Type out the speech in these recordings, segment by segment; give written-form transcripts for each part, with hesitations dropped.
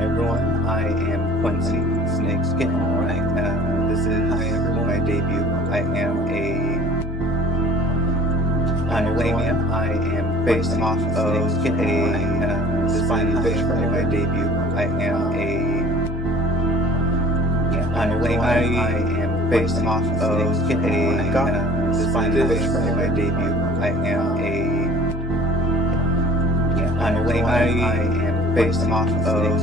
Hi everyone, I am Quincy Snakeskin. Alright, this is my debut. I am a lamia. I am based off of a spiny fish for my debut. I am a lamia. I am based off of a spiny fish for my debut. I am a lamia. I am based off of a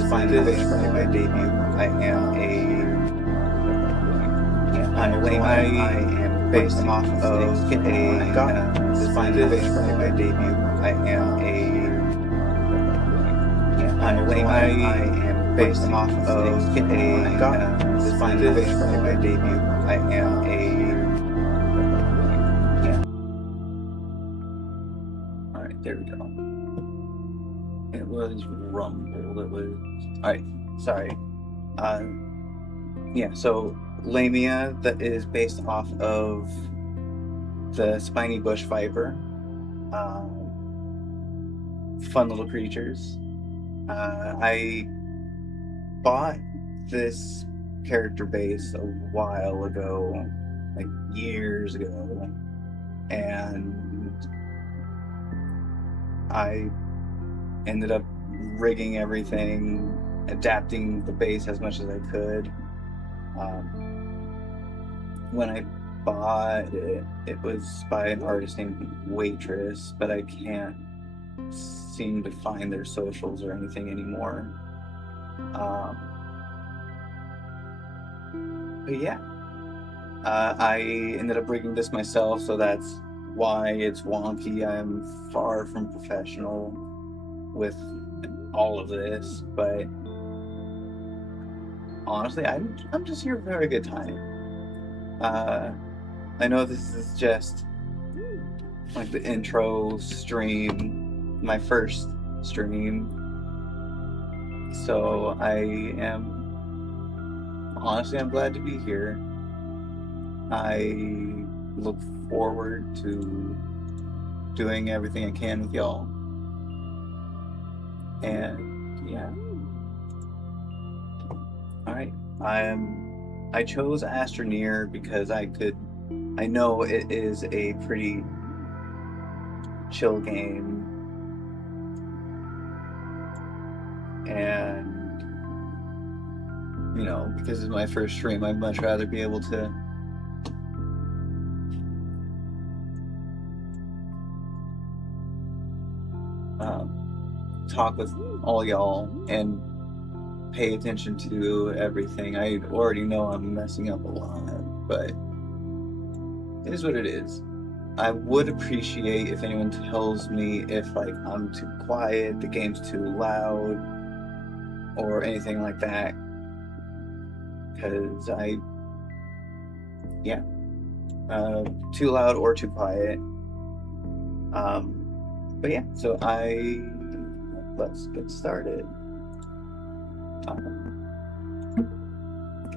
spiny fish for my debut. I am a lamia. I am based off of a spiny fish for my debut. I am a lamia. I am based off of a spiny fish for my debut. I am Alright, there we go. It was rumbled. It was. Alright, sorry. Yeah, so Lamia, that is based off of the spiny bush viper. Fun little creatures. I bought this character base a while ago, like years ago, and I ended up rigging everything, adapting the base as much as I could. When I bought it, it was by an artist named Waitress, but I can't seem to find their socials or anything anymore. But yeah, I ended up rigging this myself, so that's why it's wonky. I am far from professional with all of this, but honestly, I'm just here for a good time. I know this is just like the intro stream, my first stream, so I'm glad to be here. I look forward to doing everything I can with y'all, and yeah. Alright, I chose Astroneer because I know it is a pretty chill game, and you know, because it's my first stream, I'd much rather be able to talk with all y'all and pay attention to everything. I already know I'm messing up a lot, but it is what it is. I would appreciate if anyone tells me if like I'm too quiet, the game's too loud, or anything like that, because too loud or too quiet. But yeah, so let's get started.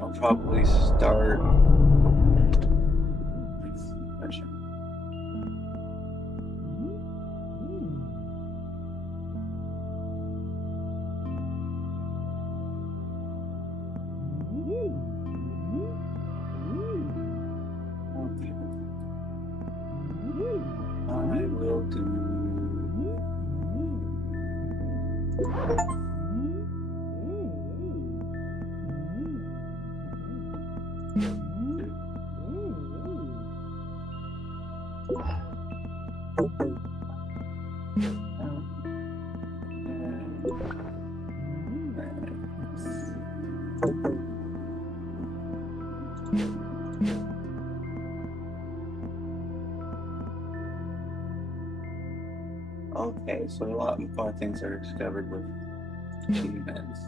I'll probably start. I will do. Okay, so a lot more things are discovered with achievements.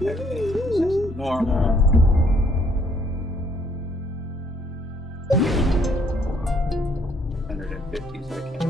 Everything is just normal. 150, so I can't.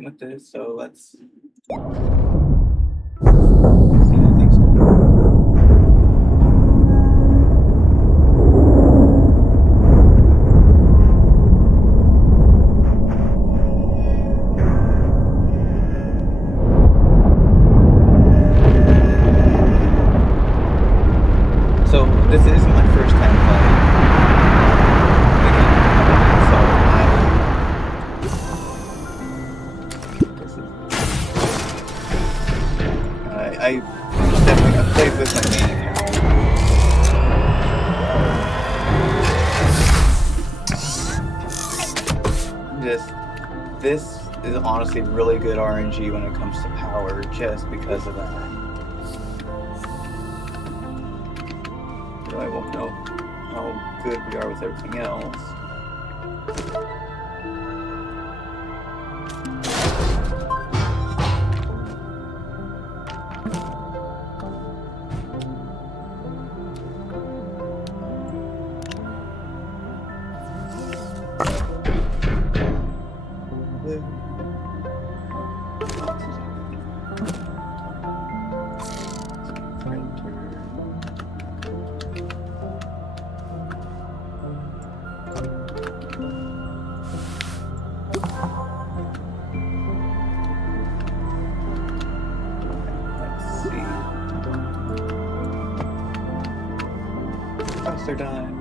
content with this, so let's see how things go. So this is my first time playing the game, so I definitely played with my main account. This is honestly really good RNG when it comes to power, just because of that. I won't know how good we are with everything else. They're done.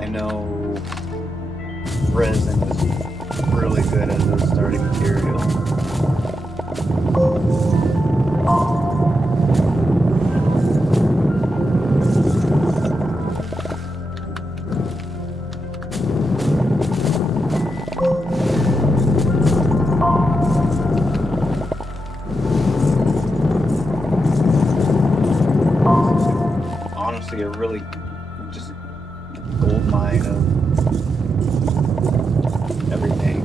I know resin is really good as a starting material. Honestly, a really just gold mine of everything.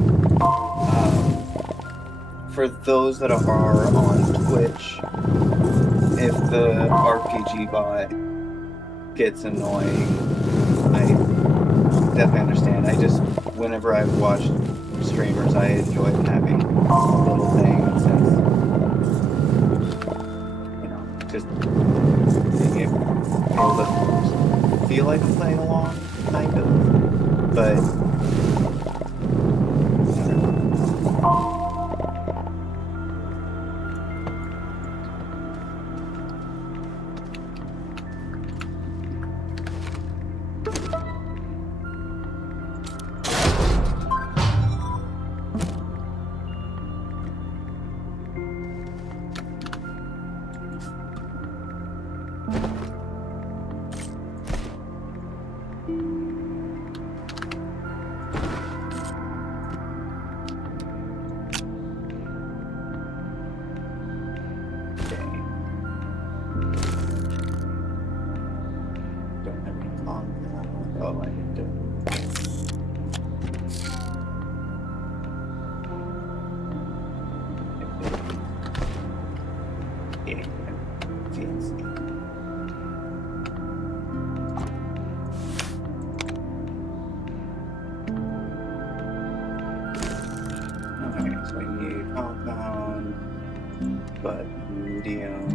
For those that are on Twitch, if the RPG bot gets annoying, I definitely understand. Whenever I've watched streamers, I enjoy having little things and, just being able to feel like I'm playing along, kind of, but oh, I need to. Yeah, fancy. Okay, so I need compound, but medium.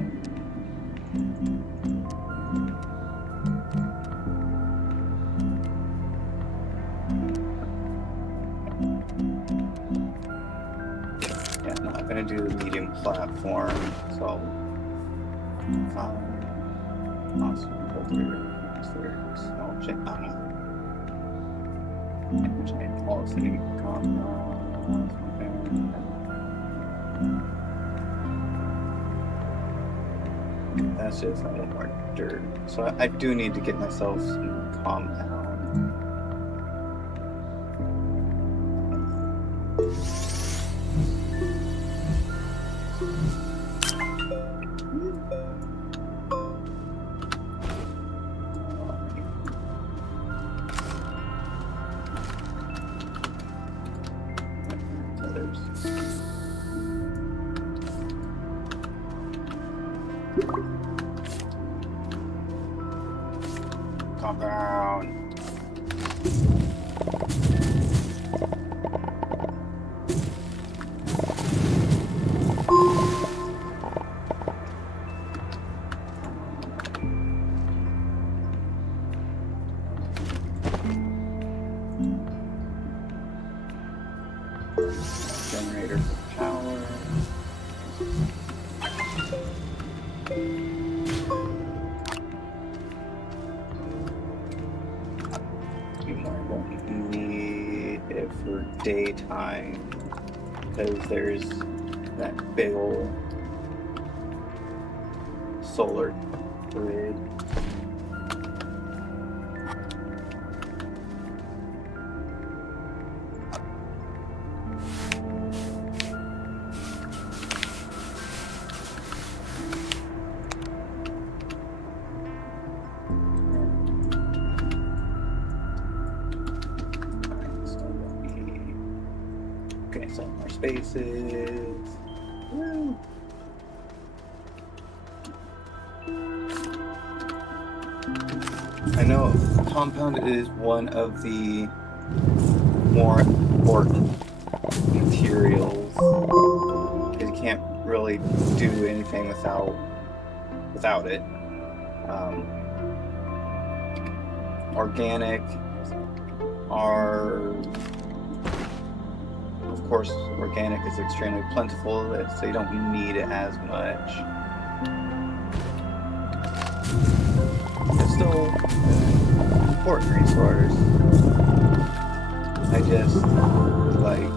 Yeah, I'm not gonna do the medium platform, so awesome. Policy compound. That's just a little more dirt. So I do need to get myself some compound. Compound. Generator for power. You might won't need it for daytime because there's that big old solar grid. Okay, so more spaces. Woo. I know compound is one of the more important materials because you can't really do anything without it. Organic are, of course, organic is extremely plentiful, so you don't need it as much. It's still an important resource. I just like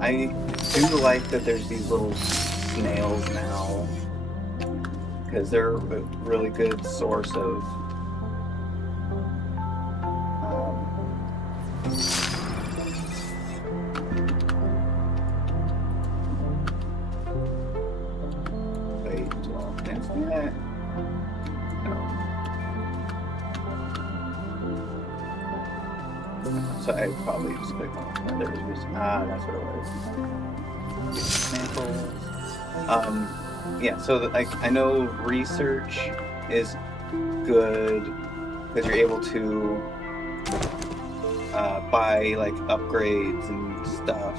I do like that there's these little snails now, because they're a really good source of wait, well, can't see that. No. So I probably just clicked on there was that's what it was. Samples. Yeah, so that, like, I know research is good because you're able to buy like upgrades and stuff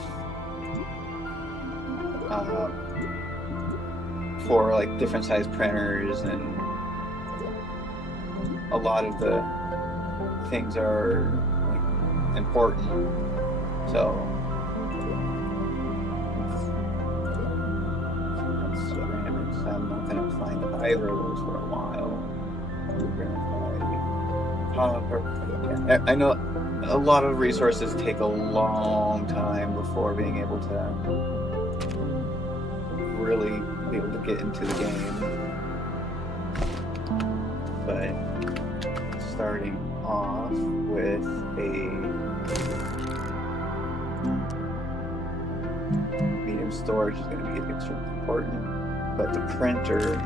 for like different size printers, and a lot of the things are like important. So I'm not going to find either of those for a while. I know a lot of resources take a long time before being able to really be able to get into the game. But starting off with a medium storage is going to be extremely important. But the printer,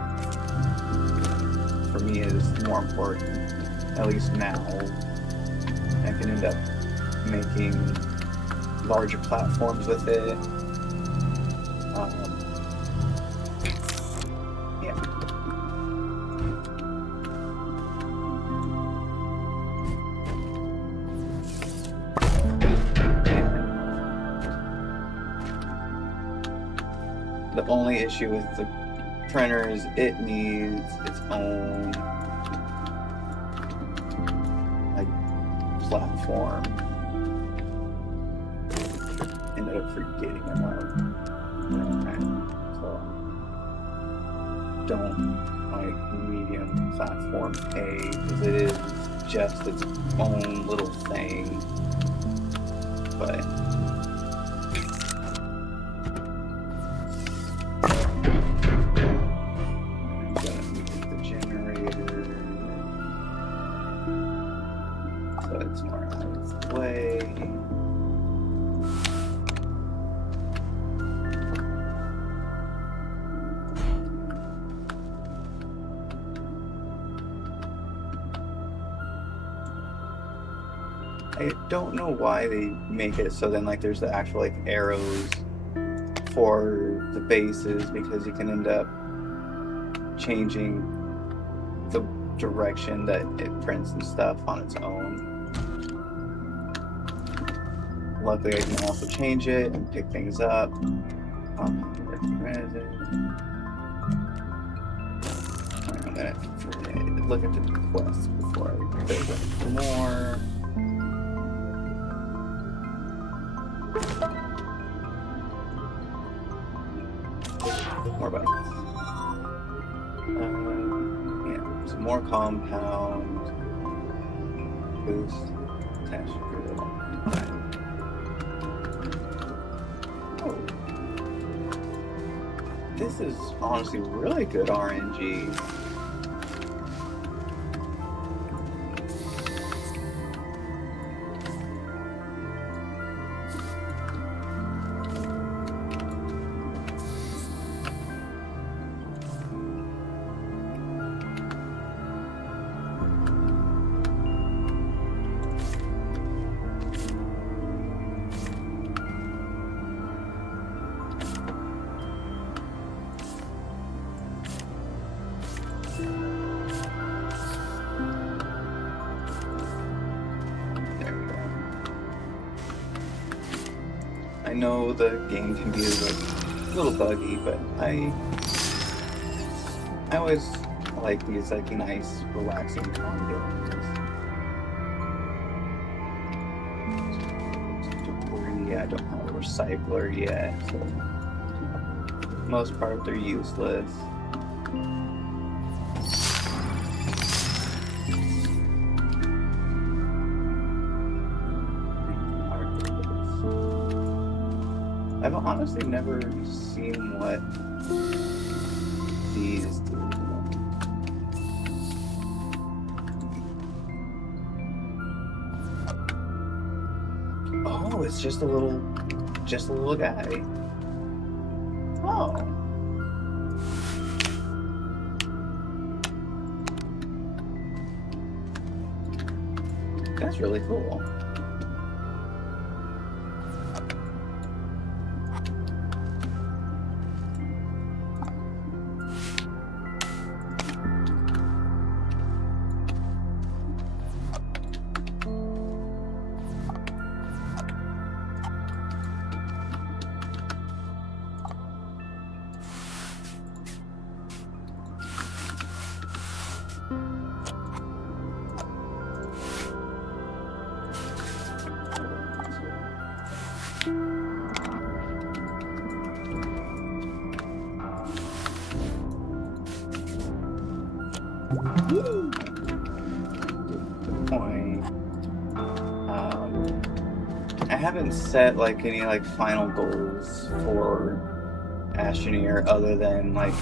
for me, is more important, at least now. I can end up making larger platforms with it. Yeah. The only issue with the printer is it needs its own like platform. Ended up forgetting about that. So don't like medium platform A because it is just its own little thing. But it's more out of the way. I don't know why they make it so then like there's the actual like arrows for the bases, because you can end up changing the direction that it prints and stuff on its own. Luckily I can also change it and pick things up. I'm gonna look at the quest before I build it more. More buttons. Yeah, some more compound boost. Attach oh. This is honestly really good RNG. I know the game can be like a little buggy, but I always like these like nice, relaxing calm games. I don't have a recycler yet, so for the most part they're useless. I've honestly never seen what these do. Oh, it's just a little guy. Oh. That's really cool. I haven't set like any like final goals for Astroneer other than like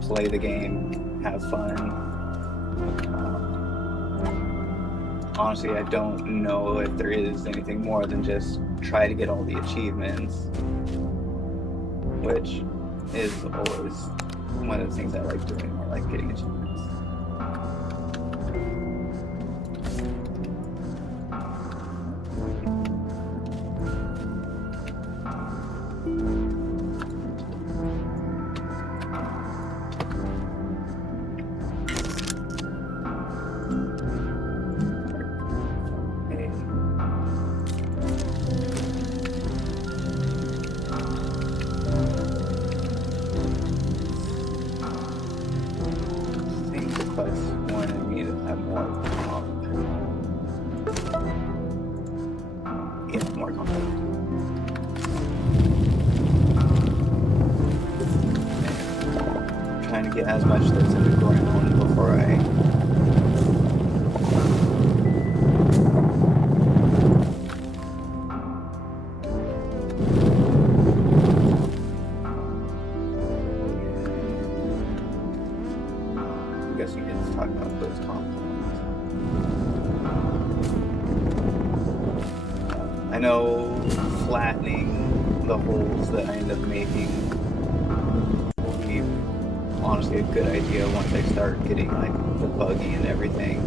play the game, have fun. Honestly, I don't know if there is anything more than just try to get all the achievements, which is always one of the things I like doing, or like getting achievements. Trying to get as much that's in the ground before I I'm guessing it's talking about those compounds. I know flattening the holes that I end up making will be honestly a good idea once I start getting like the buggy and everything.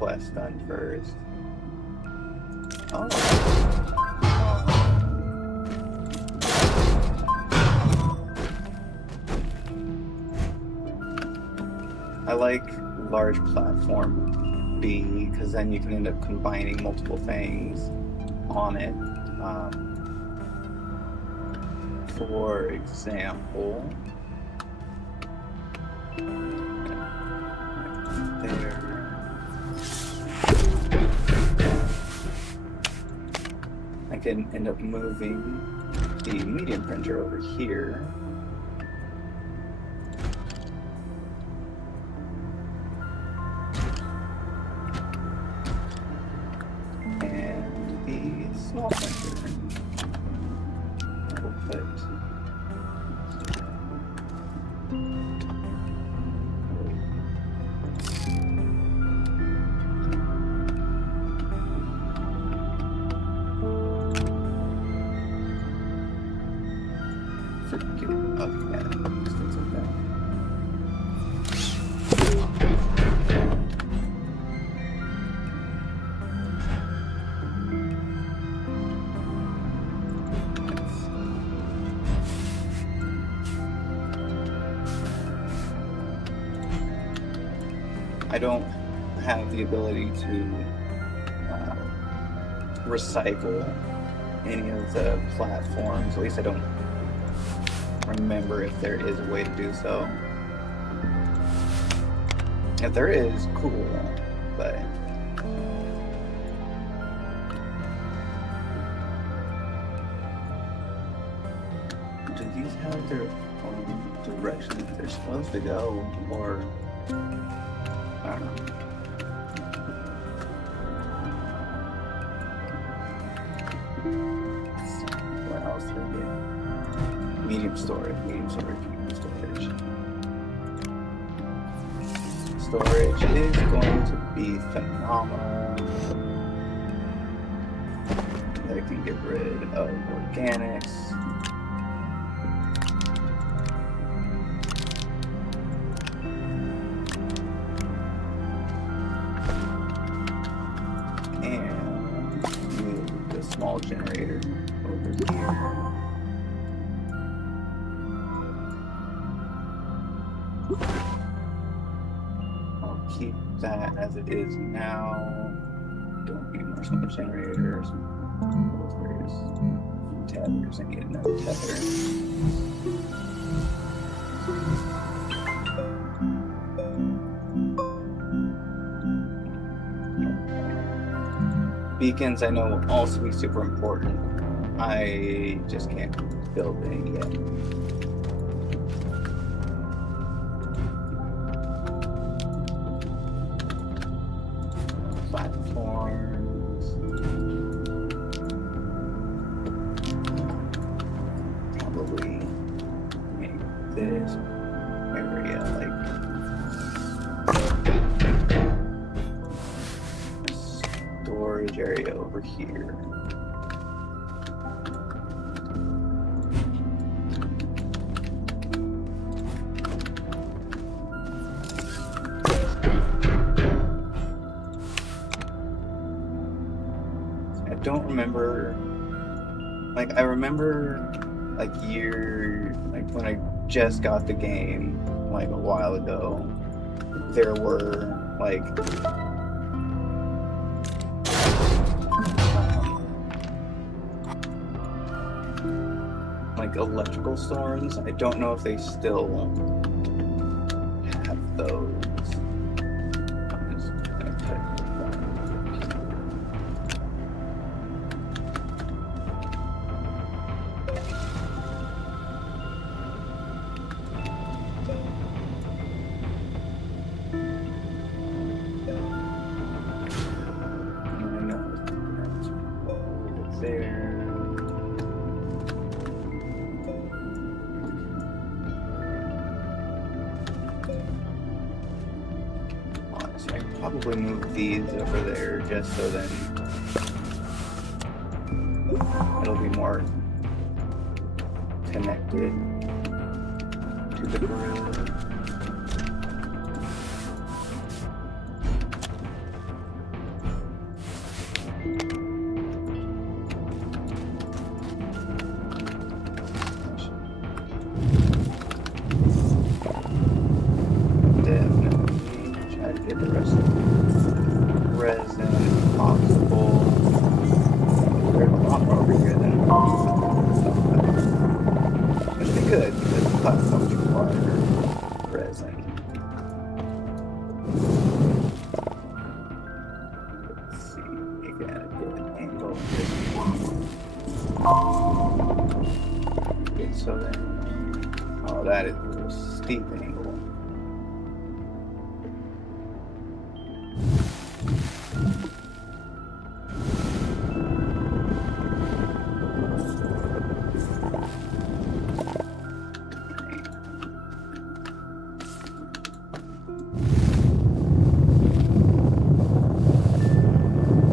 quest done first. Oh. I like large platform B because then you can end up combining multiple things on it. For example, there. I can end up moving the medium printer over here. And the small printer. We'll put I don't have the ability to recycle any of the platforms. At least I don't remember if there is a way to do so. If there is, cool, but do these have their own direction that they're supposed to go, or I don't know. What else did I get? Medium storage, medium storage, medium storage. Storage is going to be phenomenal. I can get rid of organics. Small generator over here. I'll keep that as it is now. Don't need more small generators. There's tethers. I need another tether. Beacons I know will also be super important. I just can't build any yet. Platforms. Probably make this area like storage area over here. I don't remember, like I remember like when I just got the game like a while ago, there were like electrical storms. I don't know if they still have those. I'm just gonna put there. Honestly, I could probably move these over there just so then it'll be more connected to the grid. So then, oh, that is a steep angle.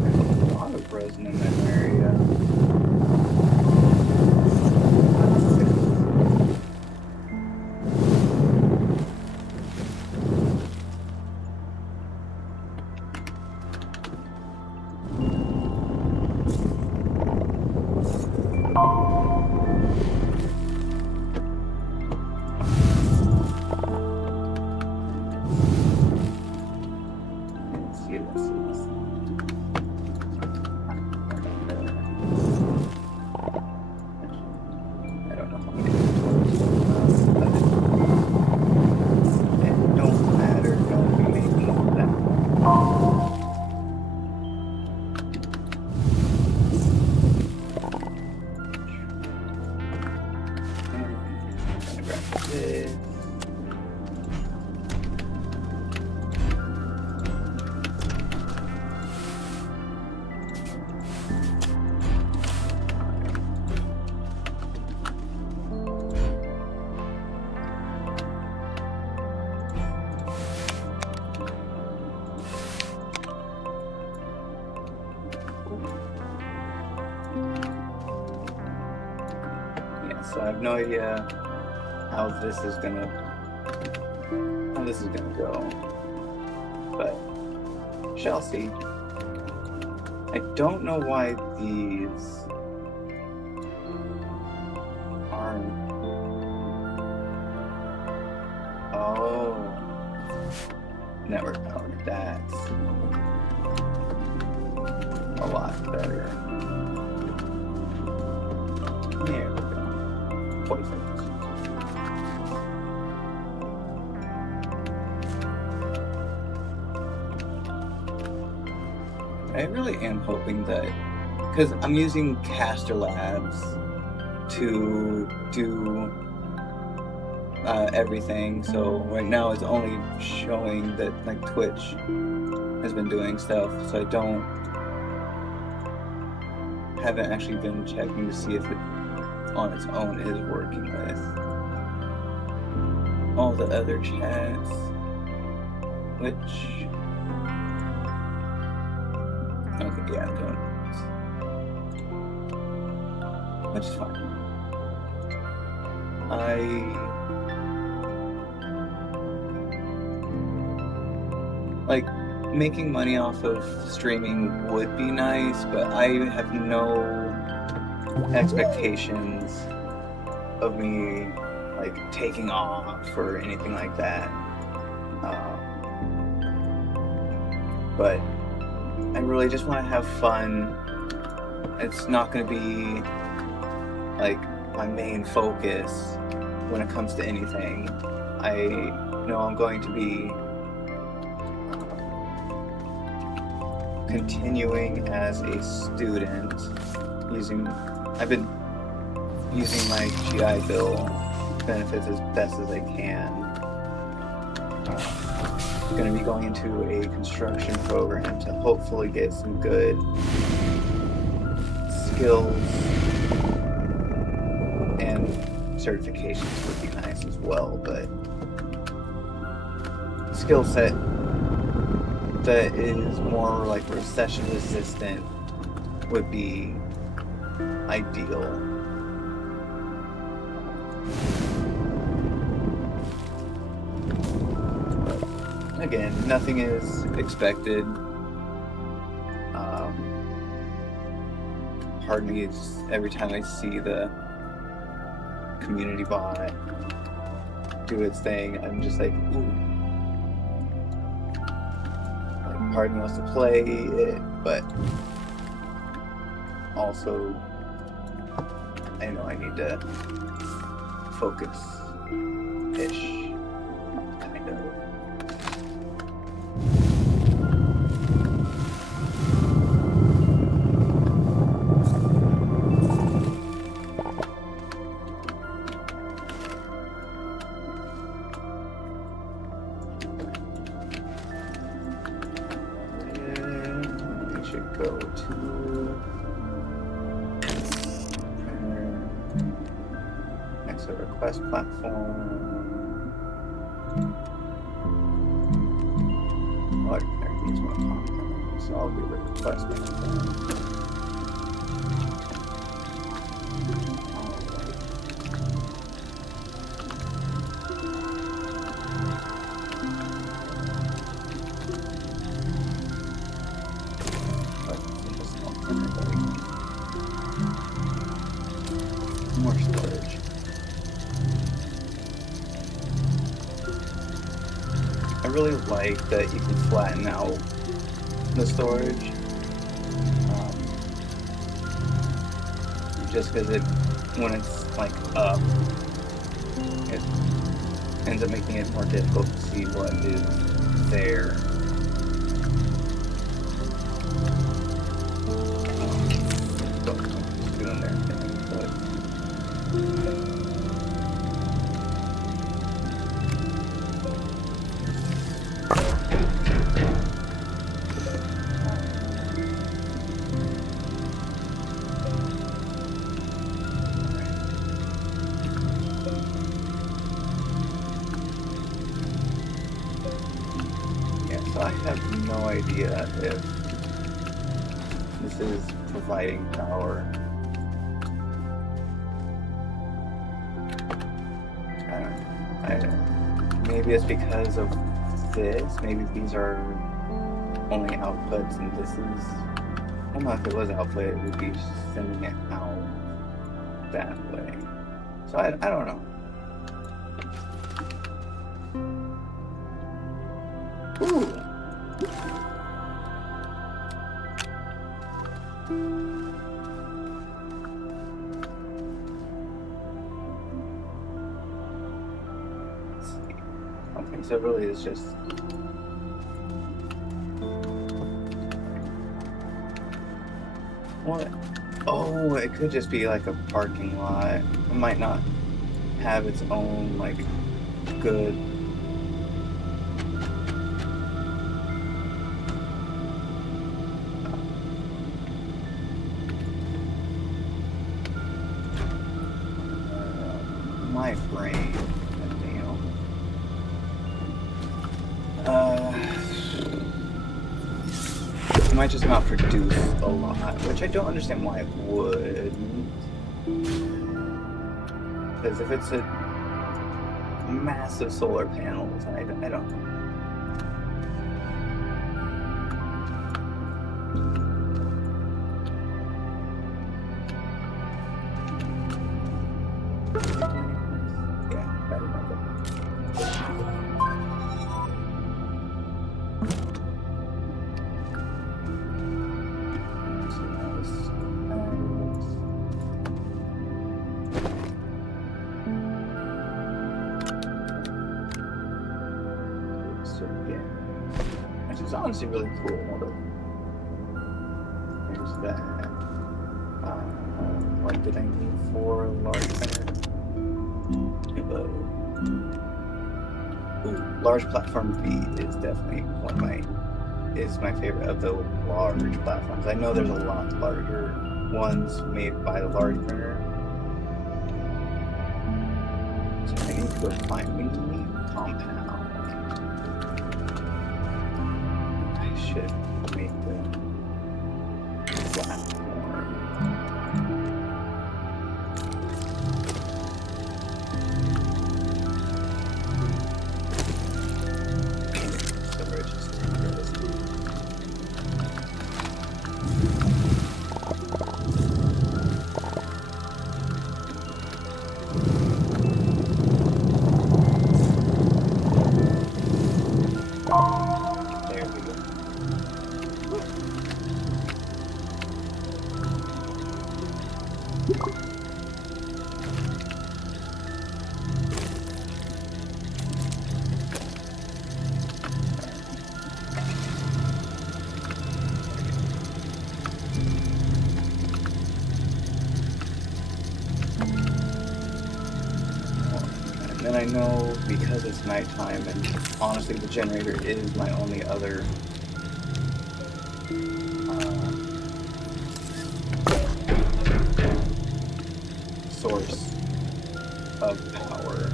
There's a lot of resin in that area. So I have no idea how this is gonna go, but shall see. I don't know why these aren't. Oh, network power. That's a lot better. There we go. Perfect. I really am hoping that, because I'm using Caster Labs to do everything, so right now it's only showing that like Twitch has been doing stuff, so I haven't actually been checking to see if it on its own is working with all the other chats, which okay, yeah, I'm doing it, which is fine. Like, making money off of streaming would be nice, but I have no expectations of me like taking off or anything like that. But I really just want to have fun. It's not going to be like my main focus when it comes to anything. I know I'm going to be continuing as a student I've been using my GI Bill benefits as best as I can. I'm going to be going into a construction program to hopefully get some good skills, and certifications would be nice as well, but skill set that is more like recession resistant would be ideal. But again, nothing is expected. Part of me is every time I see the community bot do its thing, I'm just like, ooh. Like, part of me wants to play it, but also I know I need to focus-ish, kind of. go to printer, next to request platform. Large printer needs more content, so I'll do the request platform. More storage. I really like that you can flatten out the storage, just because when it's like up, it ends up making it more difficult to see what is there. Doing their thing, but so I have no idea if this is providing power. I don't know. Maybe it's because of this. Maybe these are only outputs and this is... I don't know, if it was output, it would be sending it out that way. So I don't know. Ooh. Let's see. Okay, so it really is just... What? Oh, it could just be like a parking lot. It might not have its own, like, good... my brain. It might just not produce a lot, which I don't understand why it would. Because if it's a massive solar panels, I don't know. Which is honestly really cool. There's that. What did I need for a large printer? Ooh, large platform B is definitely my favorite of the large platforms. I know there's a lot larger ones made by the large printer. So I need to go find me compound. Should make the platform. Storage is interesting. And I know because it's nighttime, and honestly the generator is my only other source of power.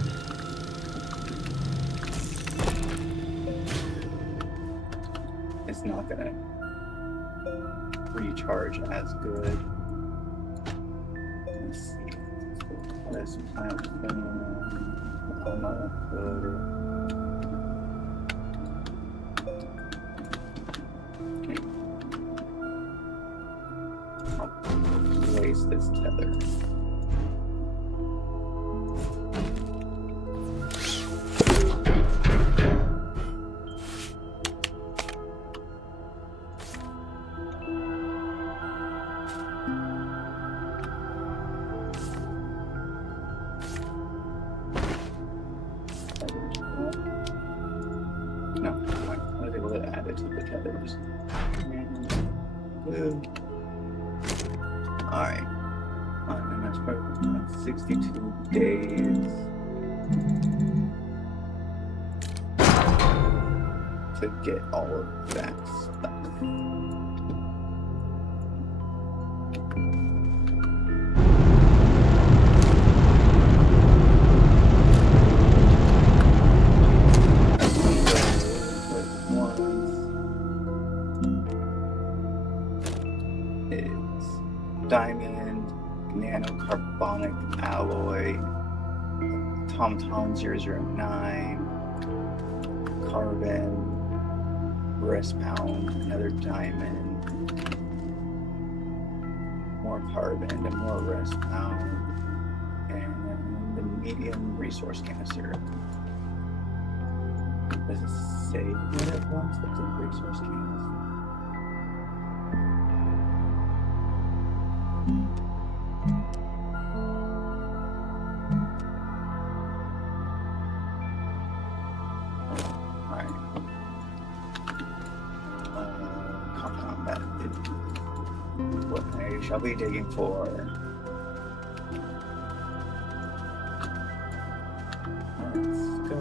It's not gonna recharge as good. Let's see. There's some time I'll waste this tether. No, I was able to add it to the tethers. Alright. And that's probably 62 days to get all of that stuff. Diamond, nanocarbonic alloy, TomTom 009, carbon, rest pound, another diamond, more carbon and more rest pound, and the medium resource canister. Does it say what it wants with the resource canister? Compound that is what I shall be digging for. Let's go.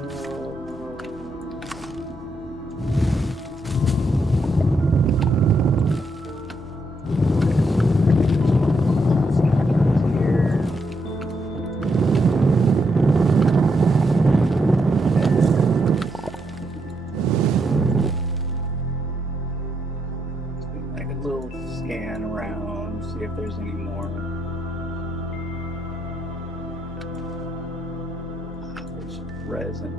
Scan around, see if there's any more. There's resin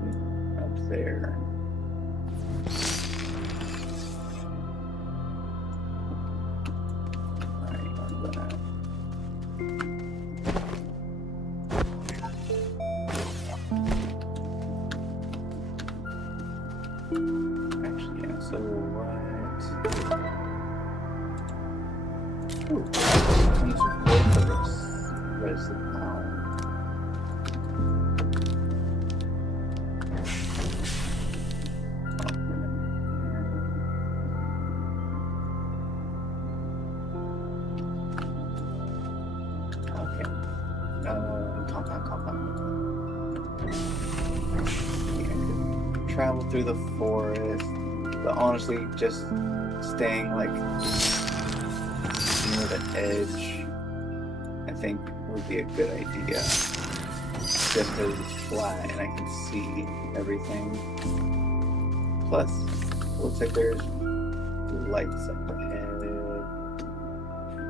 up there. Alright, I'm gonna actually, yeah, so what? Ooh, comes with worthless resin pound. Okay. Compound. Yeah, I could travel through the forest, but honestly, just staying like near the edge, I think would be a good idea. Just because it's flat and I can see everything. Plus, it looks like there's lights up ahead.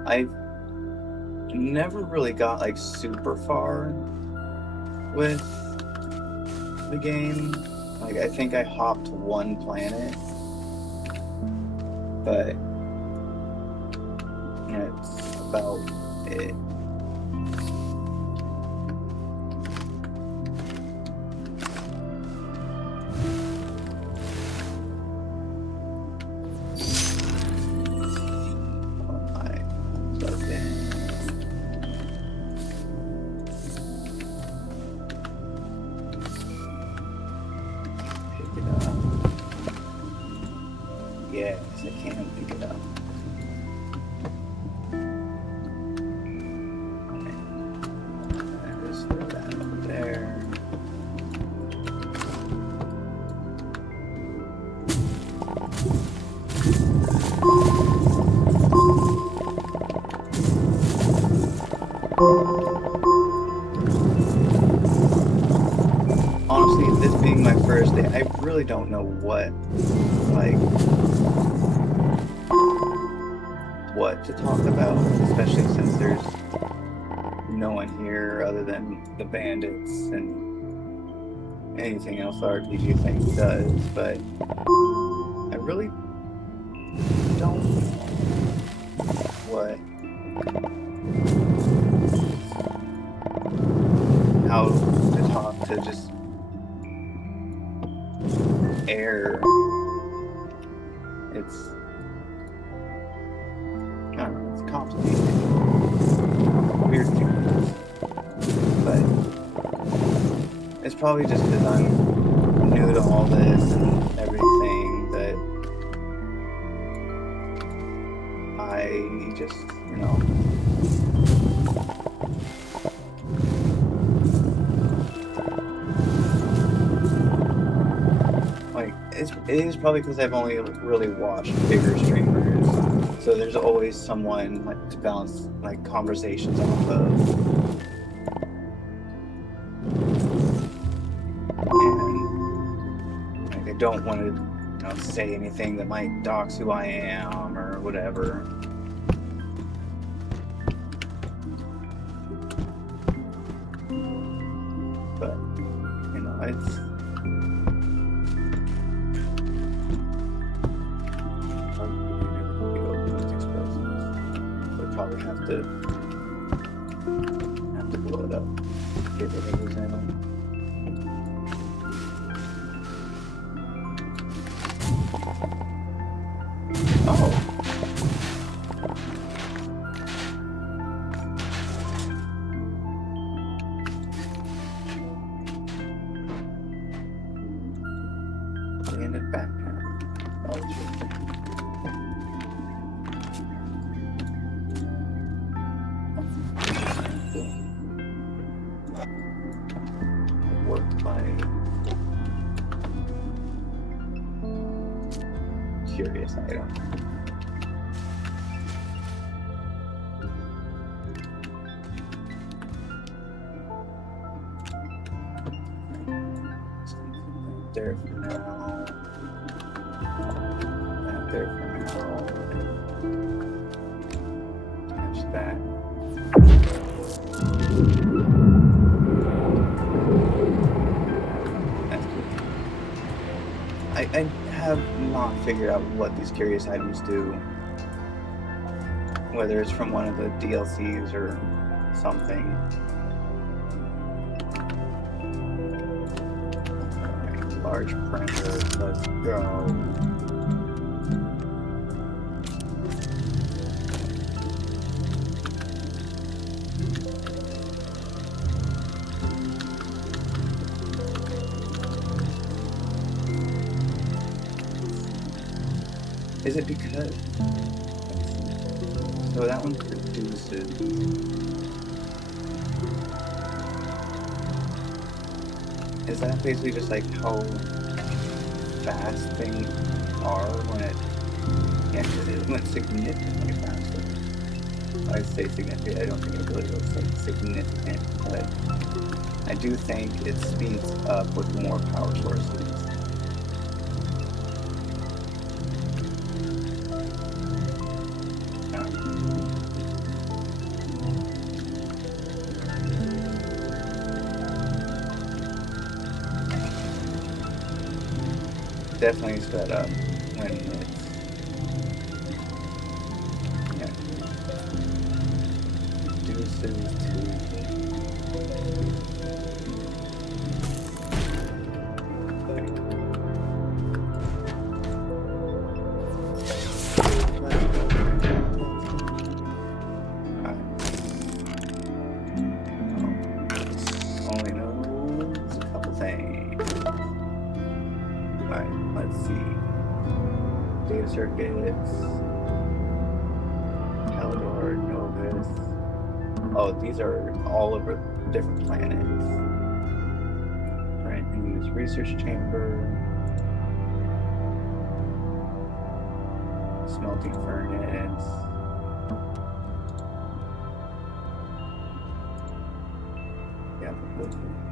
I've never really got like super far with the game. Like, I think I hopped one planet, but that's about it. Yes, I can pick it up. Just throw that over there. first day, I really don't know what to talk about, especially since there's no one here other than the bandits and anything else the RPG thing does, but I really don't know how to talk to just air. It's, I don't know, it's complicated. Weird things. But it's probably just because I'm new to all this and everything that I just, you know, it is probably because I've only really watched bigger streamers, so there's always someone to bounce conversations off of, and I don't want to say anything that might dox who I am or whatever. But it's. Probably have to blow it up. Get whatever's in them. Oh. Landed backpack. Oh, shit. Curious item. There for now. Not there for now. Catch that. That's cool. I have not figured out what these curious items do, whether it's from one of the DLCs or something. Alright, large printer, let's go. Is it because... So that one produces... Is that basically just how fast things are when it... Yeah, because it went significantly faster. I'd say significant, I don't think it really looks significant, but I do think it speeds up with more power sources. Definitely sped up when it's reduces only knows a couple things. Alright, let's see. Data circuits. Calidor, Novus. Oh, these are all over different planets. Right, and this research chamber. Smelting furnace. Yeah,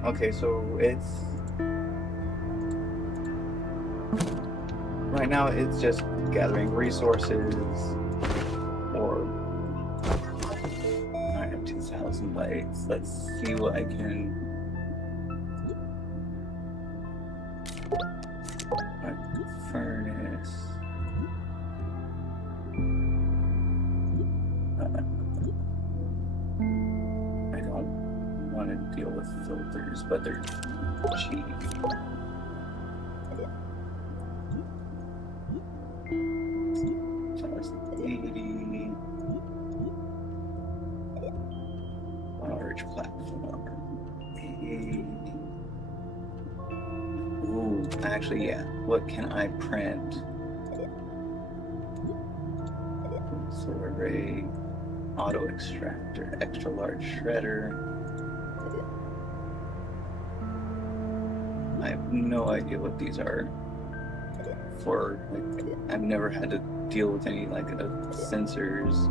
okay, so it's Right now, it's just gathering resources, or I have 2,000 lights. Let's see what I can. Furnace. I don't want to deal with filters, but they're cheap. $80. Large platform. 80. Ooh, actually, yeah. What can I print? Solar array, auto extractor, extra large shredder. I have no idea what these are for. Like, I've never had to deal with any like sensors.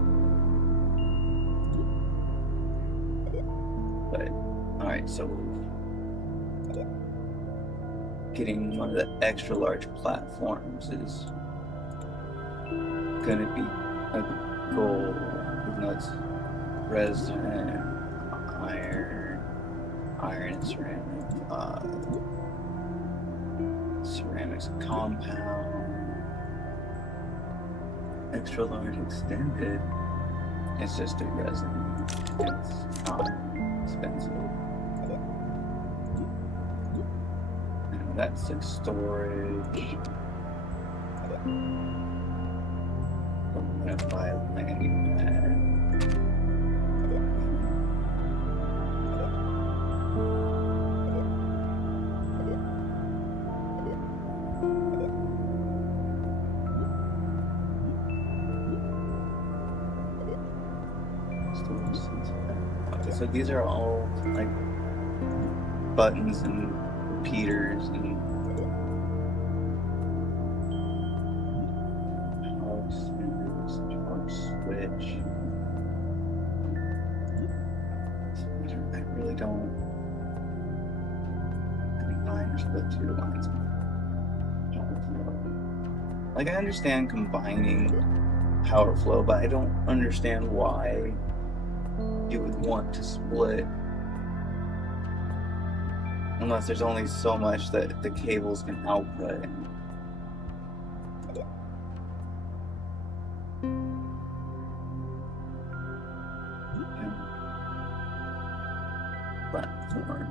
But alright, so getting one of the extra large platforms is gonna be a goal, even though it's resin, iron and ceramic, ceramics compound, extra large extended. It's just a resin. It's not expensive. And that's like storage. I'm gonna buy a landing pad. Okay, so these are all like buttons and repeaters and switch. I really don't. I mean, mine are split 2 lines. Like, I understand combining power flow, but I don't understand why you would want to split unless there's only so much that the cables can output. Platform.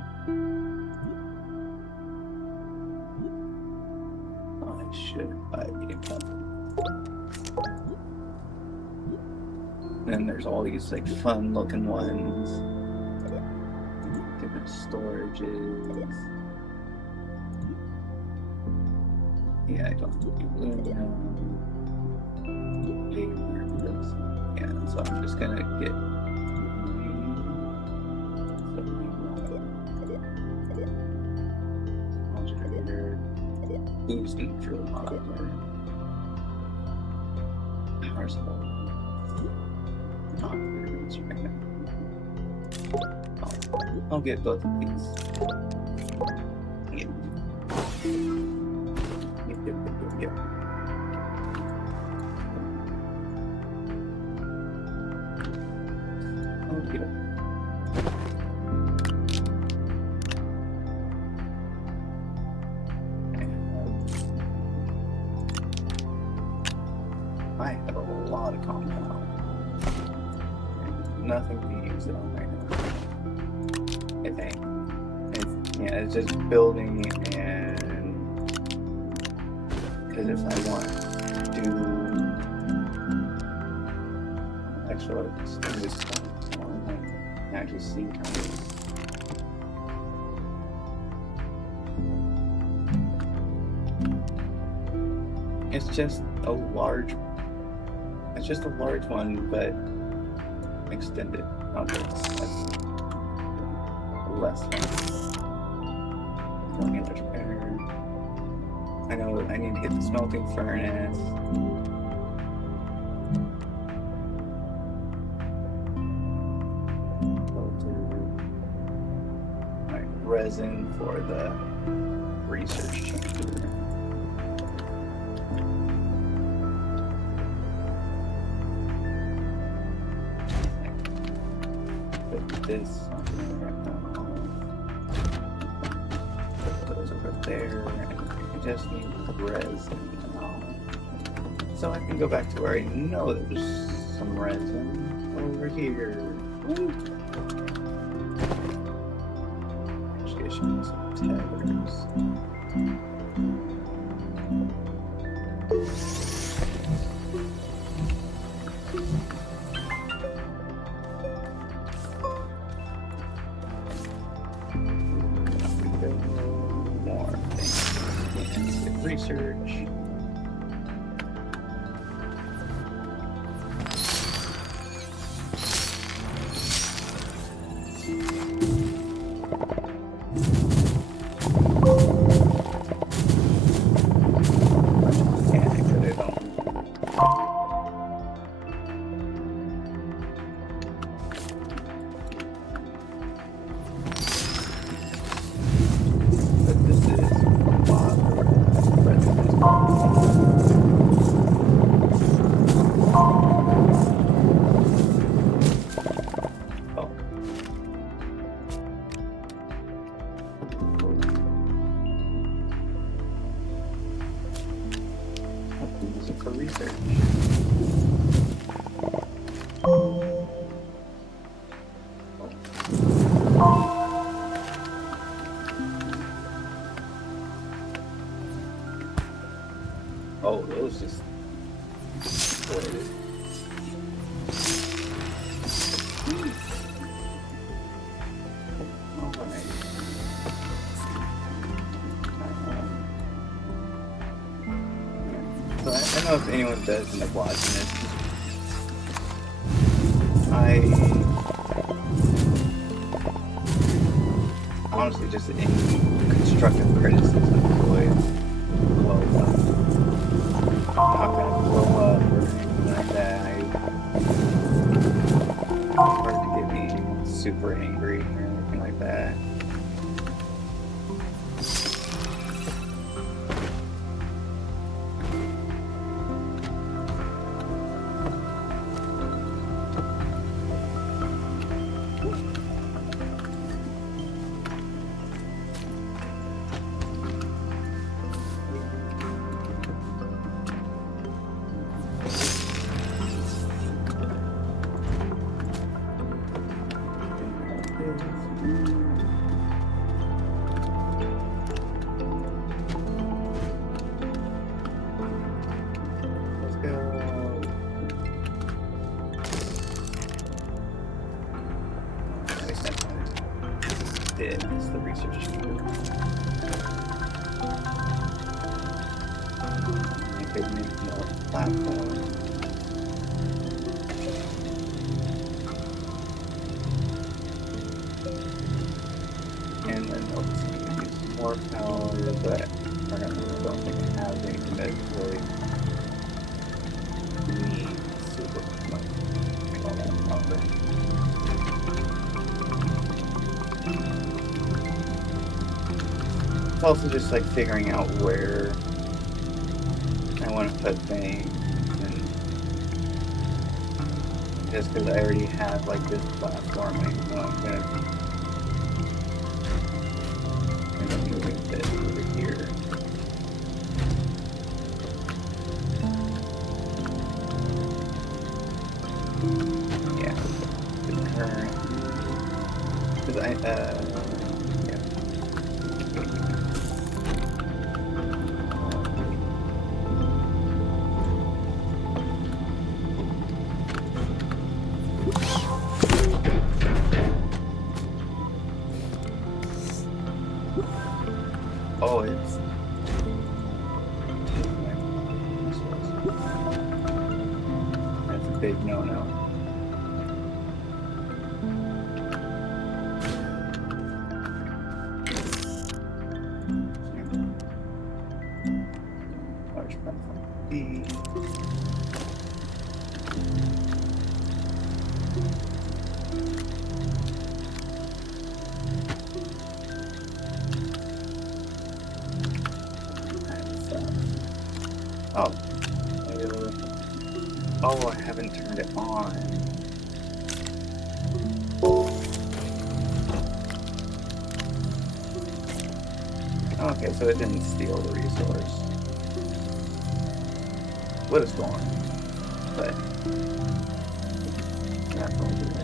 I should buy a couple. Then there's all these like fun looking ones. Different storages. Yeah, I don't do yeah, so I'm just gonna get boost neutral monitor. Power supply. I'll get both of these. Yep. Okay. I have a lot of compound. Nothing to use it on right now. I think. It's just building, and because if I want to do extra extended stuff, I can actually see kind of. It's just a large one, but extended. Okay, that's less fun. I know I need to get the smelting furnace. Resin for the research chamber. this. Put those over there. And I just need resin. So I can go back to where I know there's some resin over here. Some tethers. More things. Research. For research. Oh, those just exploded. So I don't know if anyone does end up watching this. Honestly, just any constructive criticism is always well done. I'm not gonna blow up or anything like that. It's hard to get me super angry or anything like that. It's the research chamber. You could make more platform. And then obviously use more power, but I don't think it has anything that really needs super much. Make all that power. It's also just like figuring out where I want to put things, and just because I already have like this platform, I'm gonna end up moving this over here. Yeah, the current, because yeah. Oh, it's that's a big no-no. Large platform B. Oh. Oh, I haven't turned it on. Okay, so it didn't steal the resource. Would have stolen, but not going to do it.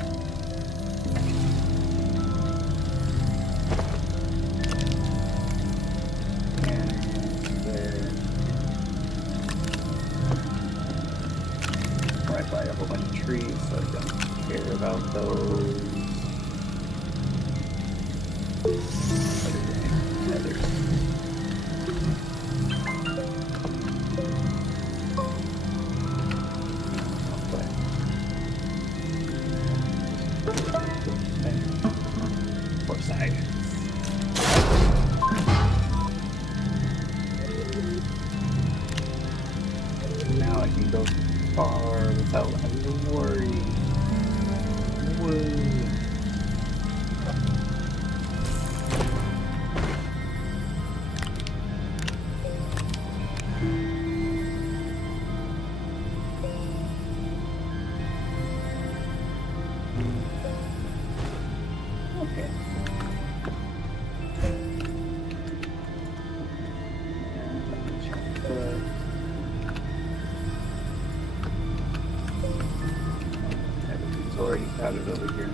And there, right by a whole bunch of trees, so I don't care about those. Others. For science. Now I can go far without having to worry. Woo. Okay. Everything's already crowded over here.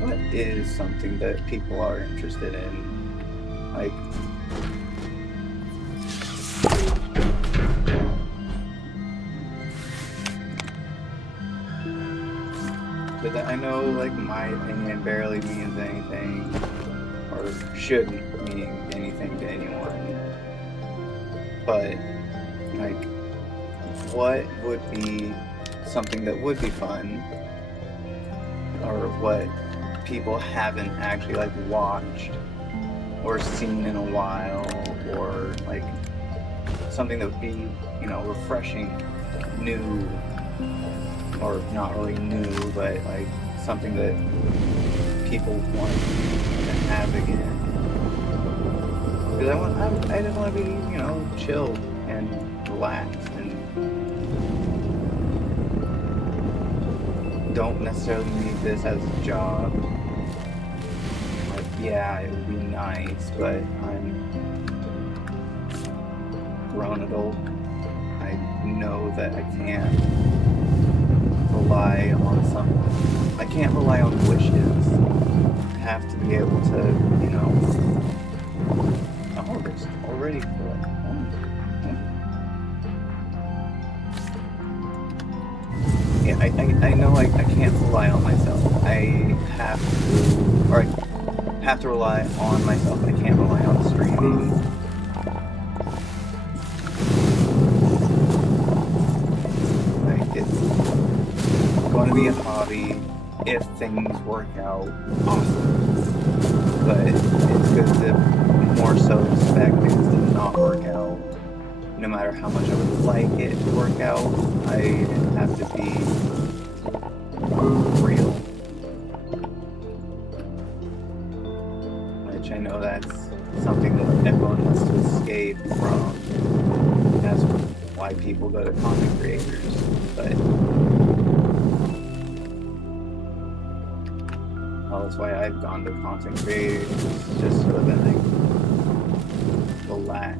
What is something that people are interested in? Like, but I know, like, my opinion barely means anything, or shouldn't mean anything to anyone. But, like, what would be something that would be fun, or what people haven't actually, like, watched or seen in a while, or, like, something that would be, you know, refreshing, new, or not really new, but like something that people want to have again. Because I just want to be, you know, chill and relaxed, and don't necessarily need this as a job. Like, yeah, it would be nice, but I'm a grown adult. I know that I can't rely on something. I can't rely on wishes. I have to be able to, you know. Oh, there's already yeah, I know I can't rely on myself. I have to, or I have to rely on myself. I can't rely on streaming. Like, it's going to be a hobby if things work out. Awesome. But it's good to more so expect things to not work out. No matter how much I would like it to work out, I have to be real. Which I know that's something that everyone wants to escape from. That's why people go to content creators. But well, that's why I've gone to content creators, just so that I can relax.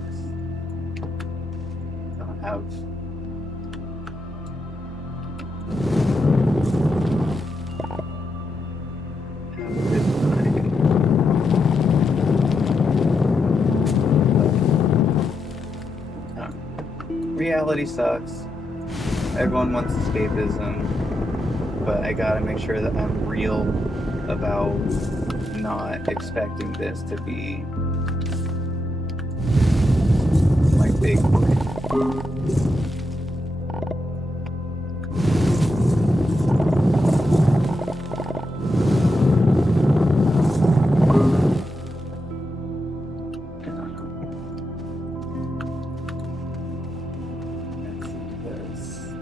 Don't have a good time. Reality sucks. Everyone wants escapism, but I gotta make sure that I'm real about not expecting this to be my big break.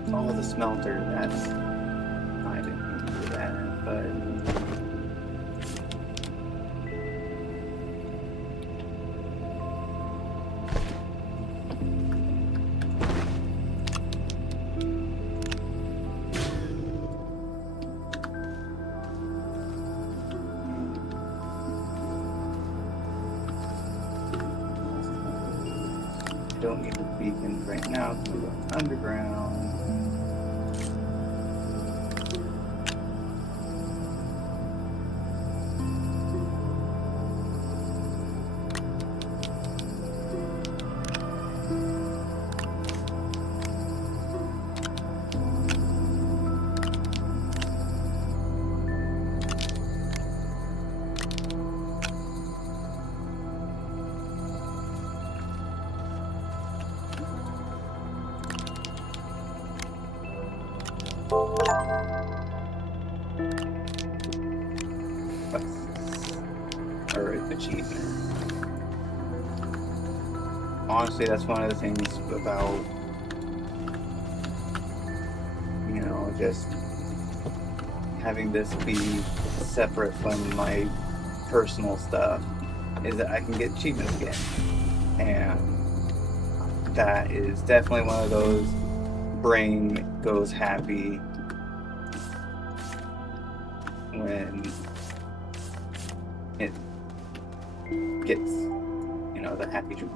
Oh, the smelter, that's... I didn't do that, but... beacons right now because we're going underground. Or achievement. Honestly, that's one of the things about, you know, just having this be separate from my personal stuff, is that I can get achievements again. And that is definitely one of those brain goes happy when it gets, you know, the happy juice.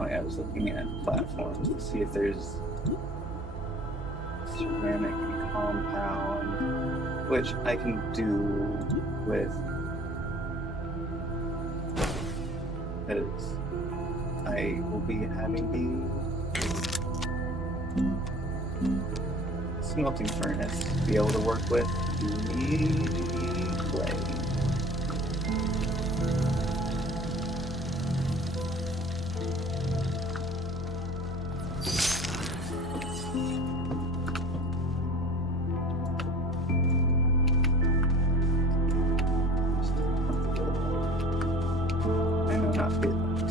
Oh yeah, I was looking at platforms to see if there's ceramic compound, which I can do with, because I will be having the smelting furnace to be able to work with the clay.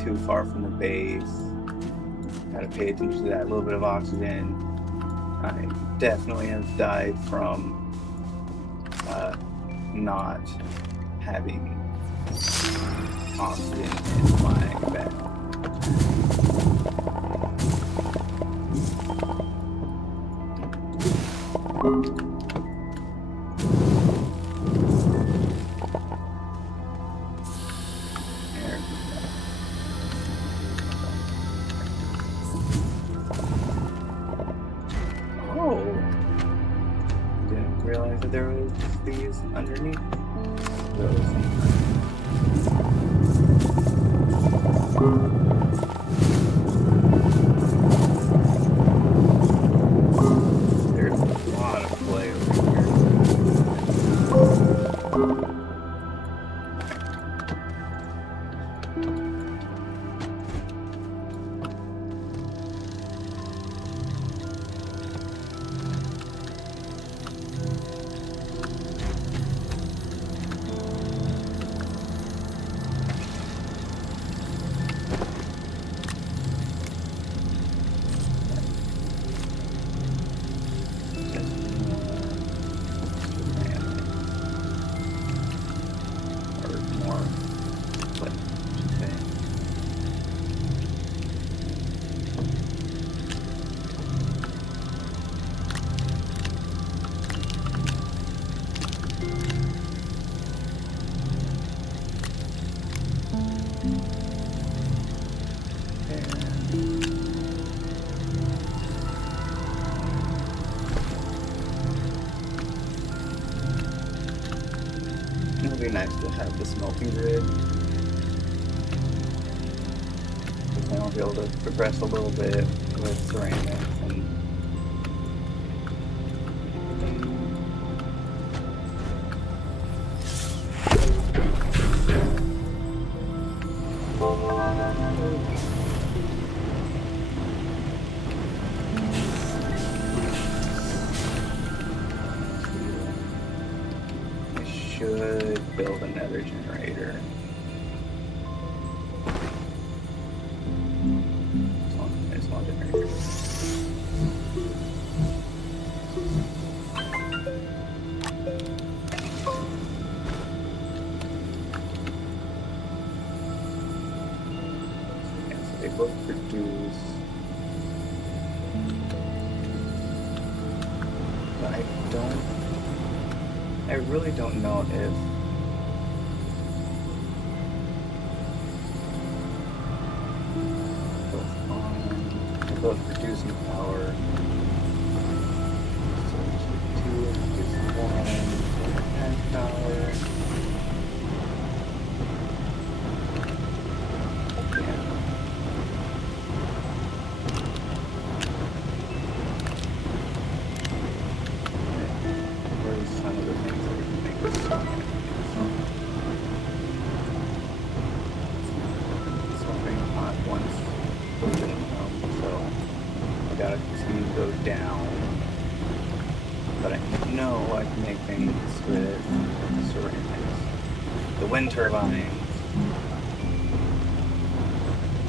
Too far from the base. Gotta pay attention to that little bit of oxygen. I definitely have died from not having oxygen in my bed. There was these underneath those. There's a lot of play over here. It would be nice to have the smelting grid. Then I'll be able to progress a little bit with ceramics and could build another generator. Small generator. Yeah, so they both produce. But I really don't know if they're both producing power. So two is producing one, and power. Yeah. Where's some of the things that we can make with stone? Something hot once so I gotta continue to go down. But I know I can make things with ceramics. The wind turbines.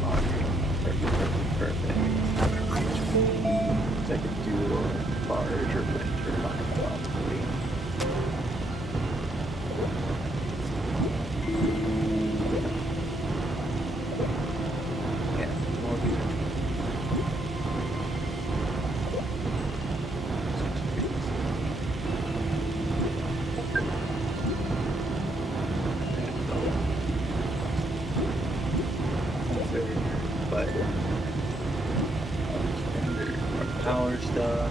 Okay, perfect. Which means I could do a larger wind turbine probably. Yeah, more beautiful. But more power stuff.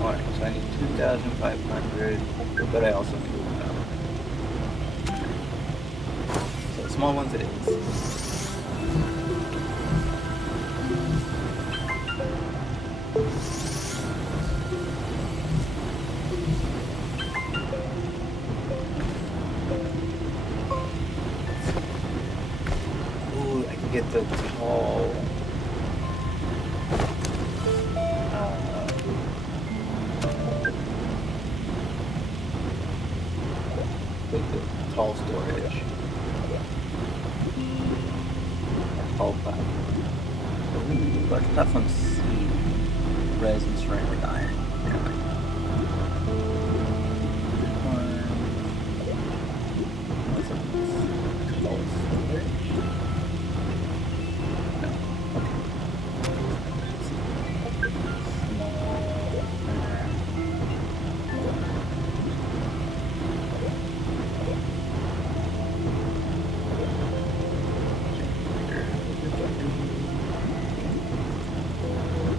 Alright, so I need 2,500, but I also need 1,000. So small ones it is. Ooh, I can get the tall. The tall storage. Tall platform. Ooh, large platforms. Resin, ceramic, iron. What's up? Tall storage? No. Okay.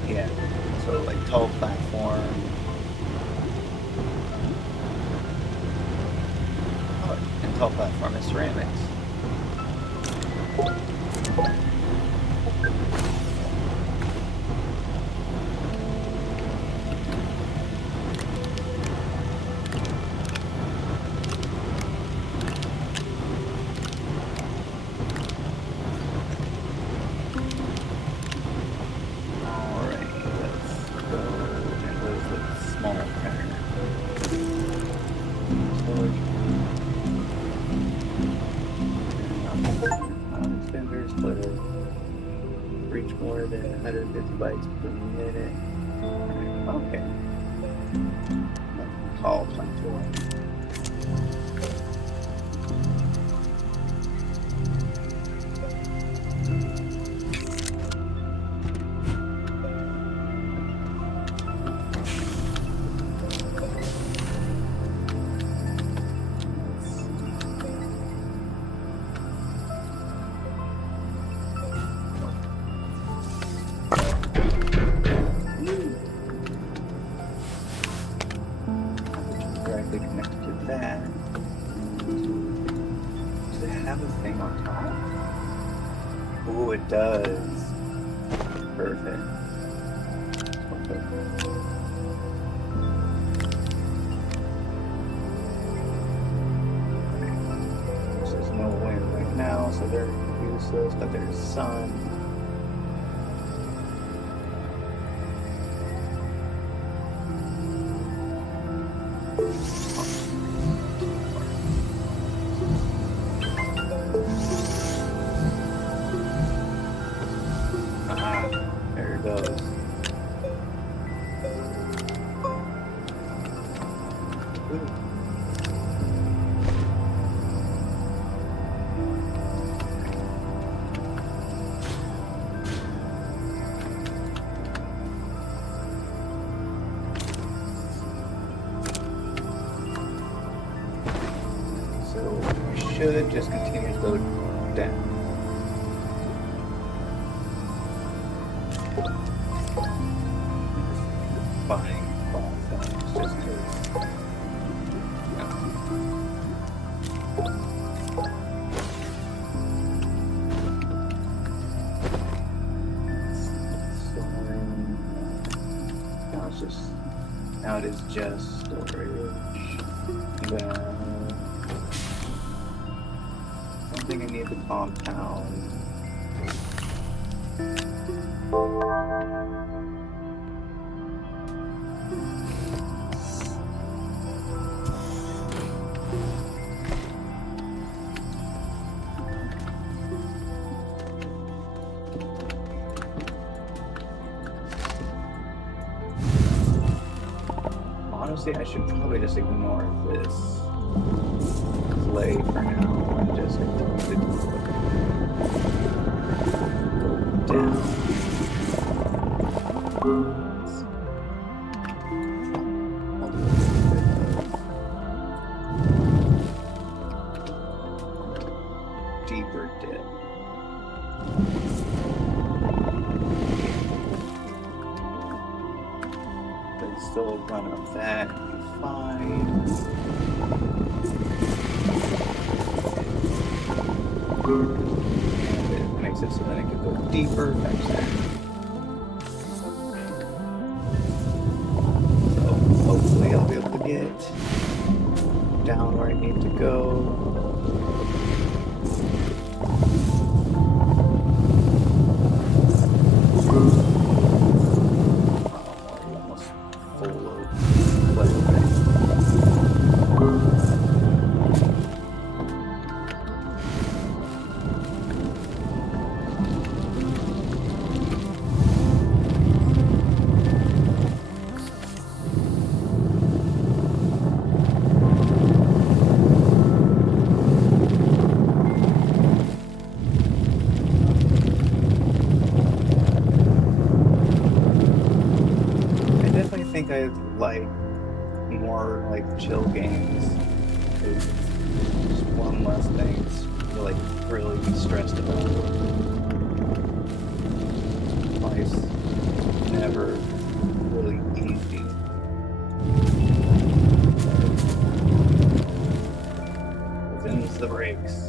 Yeah, so like tall platform. Oh, and tall platform is ceramics. Reach more than 150 bytes per minute. Okay. Tall platform. Directly connected to that. Does it have a thing on top? Oh, it does. Perfect. This is no wind. now, so they're useless, but there's sun. There it goes. So we should just continue to go down. Buying platforms just because. Now it is just storage. Then I don't think I need the compound. Honestly, I should probably just ignore this clay for now and just continue to go down. Deeper dip. Still run up that, fine. And it makes it so that I can go deeper, fetch that. So hopefully I'll be able to get down where I need to go. I like more like chill games. Just one less thing to like really be stressed about. Life's never really easy. Them's the breaks.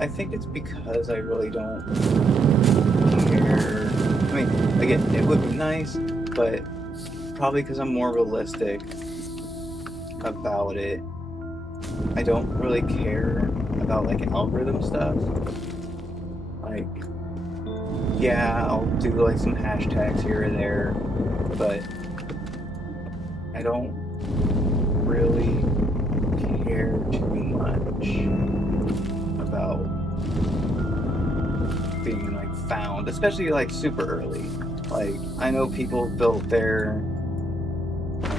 I think it's because I really don't care. I mean, again, it would be nice, but probably because I'm more realistic about it. I don't really care about like algorithm stuff. Like, yeah, I'll do like some hashtags here or there, but I don't really care too much about being like found, especially like super early. Like, I know people built their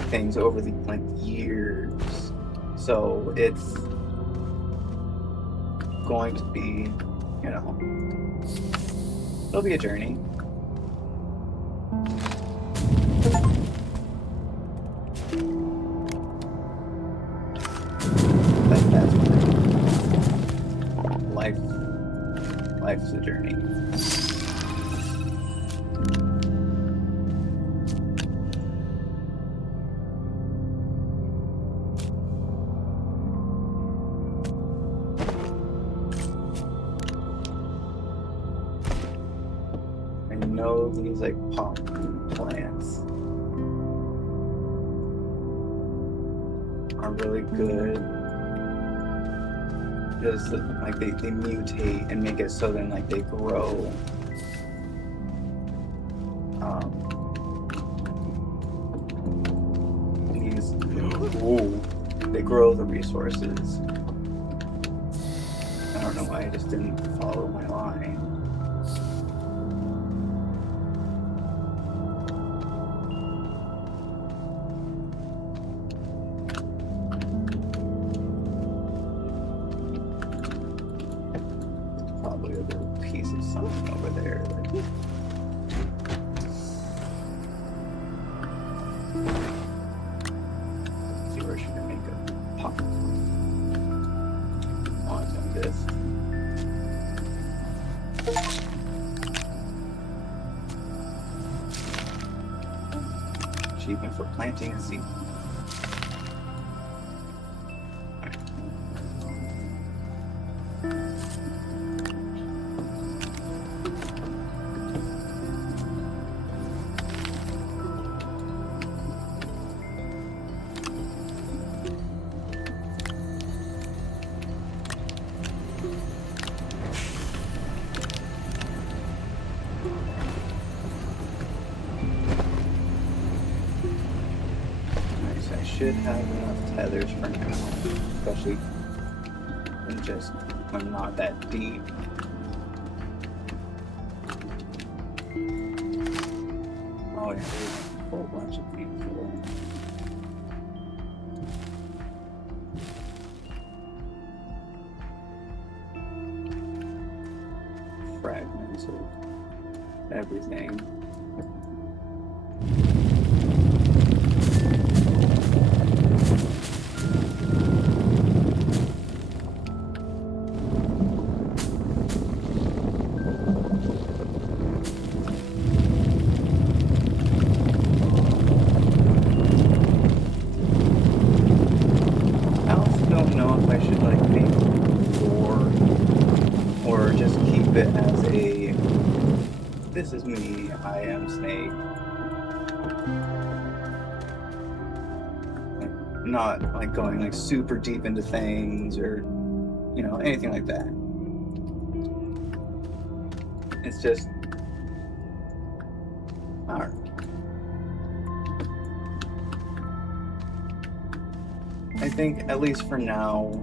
things over the like years, so it's going to be, you know, it'll be a journey. That's my life's a journey. I know these like pop plants are really good. Because like they mutate and make it so then like they grow. They grow the resources. I don't know why I just didn't follow my line. Probably a little piece of something over there. Let's see where she can make a pop. Oh, it's on this. Achievement for planting a seed. Should have enough tethers for now, especially when just when not that deep. Oh yeah, there's a whole bunch of things for fragments of everything. This is me, I am Snake. Not like going like super deep into things or, you know, anything like that. It's just, alright. I think, at least for now,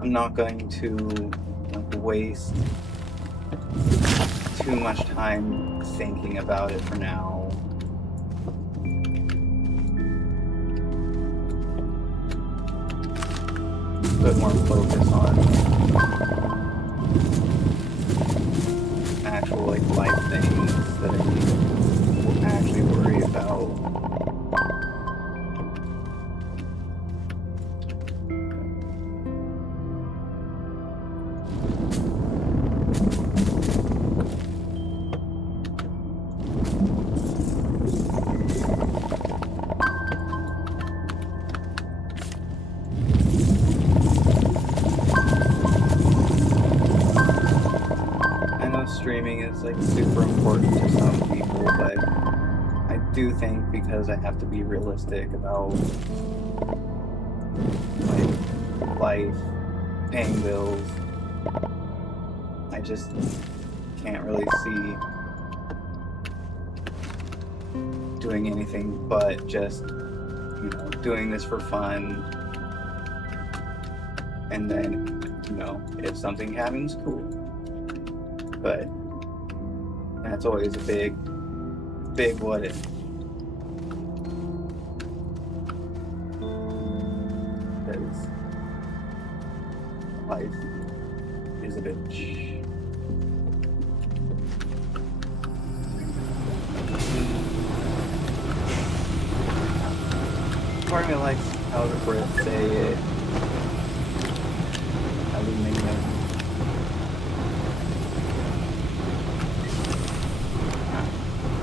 I'm not going to like waste too much time thinking about it for now. Put more focus on actual like life things that I need to actually worry about. Streaming is like super important to some people, but I do think because I have to be realistic about like life, paying bills, I just can't really see doing anything but just, you know, doing this for fun, and then, you know, if something happens, cool. But that's always a big what if. Because life is a bitch. part of me likes how the Brits say it. Aluminium.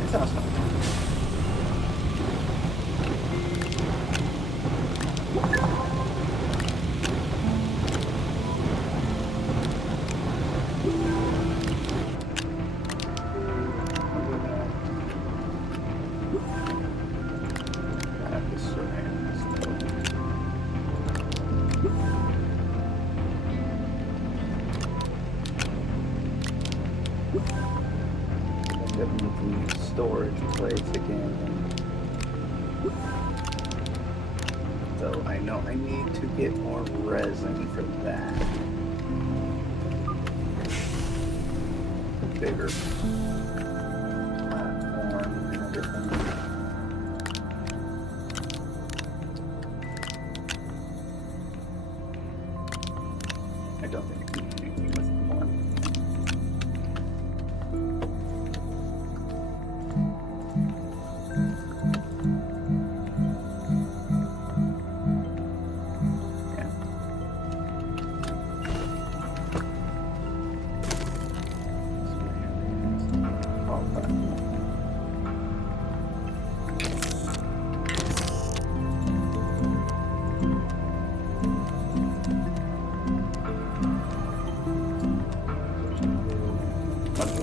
It sounds fun. Storage place again. So I know I need to get more resin for that. Bigger platform and everything. I don't think I can do anything with more.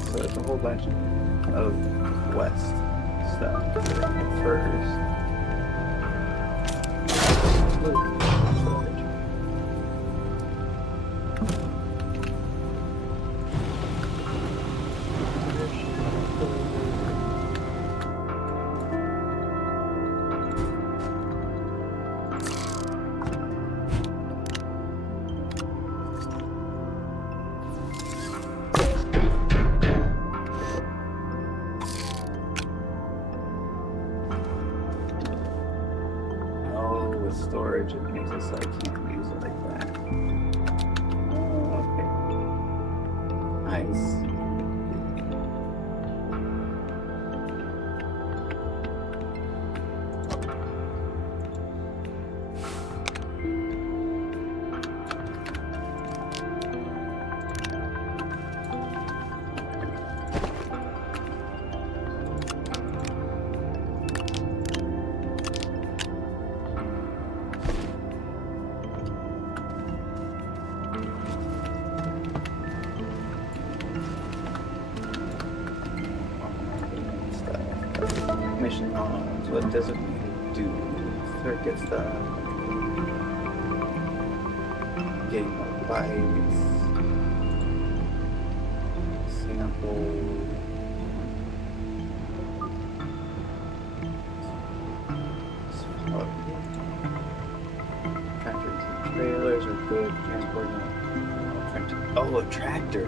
So it's a whole bunch of quest stuff first. Storage, it makes it so I can't use it like that. Okay. Nice. Mission on what does it do? Circuits the game of bytes, sample, tractors and trailers are good transporting. Oh, a tractor.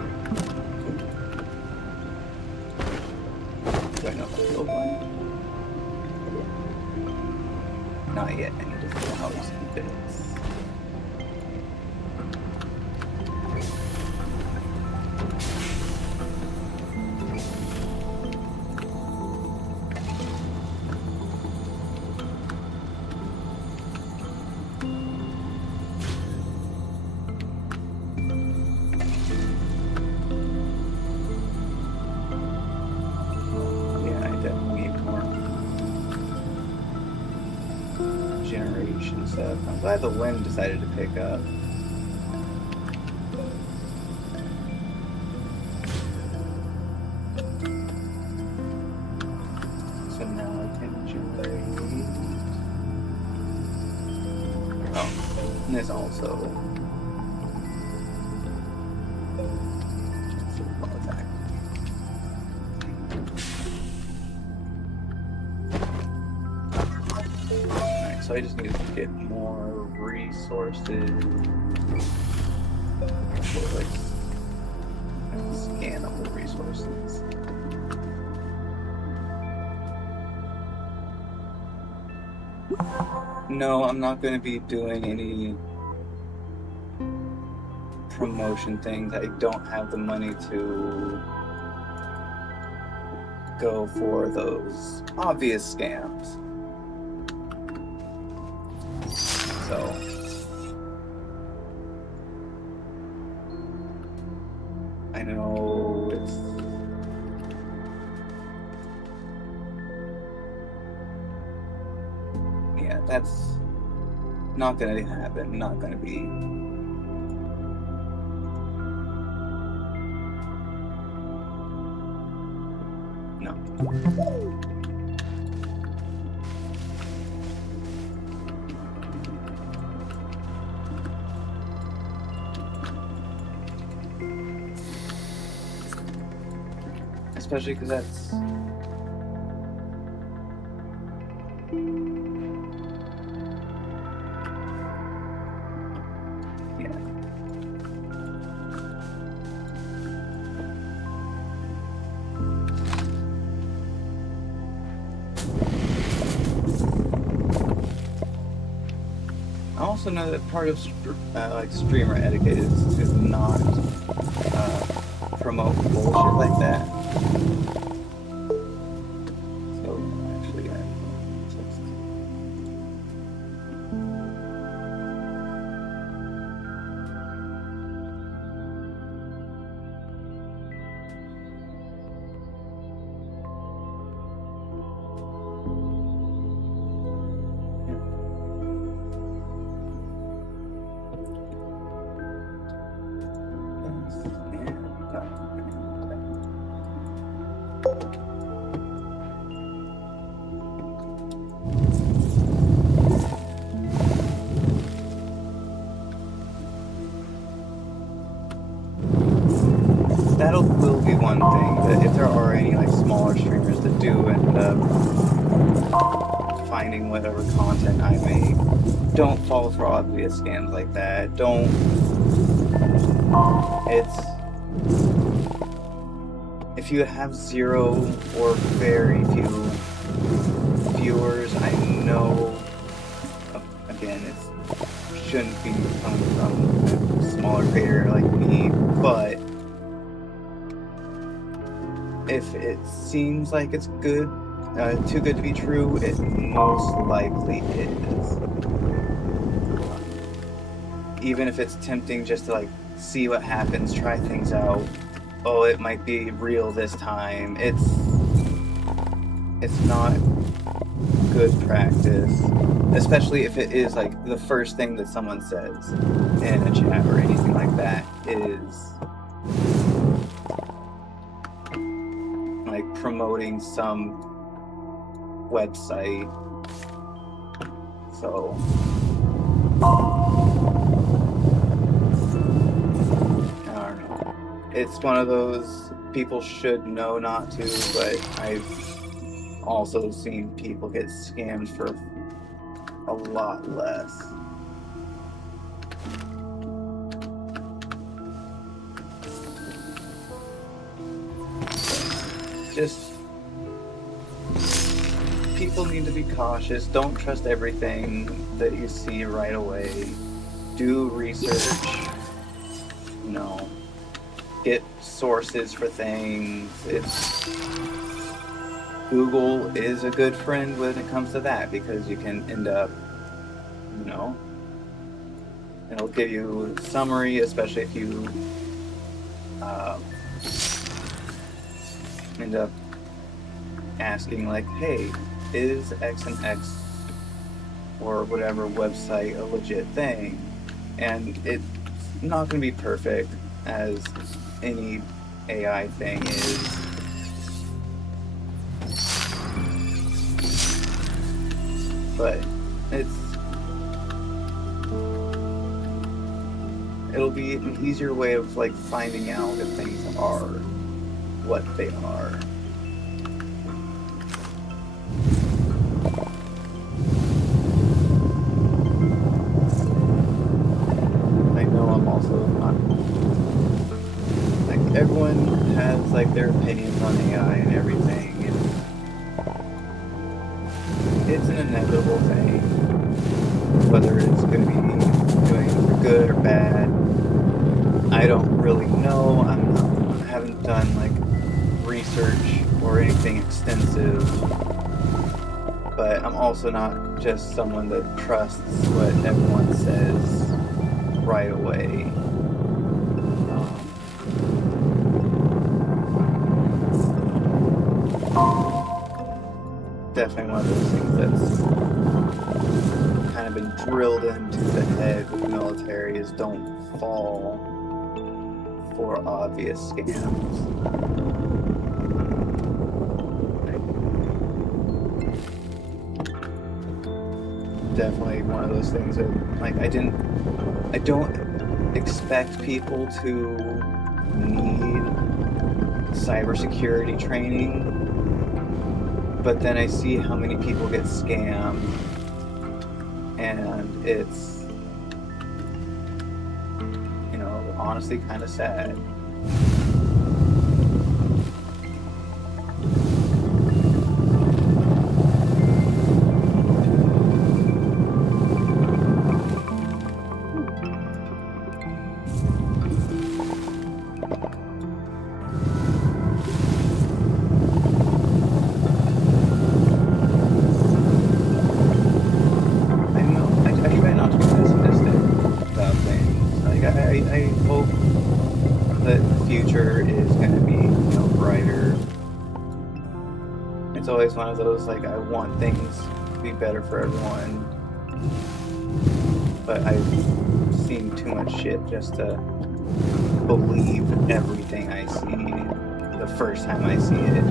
Do I know if I build one? Not yet, I need to 1,000 bits. Stuff. I'm glad the wind decided to pick up. So now I can generate. Oh, and there's also attack. Alright, so I just need to get more resources for like scannable resources. No, I'm not going to be doing any promotion things. I don't have the money to go for those obvious scams. so I know it's that's not gonna happen, not gonna be. No. Especially because that's I also know that part of like streamer etiquette is to not promote bullshit like that. So actually, that will be one thing, that if there are any like smaller streamers that do end up finding whatever content I make, don't fall for obvious scams like that. If you have 0 or very few viewers, I know, again, it shouldn't be coming from a smaller creator like me, but if it seems like it's good, too good to be true, it most likely is. Even if it's tempting just to like see what happens, try things out. Oh, it might be real this time. It's not good practice, especially if it is like the first thing that someone says in a chat or anything like that is like promoting some website. So I don't know. It's one of those people should know not to, but I've also seen people get scammed for a lot less. Just people need to be cautious. Don't trust everything that you see right away. Do research. You know, get sources for things. Google is a good friend when it comes to that, because you can end up, you know, it'll give you a summary, especially if you end up asking like, hey, is X and X or whatever website a legit thing? And it's not going to be perfect, as any AI thing is. But it'll be an easier way of like finding out if things are what they are. I know I'm also not like, everyone has like their opinions on AI and everything, and it's an inevitable thing, whether it's going to be doing for good or bad. I don't really know. I haven't done like research or anything extensive but I'm also not just someone that trusts what everyone says right away. Definitely one of those things that's kind of been drilled into the head with the military is don't fall for obvious scams. Definitely one of those things that, like, I don't expect people to need cybersecurity training, but then I see how many people get scammed, and it's, you know, honestly kind of sad. I hope that the future is going to be, you know, brighter. It's always one of those, like, I want things to be better for everyone, but I've seen too much shit just to believe everything I see the first time I see it.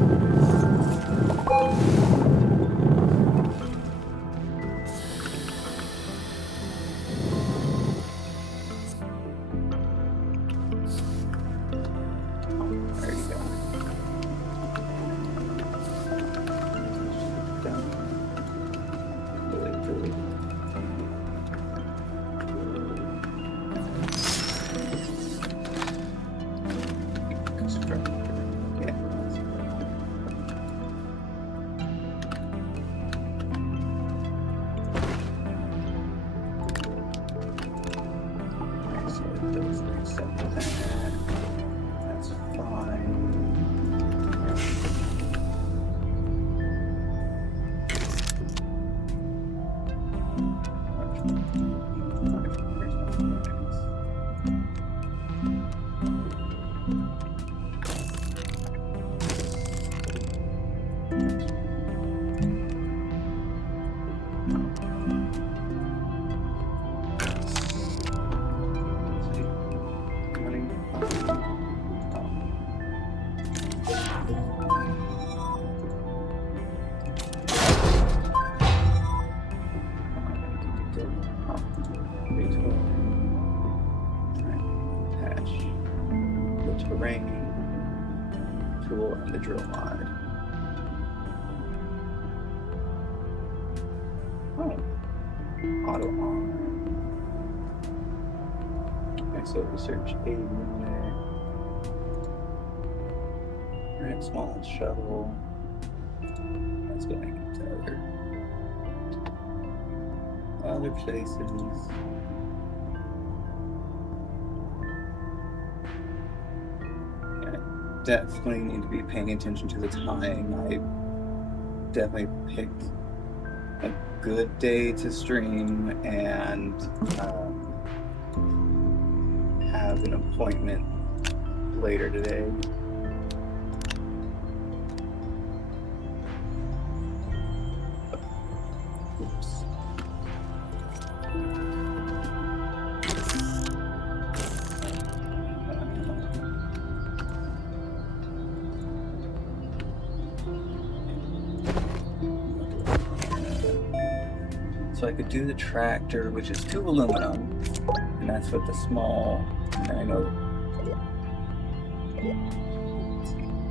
Tool and the drill mod. Oh, auto on. Okay, so research a unit. Right, small shuttle. That's going into other places. Definitely need to be paying attention to the time. I definitely picked a good day to stream and have an appointment later today. Oops. So I could do the tractor, which is 2 aluminum, and that's what the small, and I know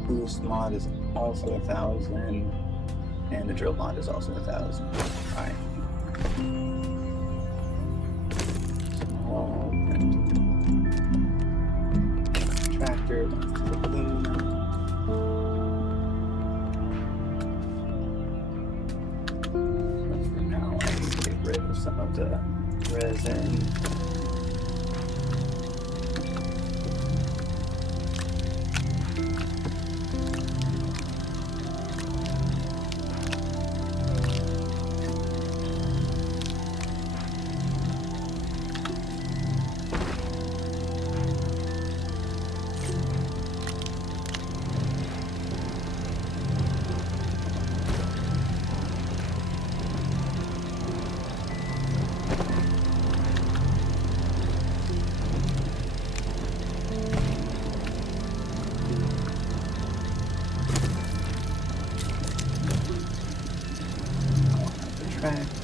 boost mod is also 1,000, and the drill mod is also 1,000. Alright. Small tractor, aluminum. Some of the resin.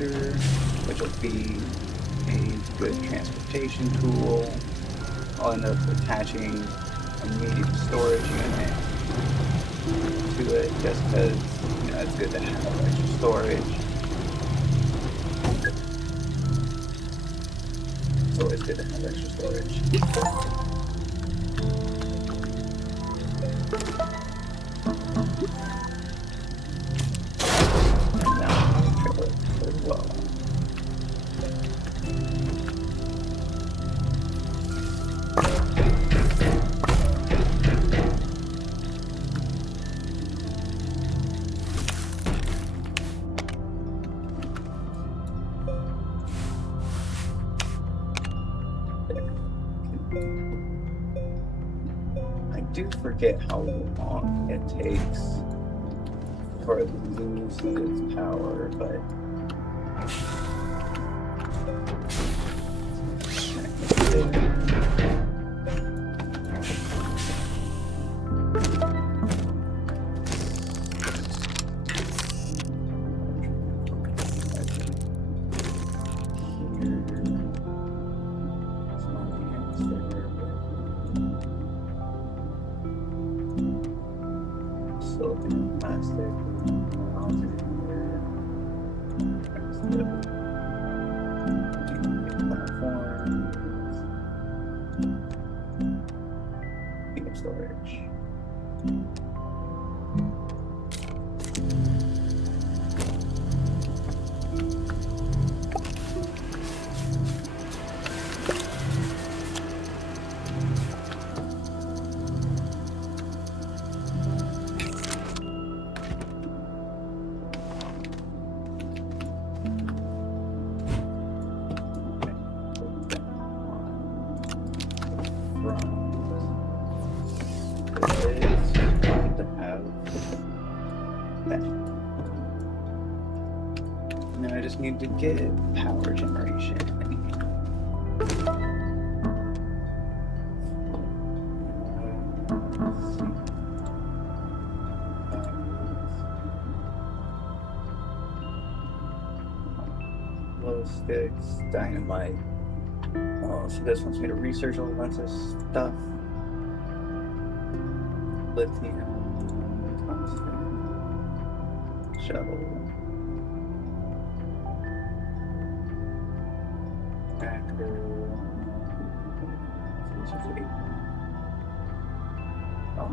tractor, which will be a good transportation tool. I'll end up attaching a medium storage unit to it just because, you know, it's good to have extra storage. It's always good to have extra storage. And now I'm going to trailer as well. I do forget how long it takes for it to lose its power, but silicon, plastic, platforms, medium storage. Now I just need to get power generation. Glow sticks, dynamite. Oh, so this wants me to research all bunch of stuff. Lithium, tungsten, shuttle.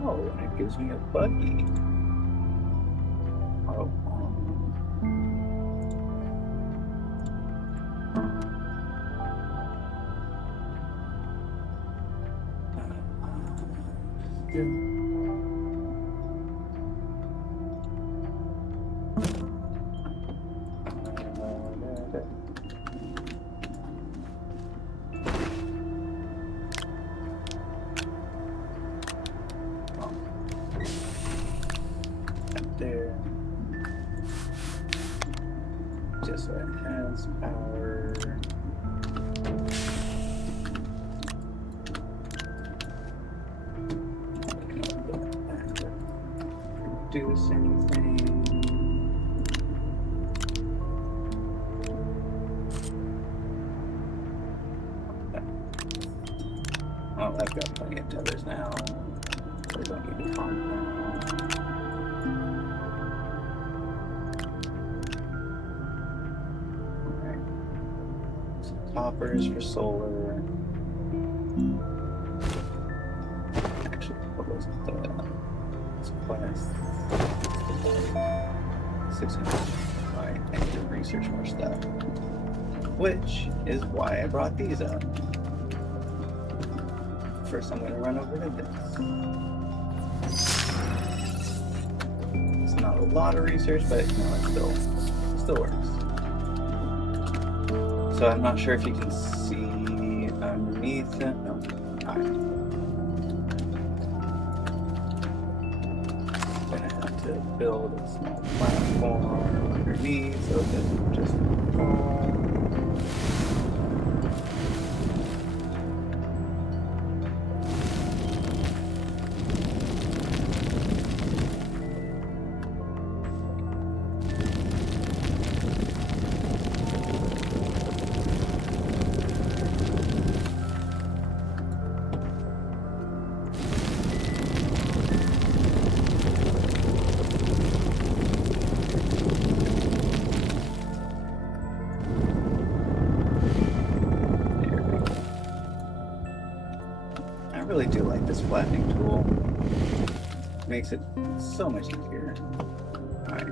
Oh, and it gives me a buggy. Oh. There, just so it has power. Produce anything. Oh, I've got plenty of tethers now. I don't need to farm now. Hoppers for solar. Actually, what was it? It's class 600. Alright, I need to research more stuff. Which is why I brought these up. First, I'm going to run over to this. It's not a lot of research, but no, it still works. So I'm not sure if you can see underneath it. No. Alright. I'm gonna have to build a small platform underneath so it doesn't just fall. really do like this flattening tool. Makes it so much easier. Alright.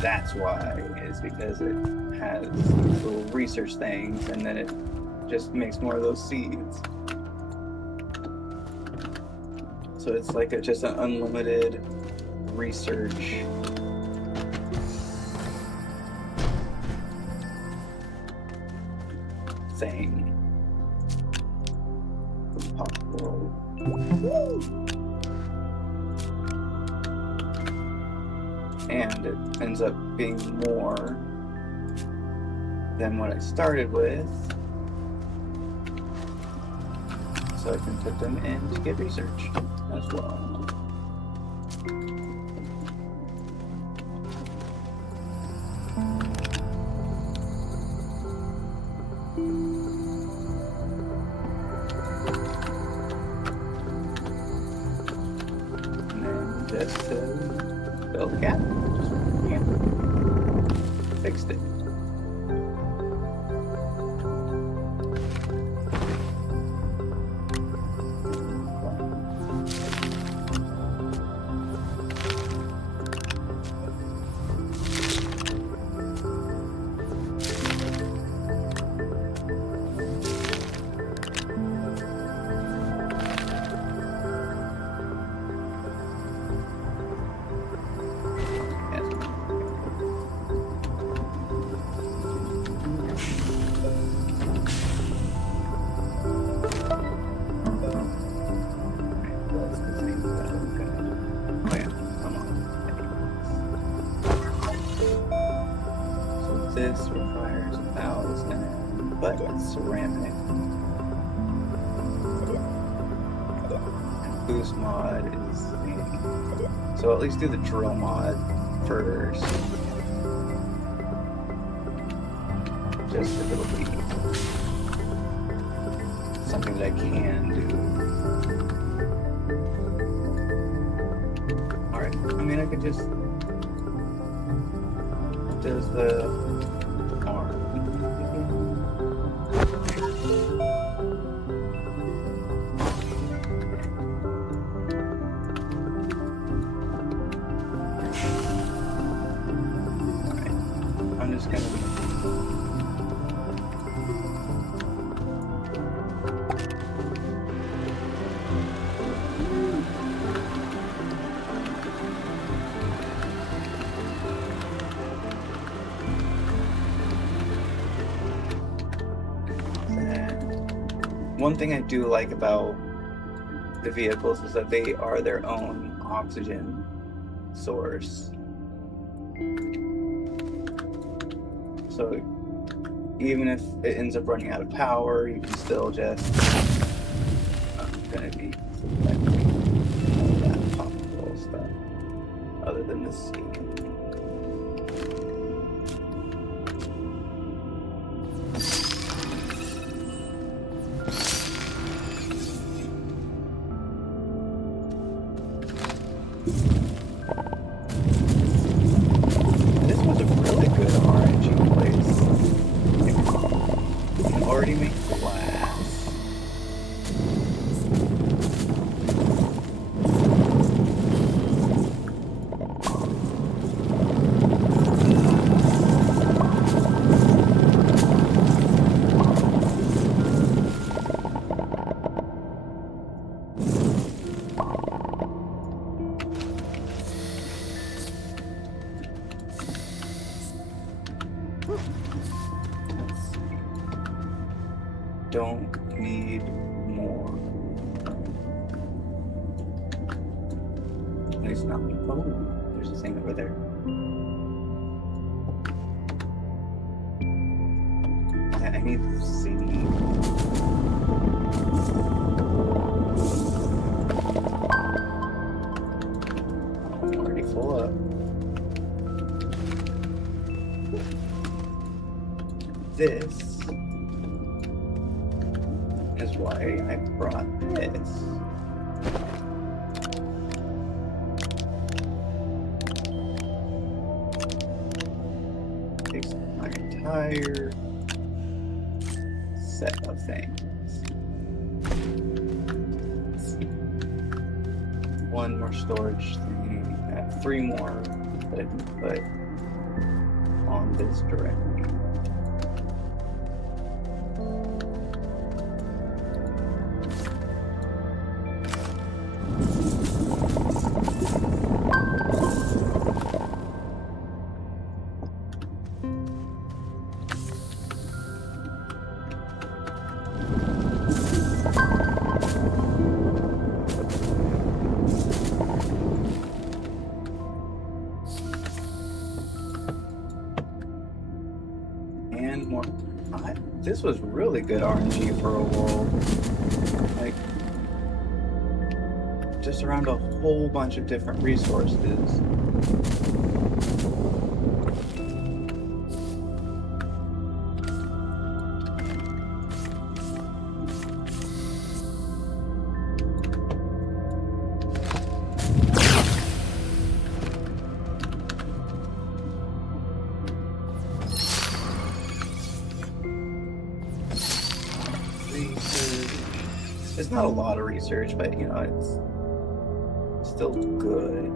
That's why, is because it has these little research things, and then it just makes more of those seeds. So it's like just an unlimited research thing. Possible. And it ends up being more than what I started with. So I can put them in to get researched as well. And then just to fill the gap. Yeah. Fixed it. This requires 1,000, but it's ceramic. And boost mod is so at least do the drill mod first. Just if it'll be something that I can do. Alright, I mean I could just does the arm. Alright, I'm just gonna one thing I do like about the vehicles is that they are their own oxygen source. So even if it ends up running out of power, you can still just gonna be selecting that possible stuff other than the steam. This was a really good RNG place. You can already make glass. Don't need more. At least not. Oh, there's a thing over there. I need to see. I'm already full up. This is why I brought this. Takes my entire set of things. One more storage thing. I have 3 more that I can put on this directly. And more. This was really good RNG for a world. Like, just around a whole bunch of different resources. It's not a lot of research, but you know, it's still good.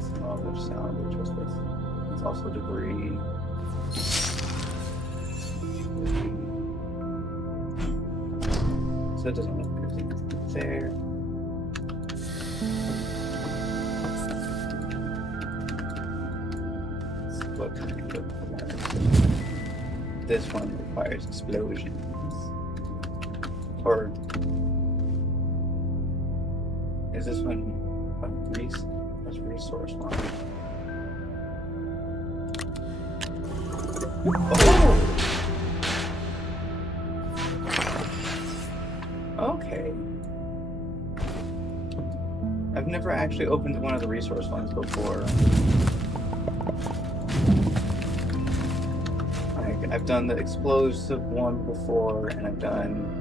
Some other salvage, what's this? It's also debris. So it doesn't look good there. What kind of this one requires explosions. Or is this one a resource one? Oh! Okay. I've never actually opened one of the resource ones before. Like, I've done the explosive one before, and I've done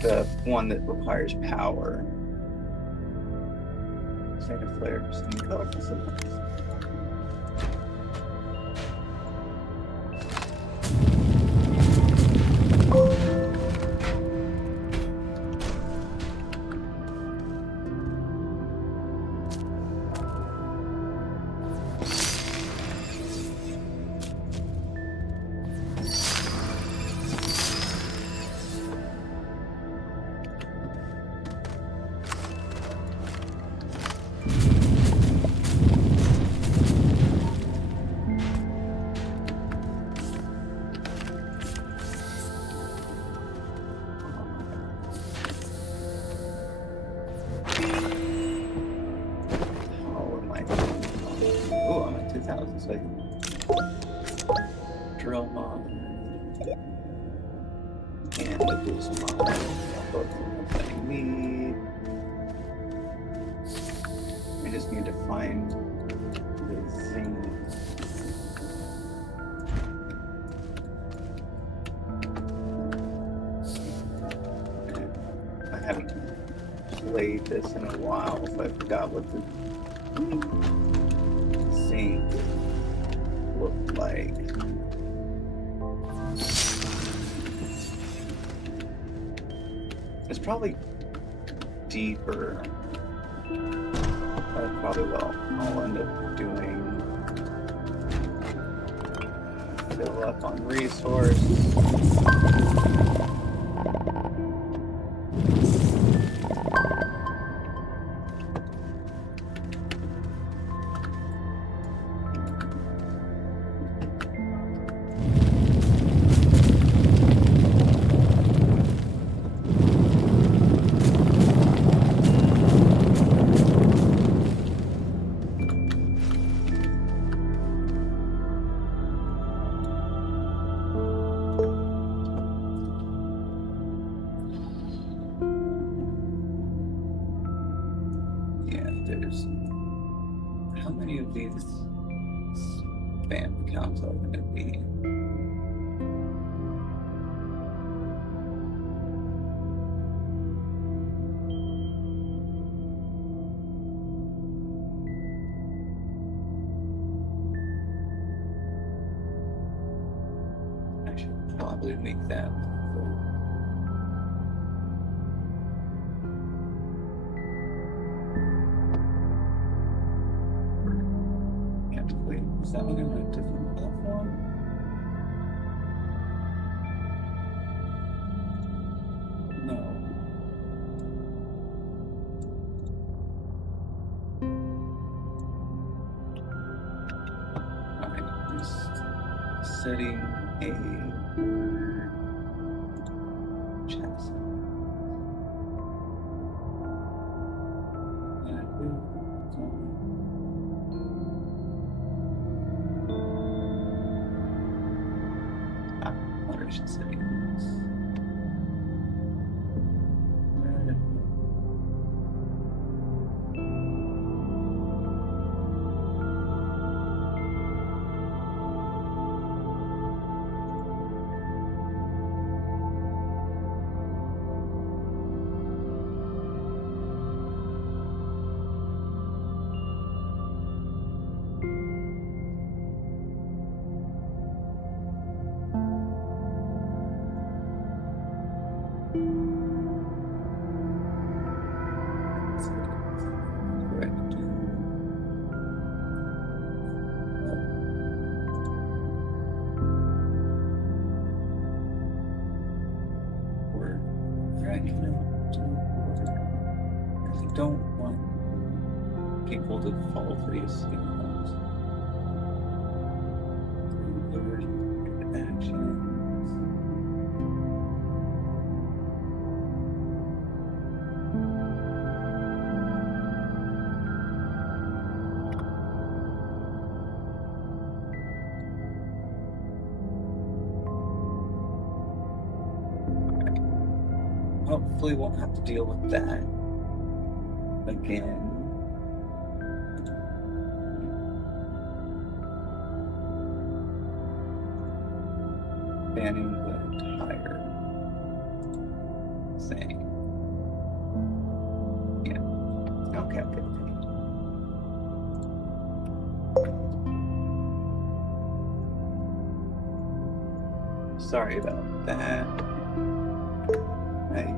the one that requires power. Sand flares and colorful symbols. So I can drill mine and the boost mine. Both of them that I need. I just need to find the zinc. I haven't played this in a while, so I forgot what the zinc look like. It's probably deeper. That's probably what I'll end up doing. Fill up on resource. is, how many of these spam accounts are going to be? I should probably make that full. Wait, is that one on a different platform? No. Alright, just setting a word chat set. Moderation settings. I don't want people to fall for these signals. Actions. Hopefully won't have to deal with that again. Banning the entire thing. Yeah. Okay. Sorry about that. Right.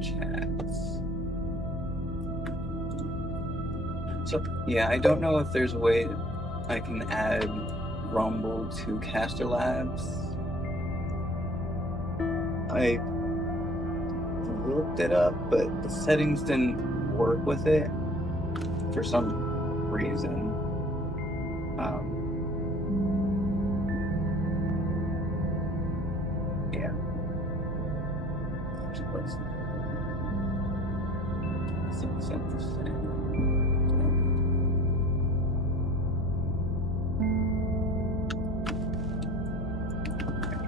Chats. So yeah, I don't know if there's a way I can add Rumble to Caster Labs. I looked it up, but the settings didn't work with it for some reason. Yeah. Let's 7%.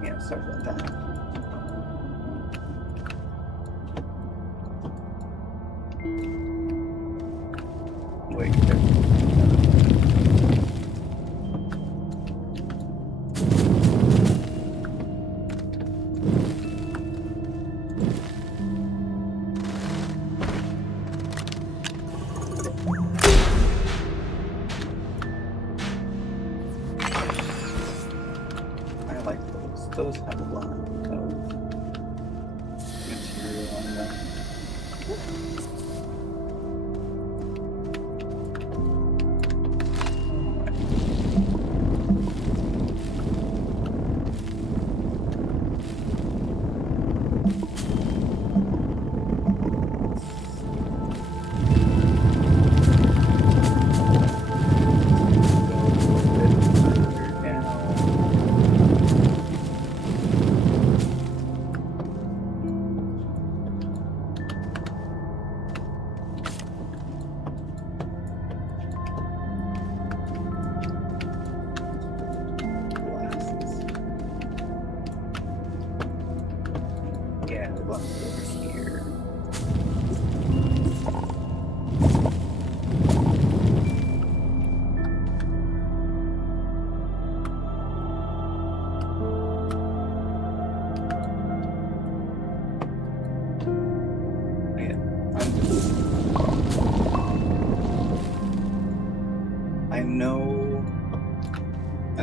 Yeah, sorry about that. Wait, I like those. Those have a lot of material on them.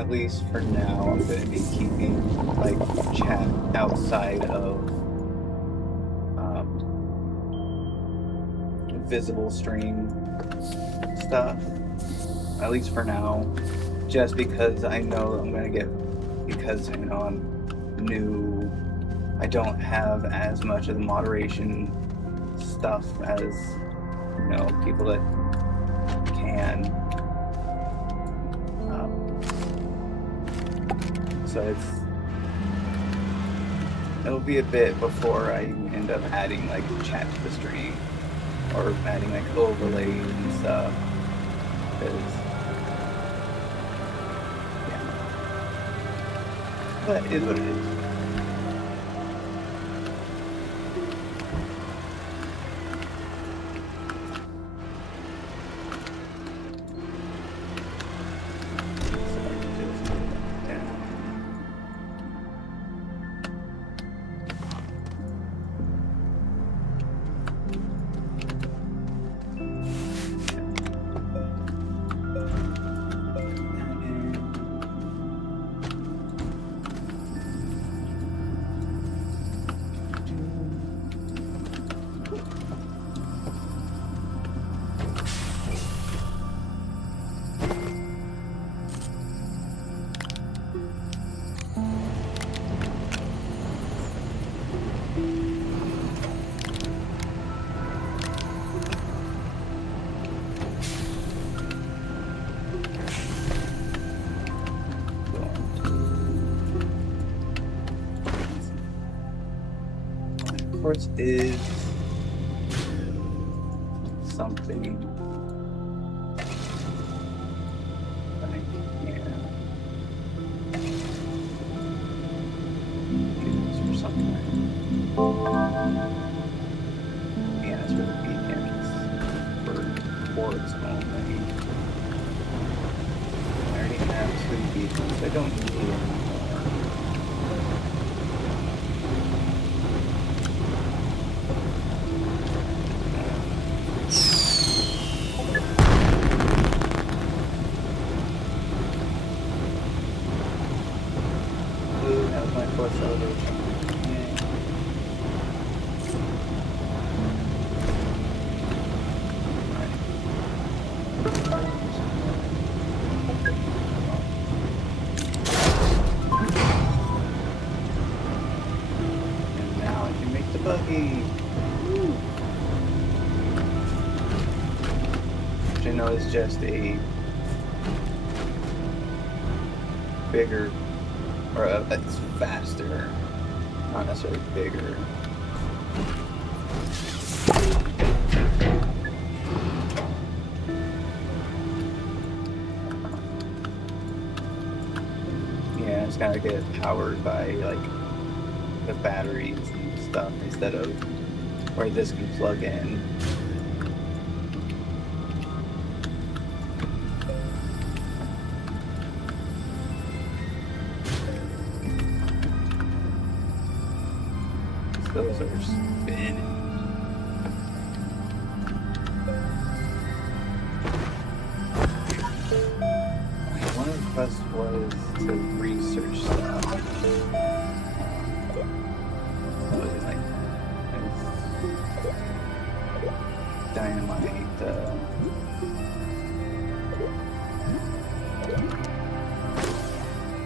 at least for now, I'm going to be keeping like chat outside of visible stream stuff. At least for now, just because I know I'm going to get, because I know I'm new, I don't have as much of the moderation stuff as, you know, people that can. So it'll be a bit before I end up adding like chat to the stream or adding like overlays and stuff. Because, yeah. But it is what it is. Quartz is something I can't use or something. Yeah, that's for the beacons for quartz only. I already have 2 beacons, so I don't need any more. Which I know is just a bigger, or it's faster, not necessarily bigger. Yeah, it's gotta get powered by like the batteries and stuff instead of where this can plug in. Those are spinning. One of the quests was to research stuff. What was it like? It was dynamite.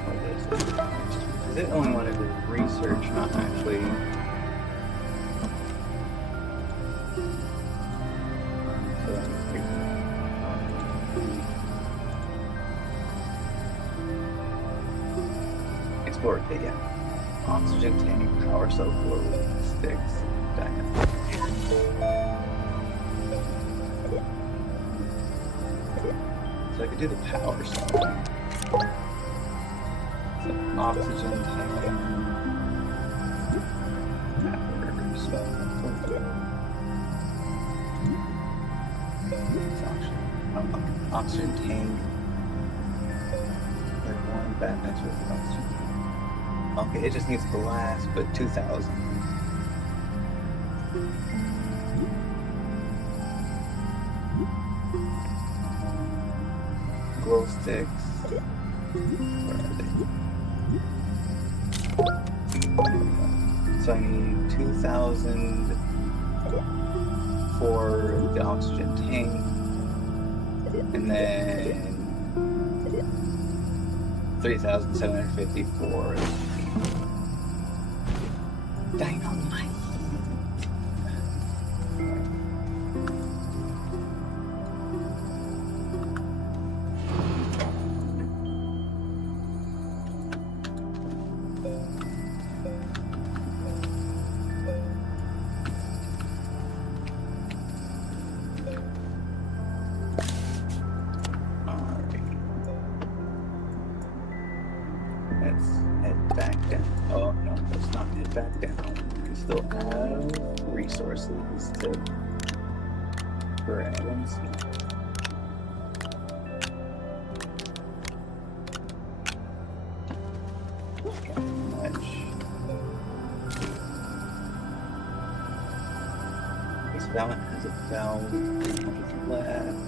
What is it? Because it only wanted to research, not actually. Explore, yeah. Oxygen tank, power cell glow sticks, dynamite. So I could do the power cell. So oxygen tank. Oxygen tank. Like one bad next with oxygen. Okay, it just needs glass, but 2,000. Glow sticks. Where are they? So I need 2,000 for the oxygen tank, and then 3,750 for the dynamite. Let's head back down. Oh no, let's not head back down. We still have resources to grab and see. Not much. This balance has about 300 left.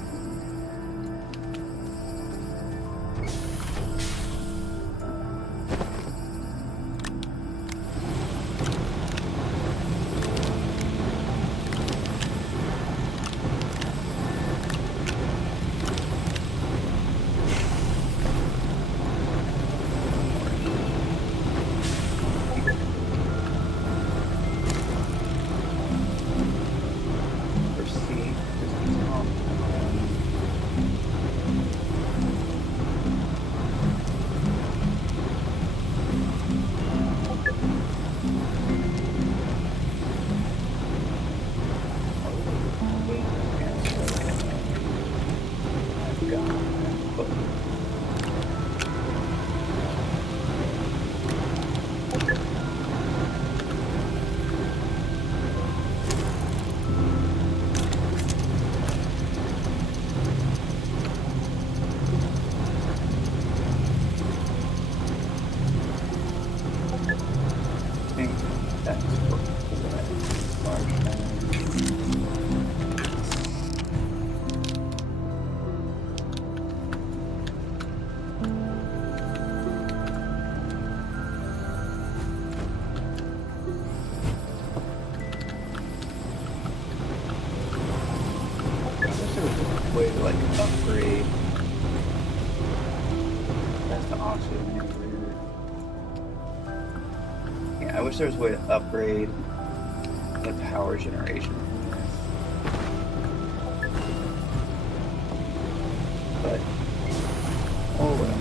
Way to like upgrade. That's the oxygen. Yeah, I wish there was a way to upgrade the power generation. But oh well.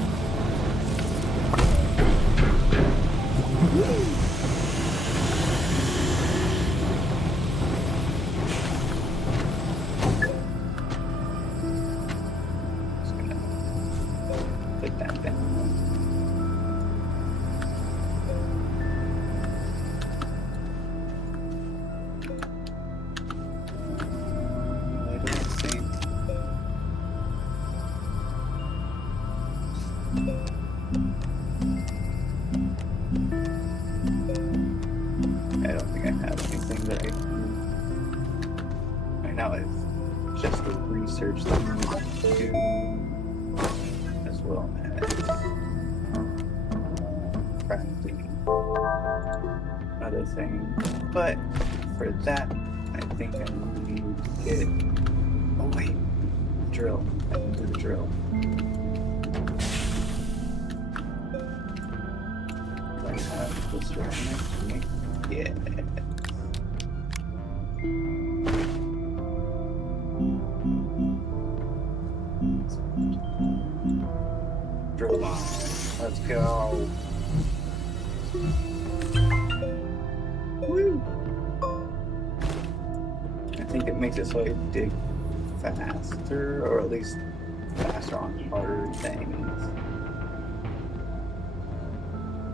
I don't think I have anything that I can. Right now it's just the research that we need to do, as well as crafting other things. But for that, I think I need to get. Oh wait, drill. I can do the drill. I have this right next to me. Yeah. Drill on. Let's go. Woo! I think it makes it so I dig faster, or at least faster on harder things.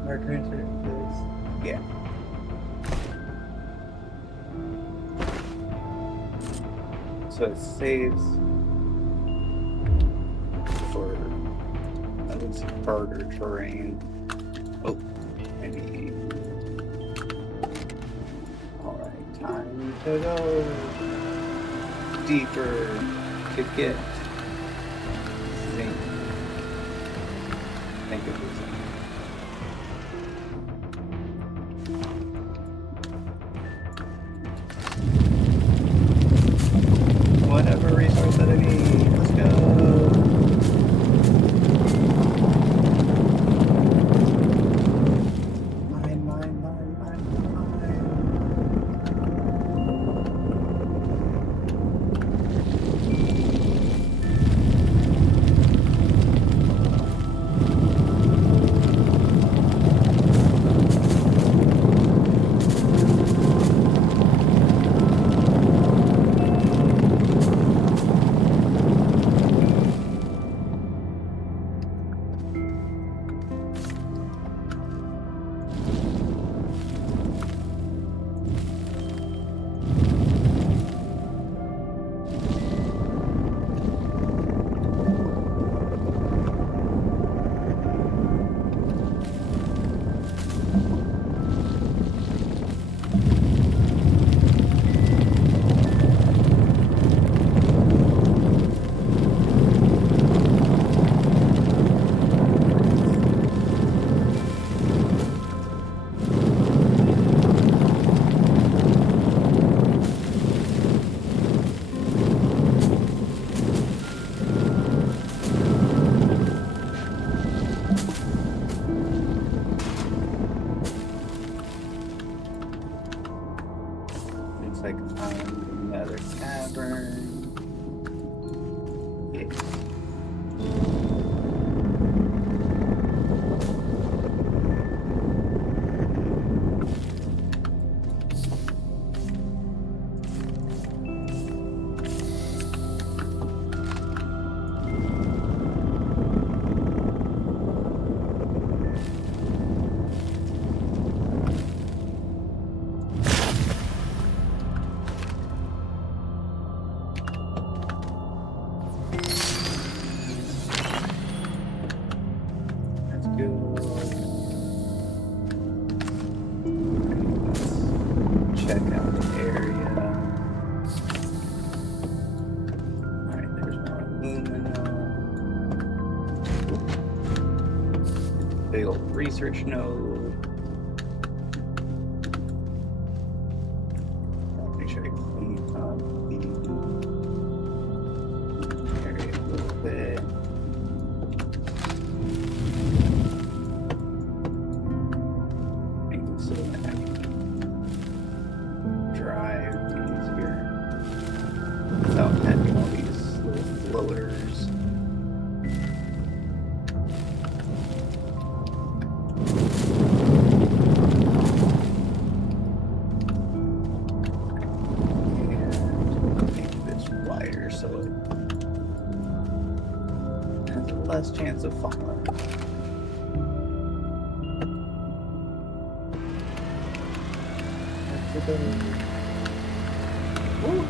Marker enter this. Yeah. So it saves for at least harder terrain. Oh, I need. Alright, time to go deeper to get zinc. think it was. Whatever resource that I need. Let's go. Like another cavern. Yeah. Check out the area. Alright, there's more aluminum. Big old research node. Make sure I clean up the area a little bit. So that I can drive easier without having all these little floaters. And make this wider so it has less chance of falling. Woo.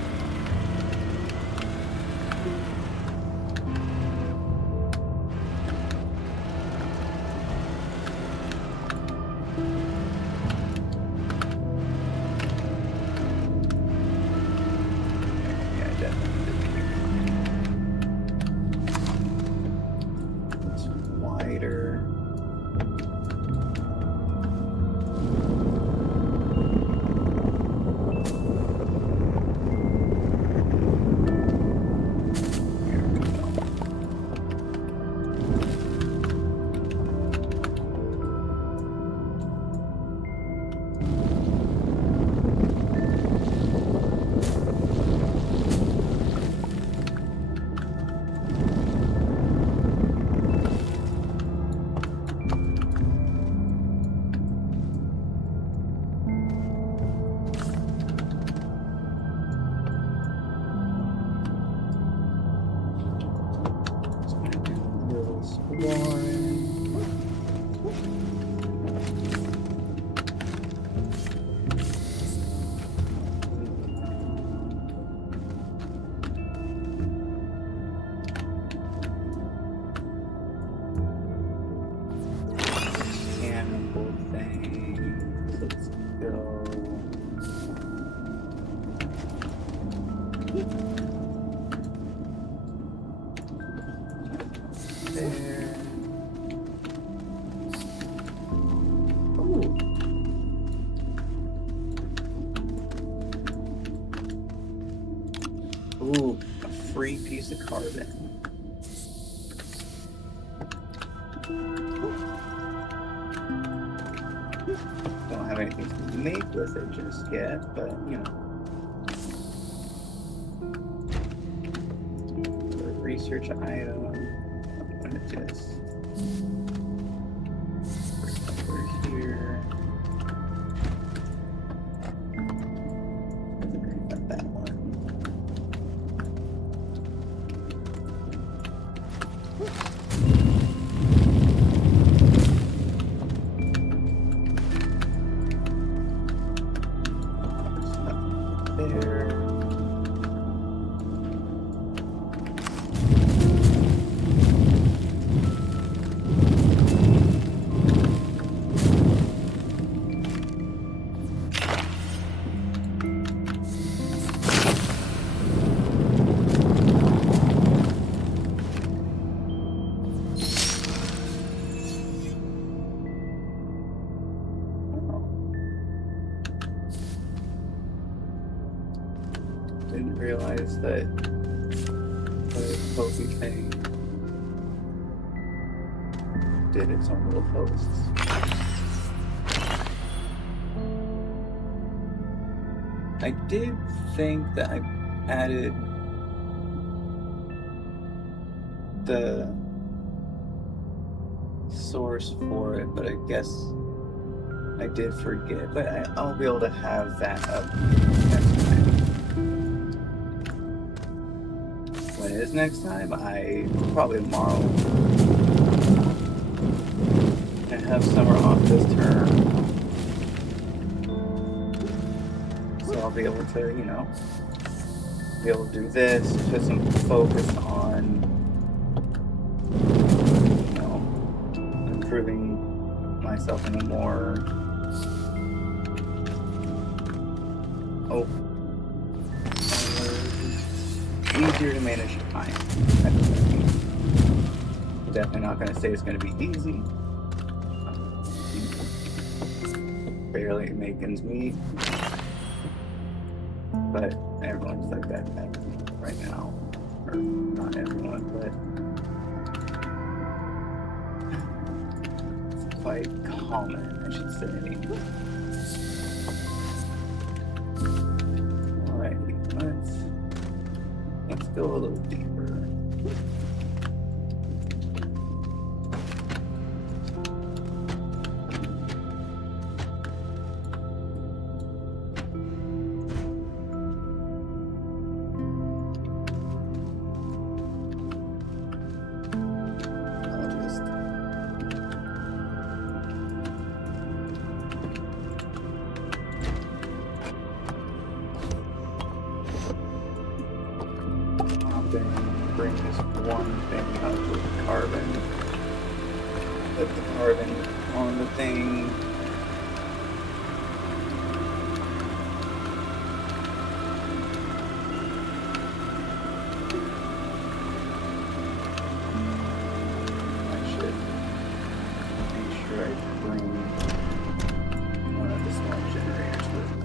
Yeah, definitely. It's wider. use the carbon. Don't have anything to make with it just yet, but you know. Research item. I'm gonna just over here. Not that one. There. Didn't realize that the posy thing did its own little posts. I did think that I added the source for it, but I guess I did forget. But I'll be able to have that up next time. When it is next time, probably tomorrow. I have summer off this term, so I'll be able to, you know, be able to do this, put some focus on, you know, improving myself in a more easier to manage time. Definitely not going to say it's going to be easy. Barely making meat, but everyone's like that right now, or not everyone, but it's quite common, I should say. Alrighty, let's go a little deeper. Bring this one thing up with carbon. Put the carbon on the thing. I should make sure I bring one of the small generators with me.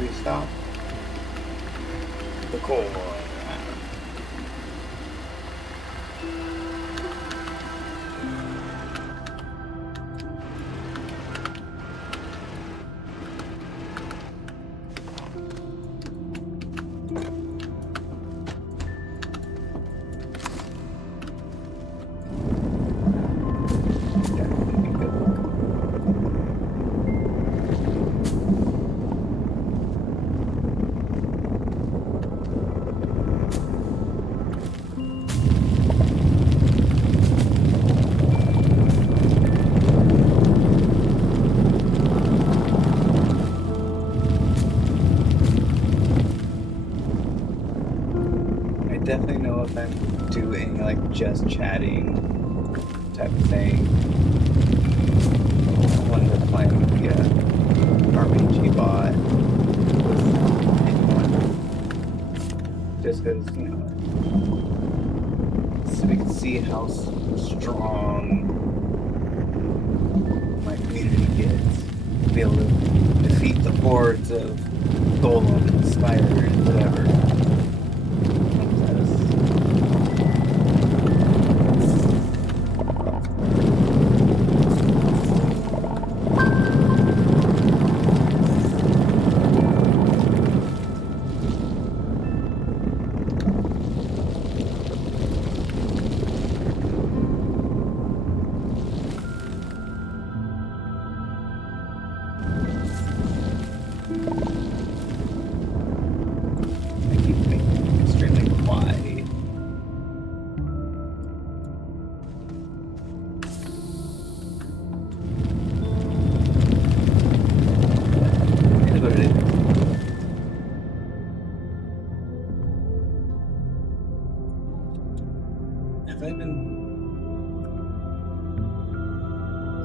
we stop? The core. Definitely know if I'm doing like just chatting type of thing. When we're playing the RPG bot with anyone. Just because, you know, so we can see how strong my community gets. Be able to defeat the hordes of golems, spiders, whatever.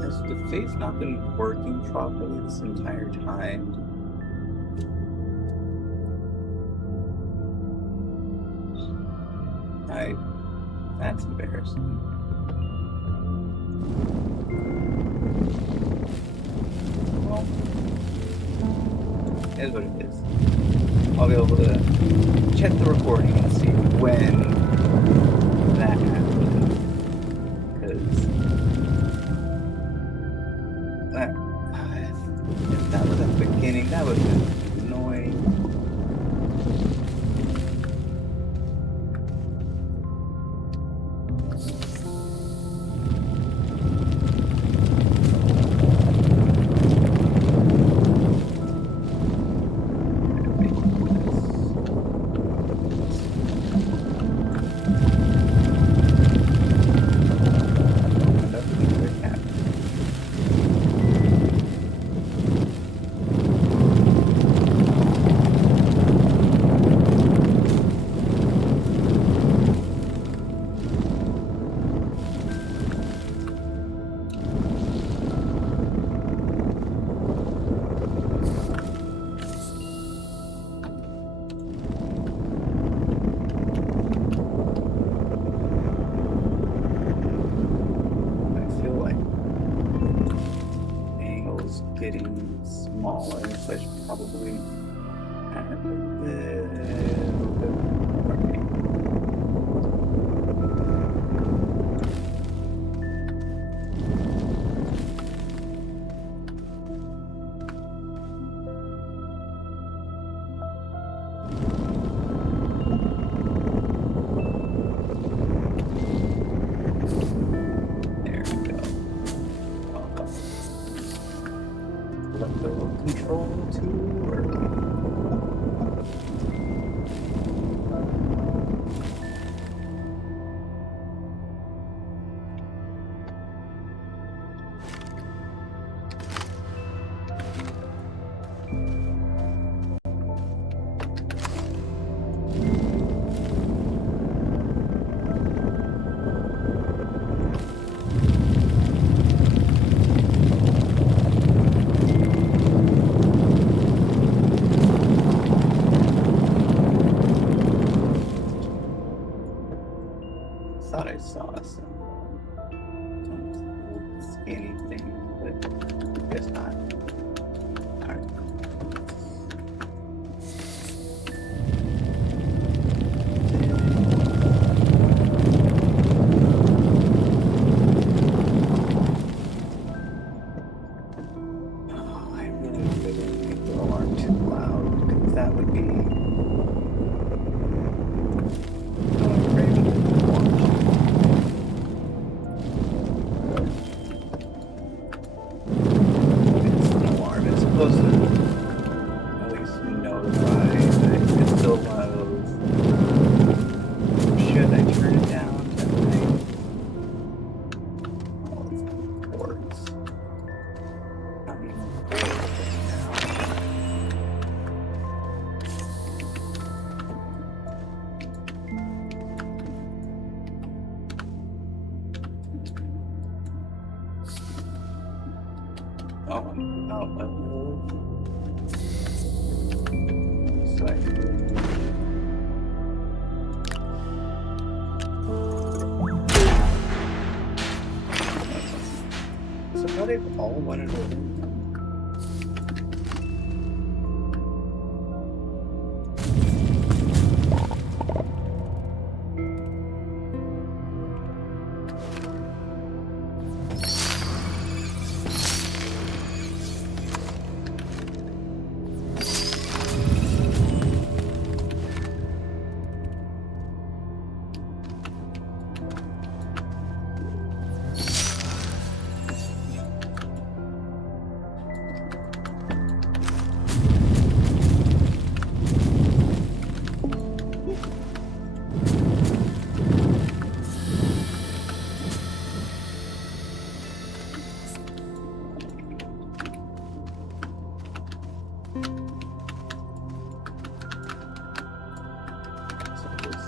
Has the face not been working properly this entire time? That's embarrassing. Well, it is what it is. I'll be able to check the recording and see when that happened. Because if that was at the beginning, that would have been annoying. Getting smaller, so I should probably add a little bit more. There we go. Let the control too early. notified, but it's still one of those. Should I turn it down tonight? Oh, of course. I'm even bored with it now. Oh, I'm out of so how they've all wanted to win.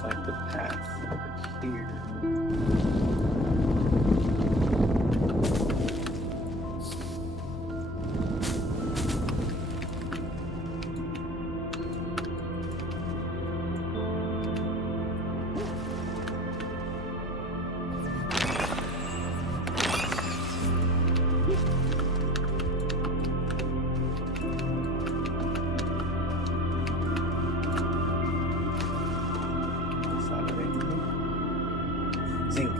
Like the path over here. Zinc.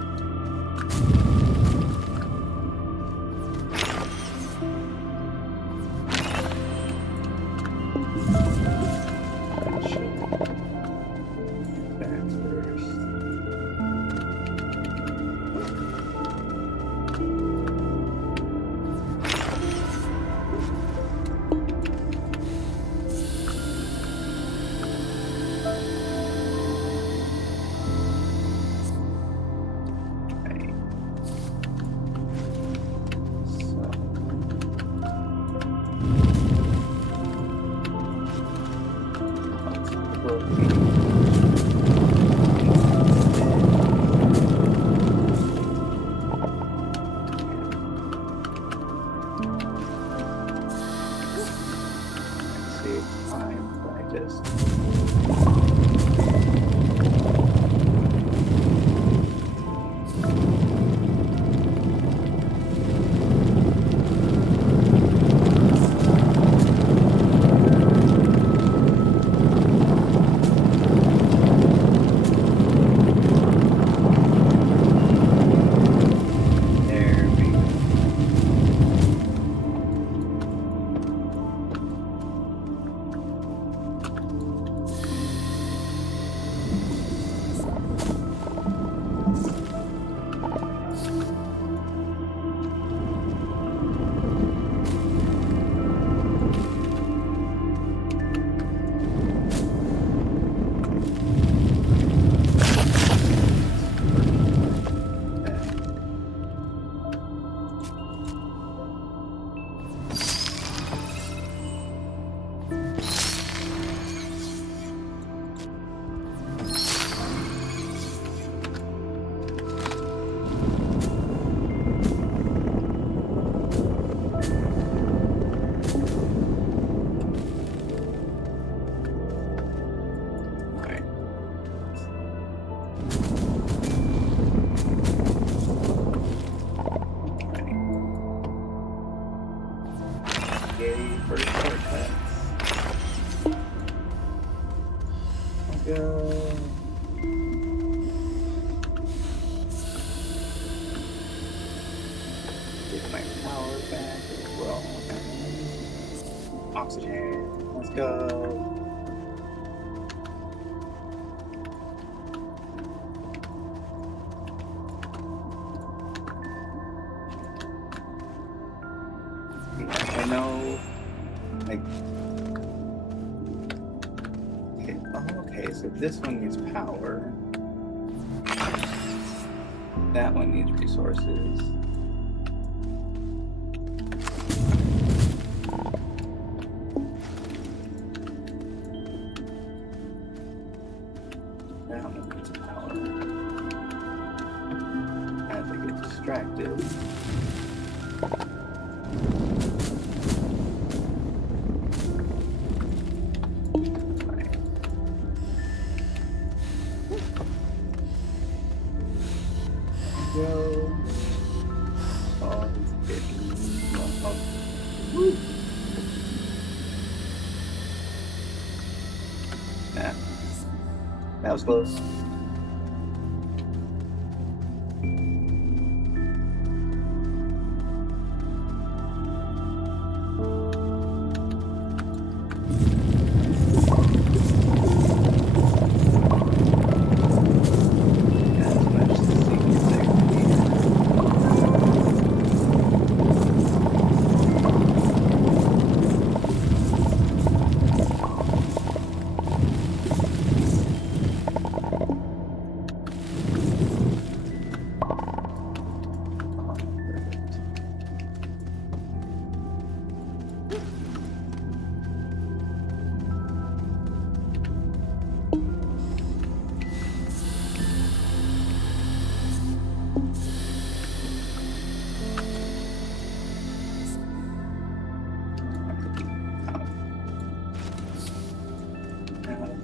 go. Get my power back. We're all oxygen. Let's go. I know, like, Okay, so this one needs power. That one needs resources. That one needs power. As I get distracted. Go. Oh, it's getting woo. Nah. That was close.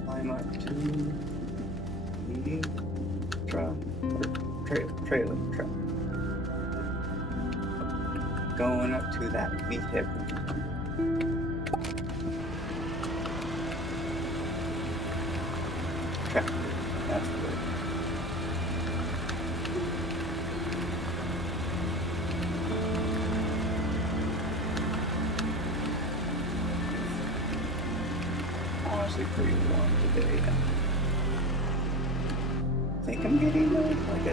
Climb up to the trailer truck. Going up to that vehicle. Tractor, that's the word. Honestly pretty warm today. I think I'm getting like a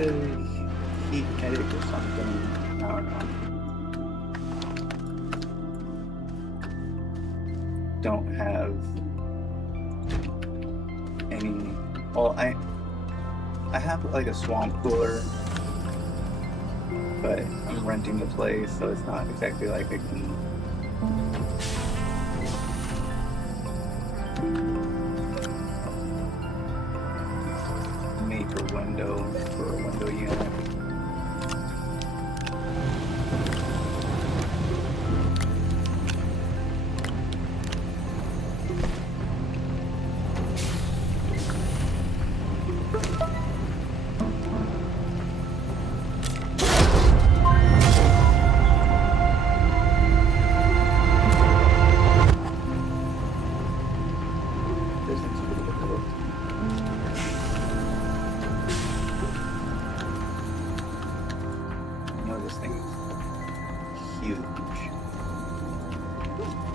heat headache or something. I don't know. Don't have any. Well, I have like a swamp cooler, but I'm renting the place, so it's not exactly like I can. Make a window for a window unit.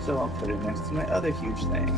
So I'll put it next to my other huge thing.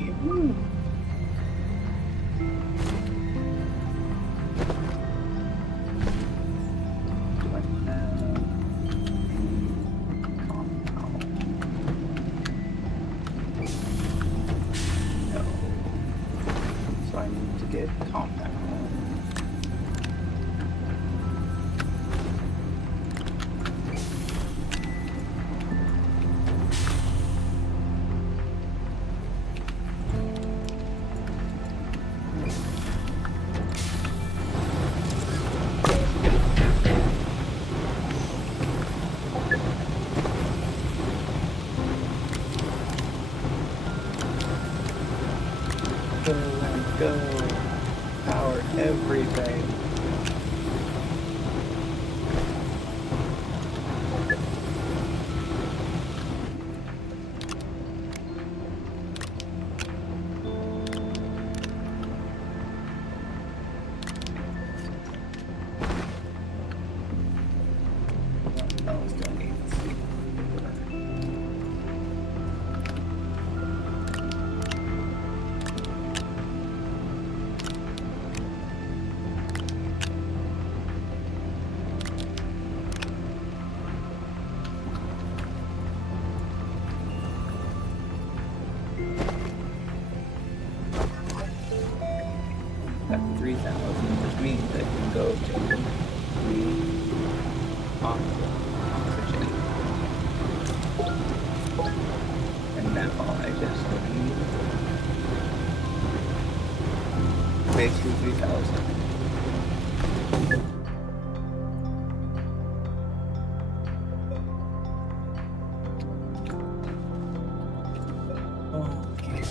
money. Woo. Do I have compound? No. So I need to get compound. Go and go. Power everything. What else do I need to see? At 3,000, which means I can go to the oxygen. And now I just need basically 3,000. Okay.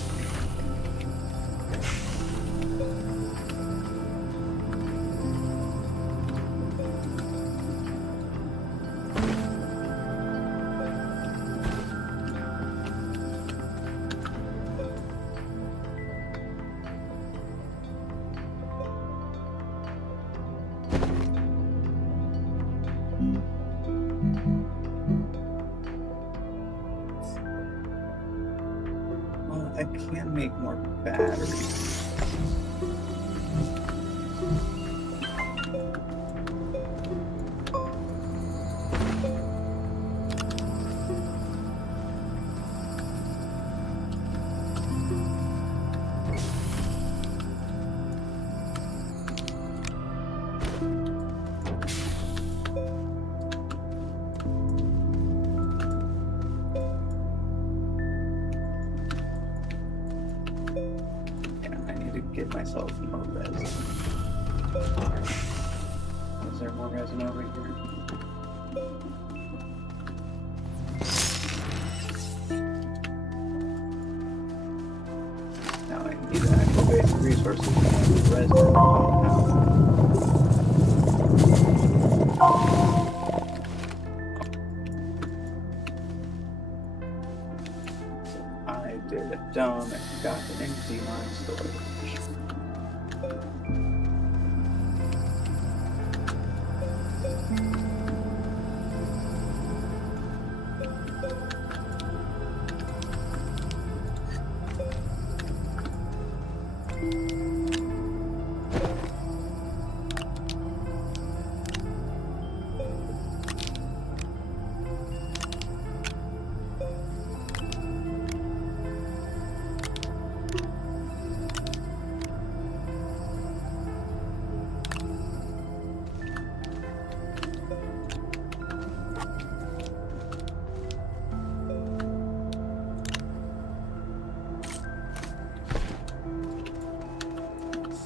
Well, I can make more batteries. Get myself more resin. Is there more resin over here? Now I need actual basic resources. Resin compound. So I did a dome and got an empty mine storage.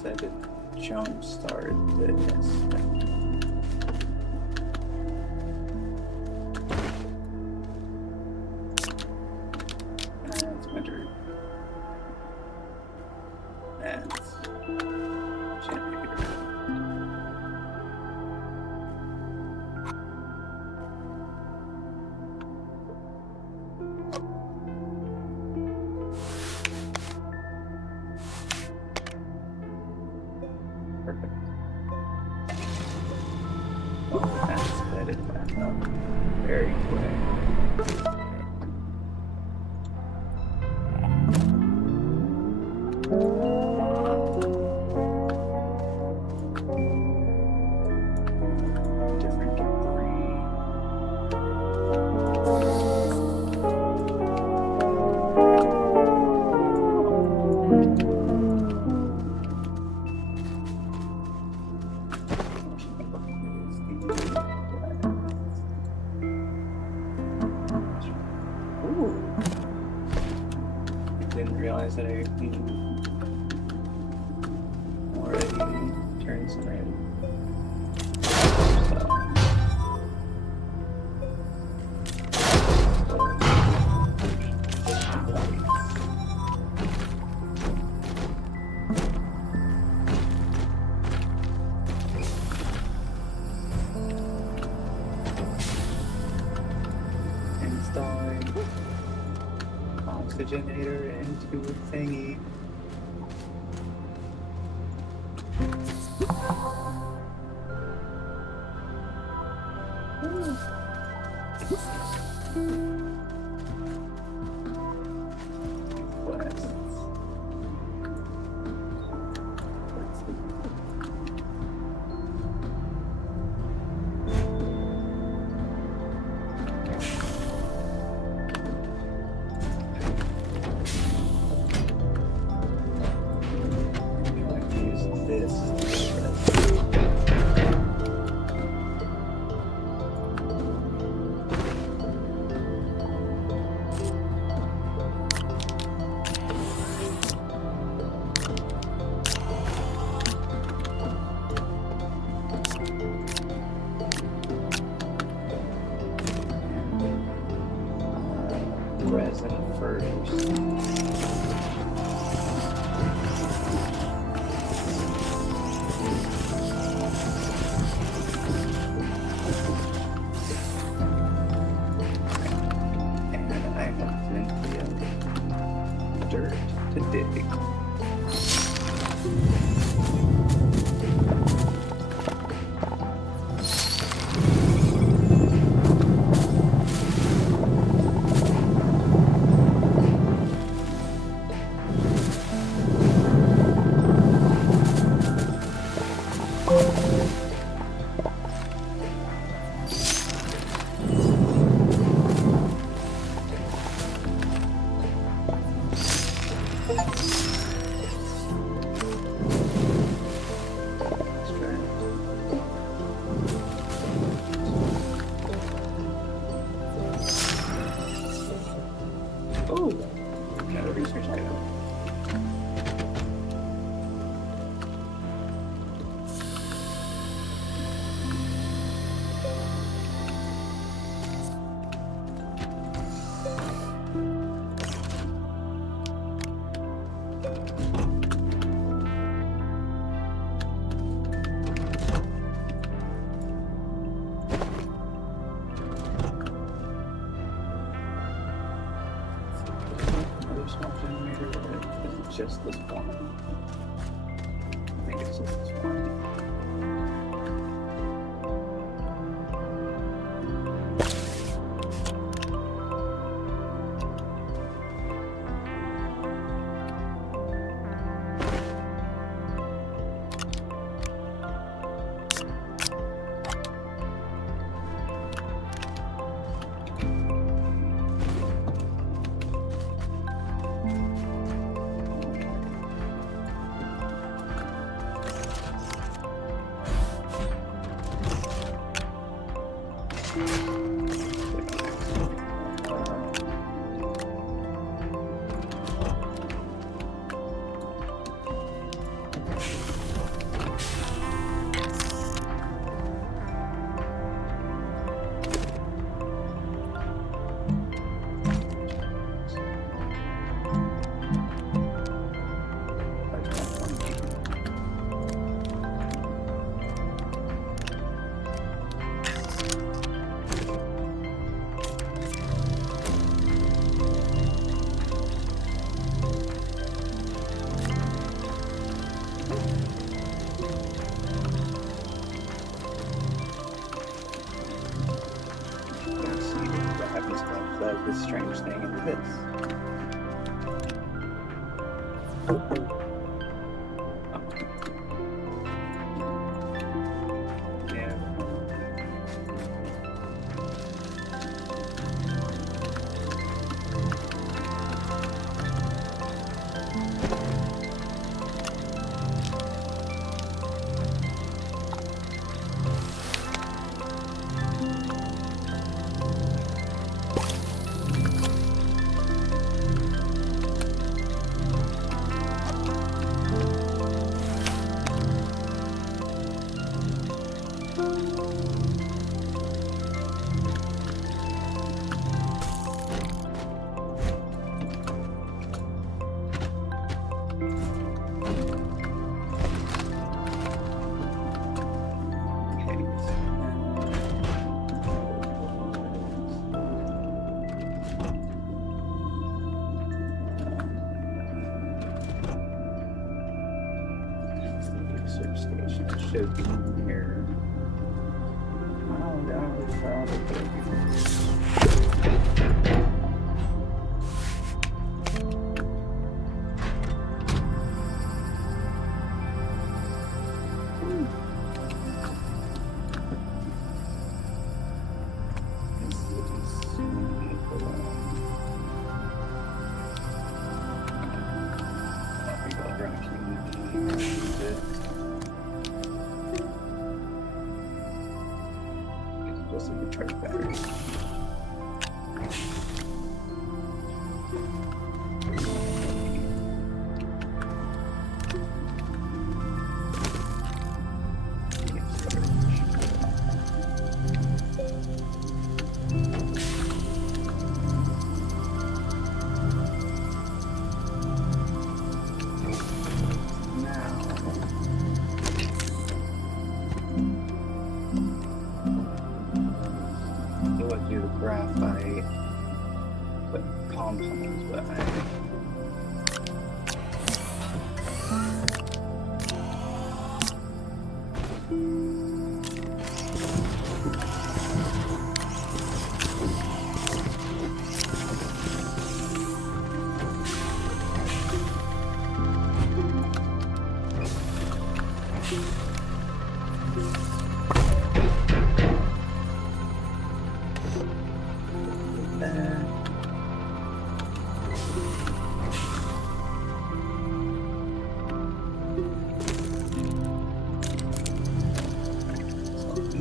Said it jump started this. That's winter. That's generator. Perfect. Oh, that sped it back up very quick. 1 Different debris. Ooh. I didn't realize that I already turned some red. Installing oxygenator into a thingy. Resin first. And I have plenty of dirt to dig. Oh, another research item. Small generator, or is it just this one? I think it's just this one. This strange thing into this. research station. It should be here. Oh, that was just a recharge battery. Graphite, but compounds, but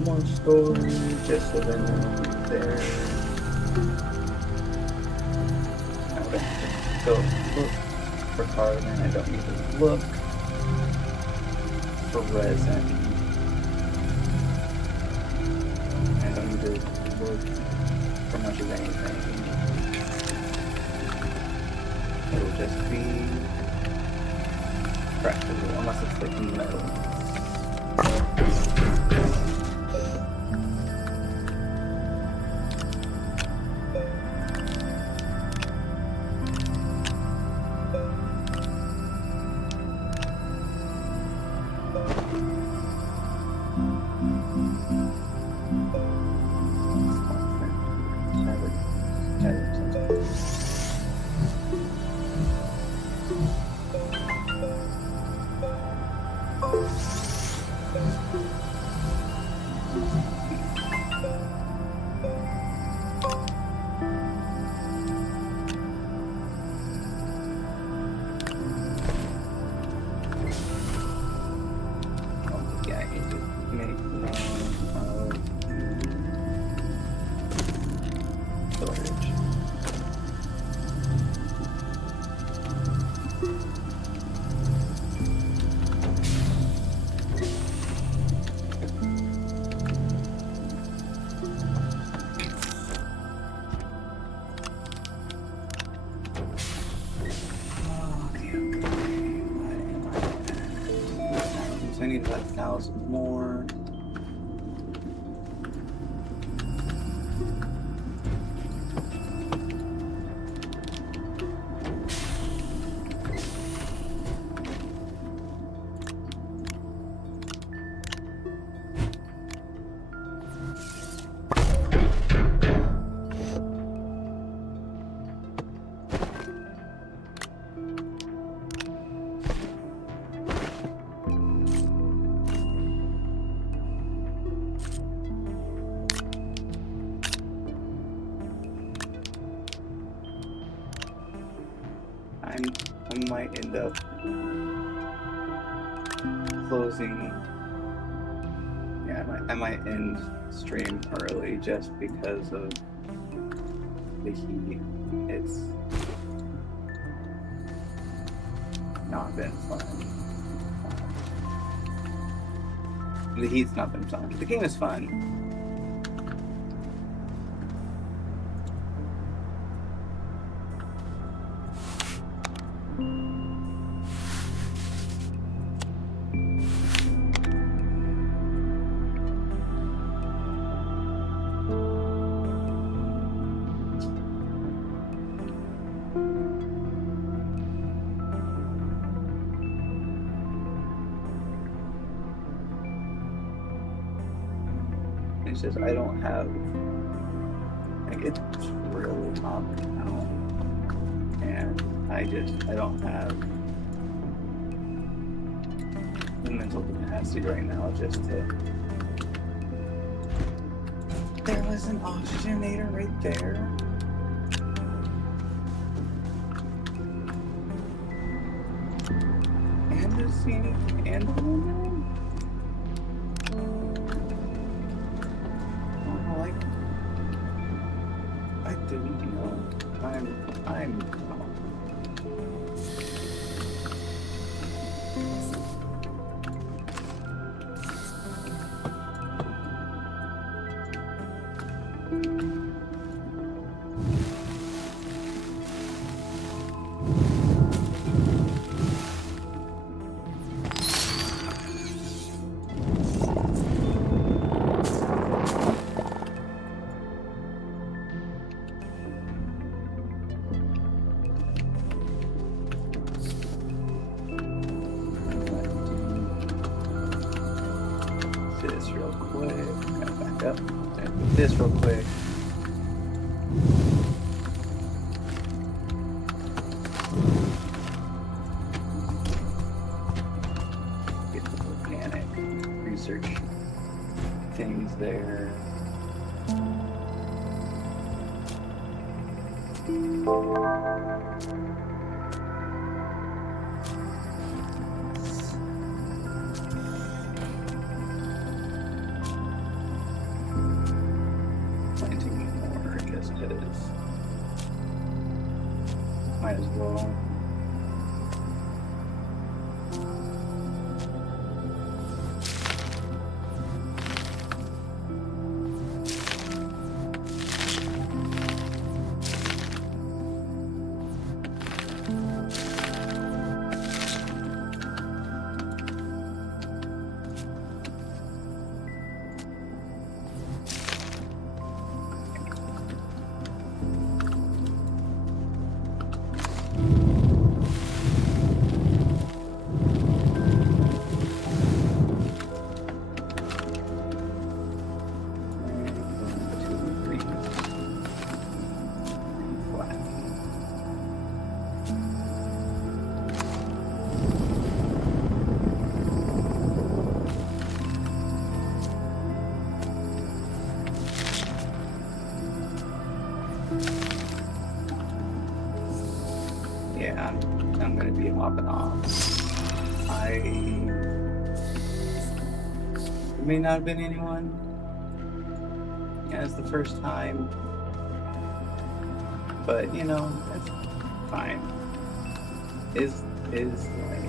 more storage, just so then there. I don't have to go look for carbon. I don't need to look for resin. I don't need to look for much of anything. It'll just be practical, unless it's like metal. I need like 1,000 more. I might end up closing. Yeah, I might end stream early just because of the heat. It's not been fun. The heat's not been fun. The game is fun. It's just I don't have, like, it's really hot right now, and I don't have the mental capacity right now just to. There was an oxygenator right there. And a scenic and a woman. Oh, like, I didn't know. I'm. This real quick. Gotta back up. And put this real quick. Get the organic research things there. Planting more just because might as well. Yeah, I'm gonna be hopping off. There may not have been anyone. Yeah, it's the first time. But you know, that's fine. Is like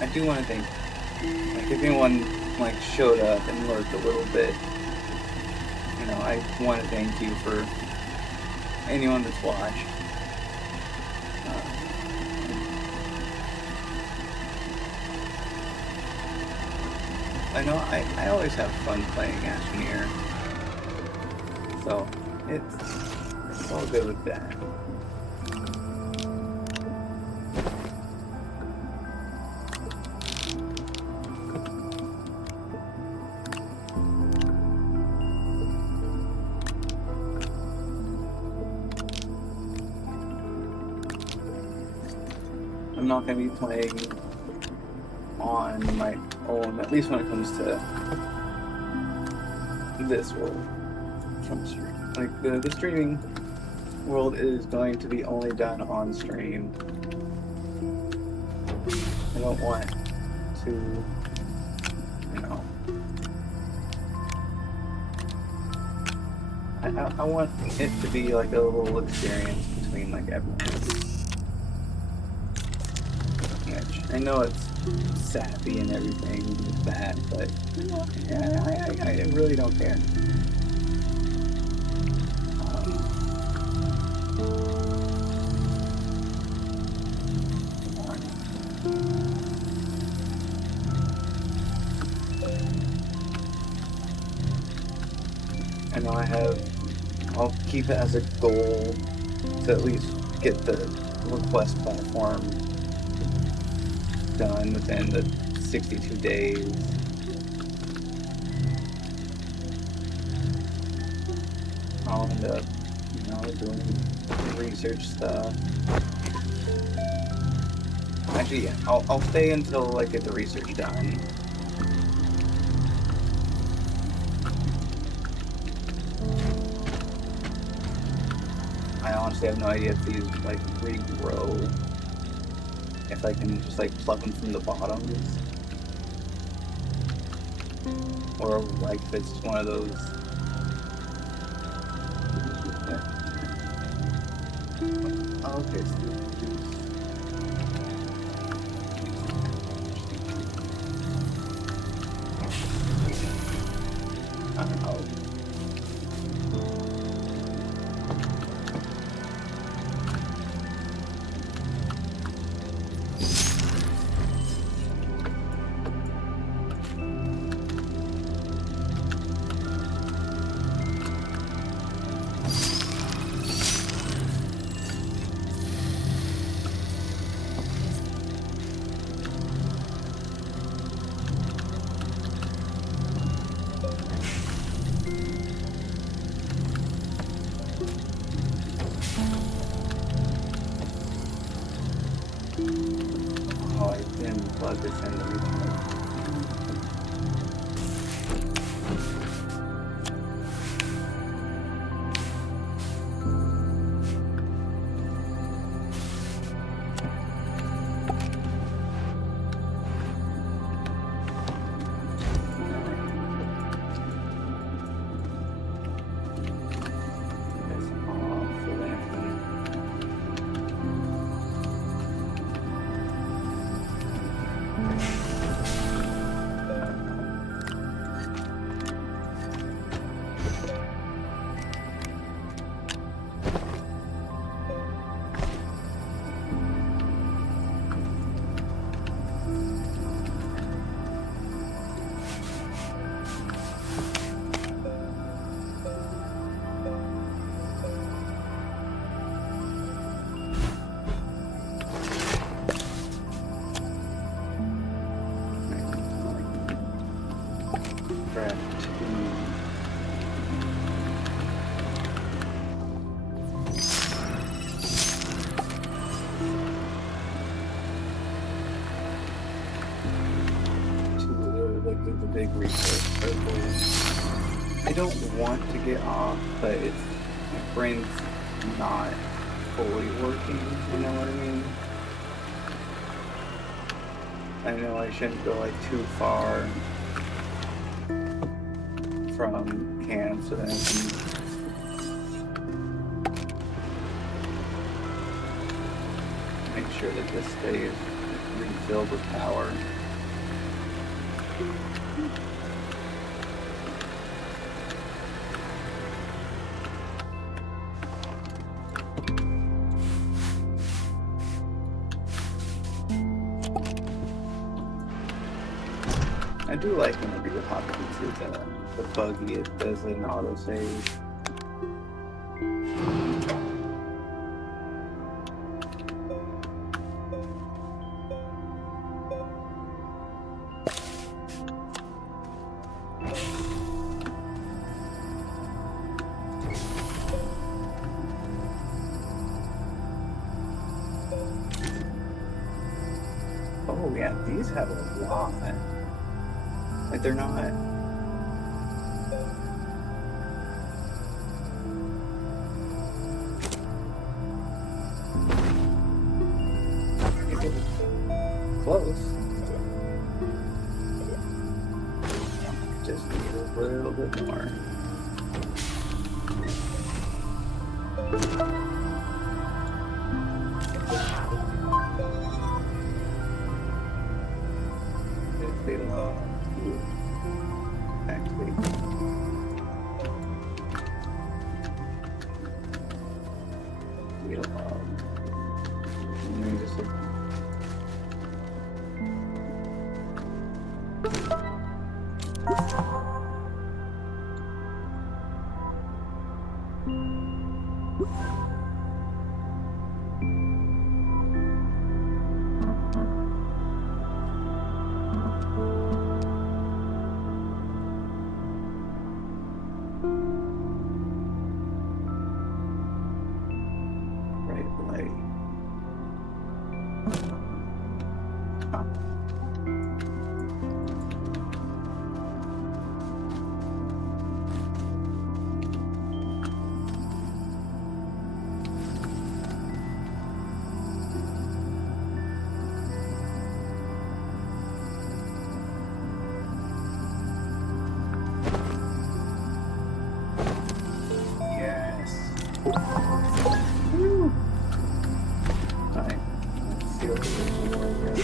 I do want to thank, like, if anyone like showed up and lurked a little bit, you know, I want to thank you for anyone that's watched. I know I always have fun playing Astroneer, so it's all good with that. I'm not going to be playing on my own, at least when it comes to this world. Like, the streaming world is going to be only done on stream. I don't want to, you know, I want it to be like a little experience between like everyone. Which I know it's sappy and everything like that, but yeah, I really don't care. I know I'll keep it as a goal to at least get the request platform done within the 62 days. I'll end up, doing research stuff. Actually, yeah, I'll stay until I get the research done. I honestly have no idea if these like regrow. If I can just like pluck them from the bottoms, or like if it's one of those. Oh, okay. I don't know. Oh, I didn't plug this in the remote. The big resource circle. I don't want to get off, but my brain's not fully working, you know what I mean? I know I shouldn't go like too far from camp so that I can make sure that this stays refilled with power. I do like whenever you hop into the buggy, it does an autosave. Oh yeah, these have a lot. Like they're not. Close. Just need a little bit more. Activate. Wheel log. Let me just look. Right light. Huh. Yes. Woo. Alright. Let's see what we can do.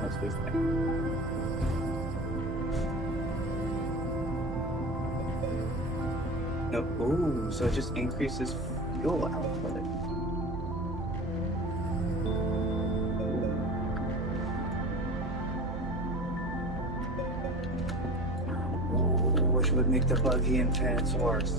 What's this thing? No, ooh, so it just increases fuel output. Ooh, which would make the buggy and pants worse.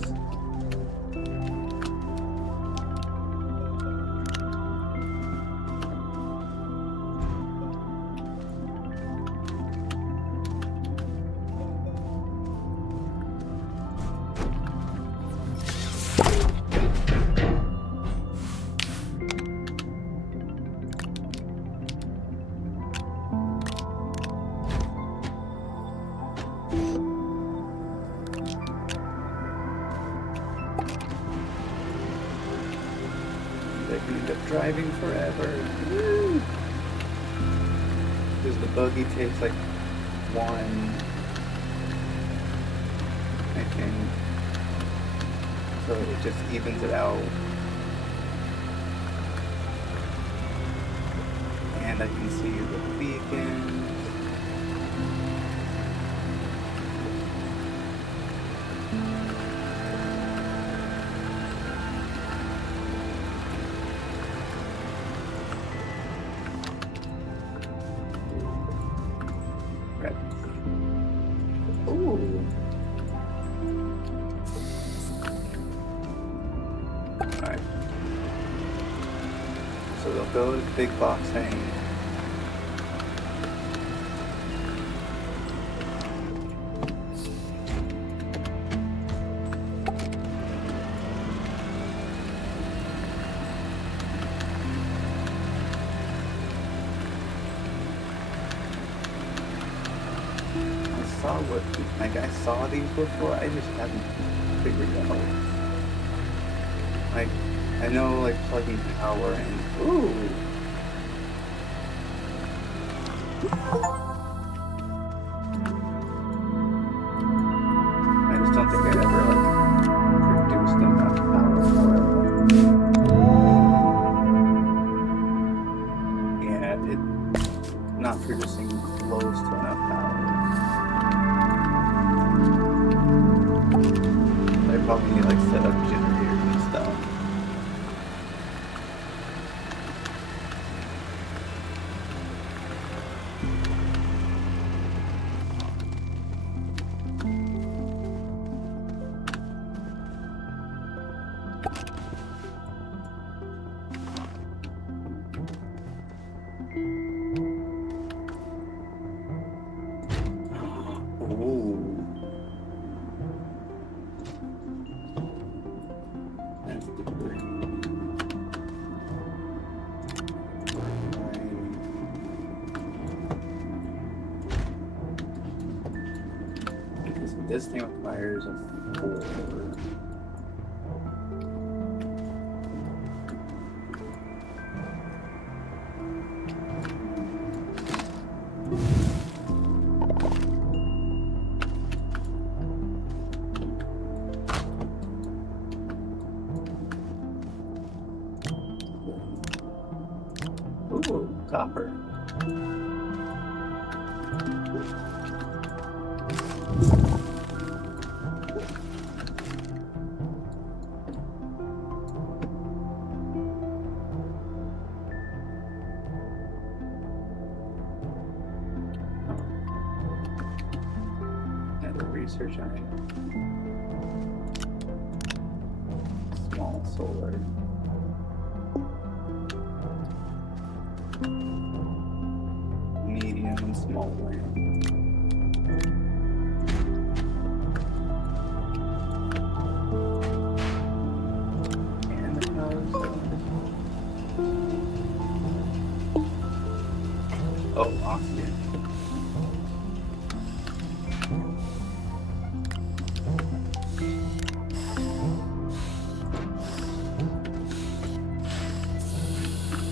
They can end up driving forever. Woo! Because the buggy takes like one, I think. So it just evens it out. And I can see the beacon. Right. Ooh. Alright. So they'll go to the big box thing. I saw these before, I just haven't figured it out. Like, I know, like, plugging power in. Ooh! I just don't think I'd ever, like, produced enough power for it. Yeah, it's not producing close to enough power. I probably need like set up generators and stuff. Ooh. That's the green. Because this thing requires a 4. Ooh, copper. Another research item. Small solar. Medium and small land. And another solar. Oh, oxygen.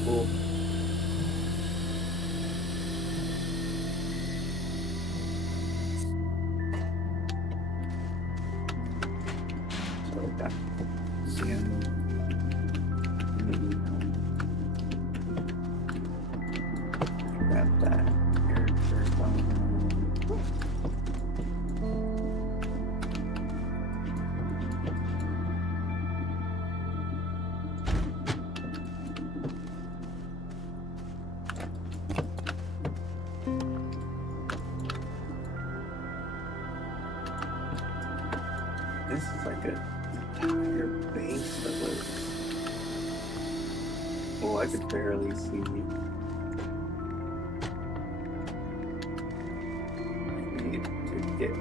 Cool. So that grab that. This is like an entire base of it. Oh, I could barely see. I need to get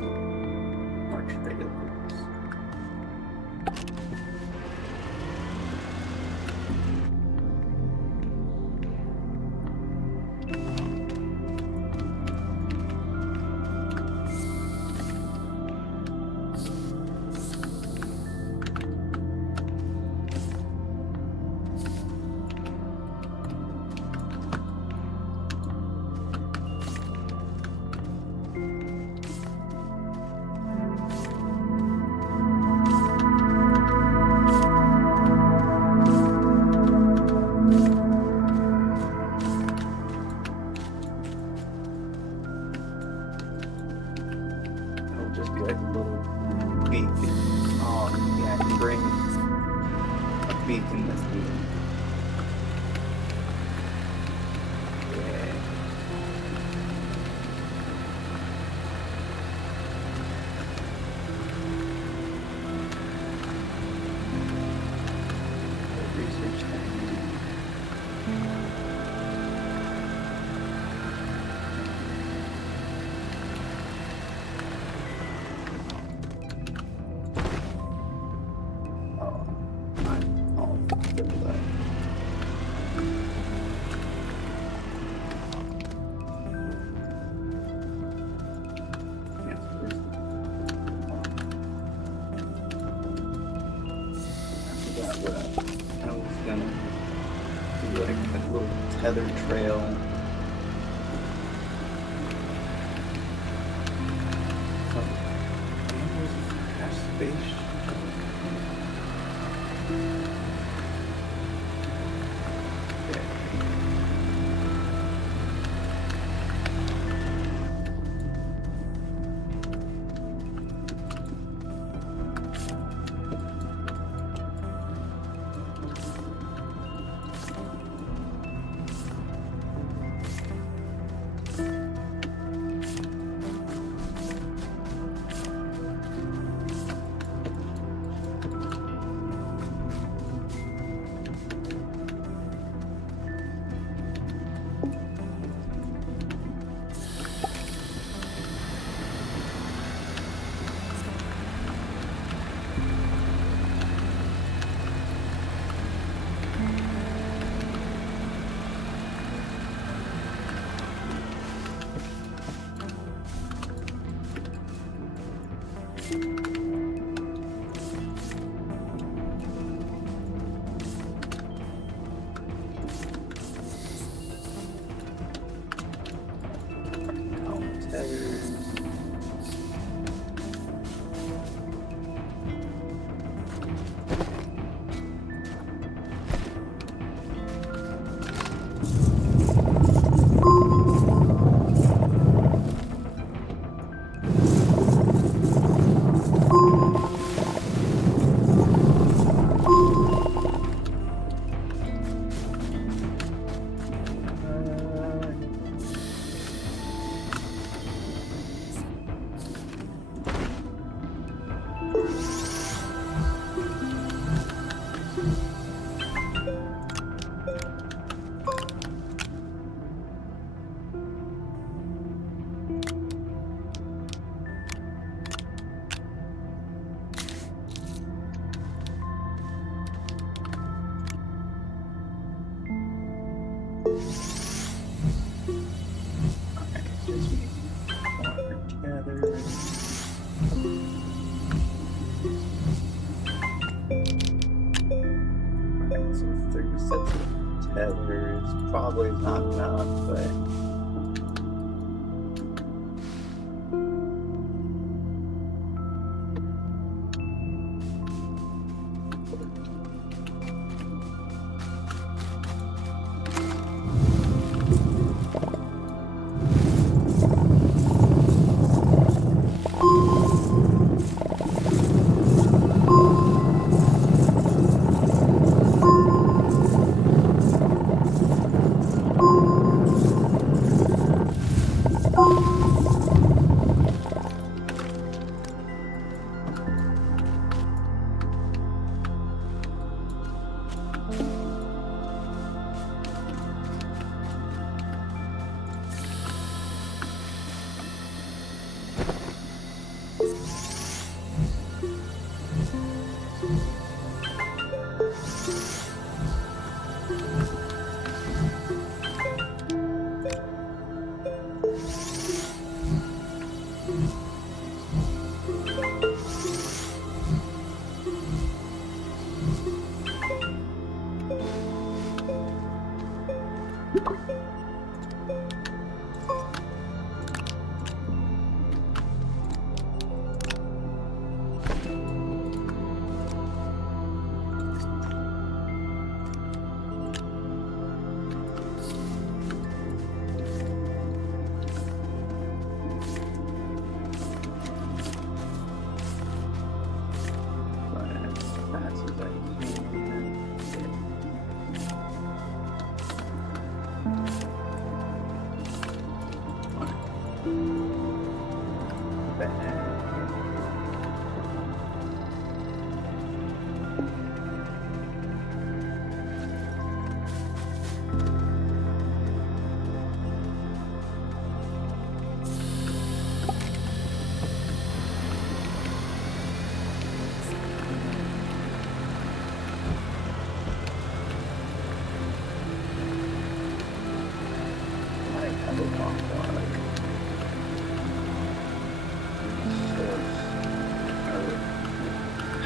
more trailers. Just be like a little beacon. Oh, yeah, I can bring a beacon this week. Yeah. Research thing. I was gonna do like a little tether trail. Space. Just maybe more together. Alright, so 30 sets of tethers probably not enough, but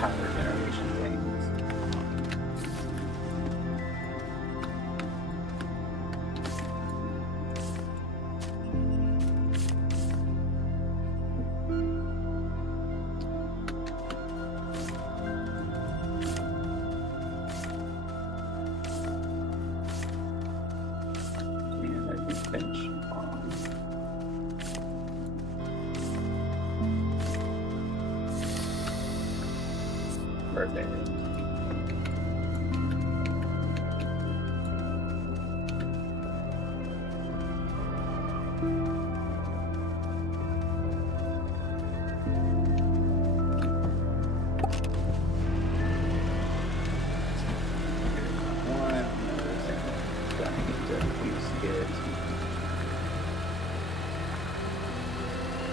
power generation things. And I can bench on. Perfect.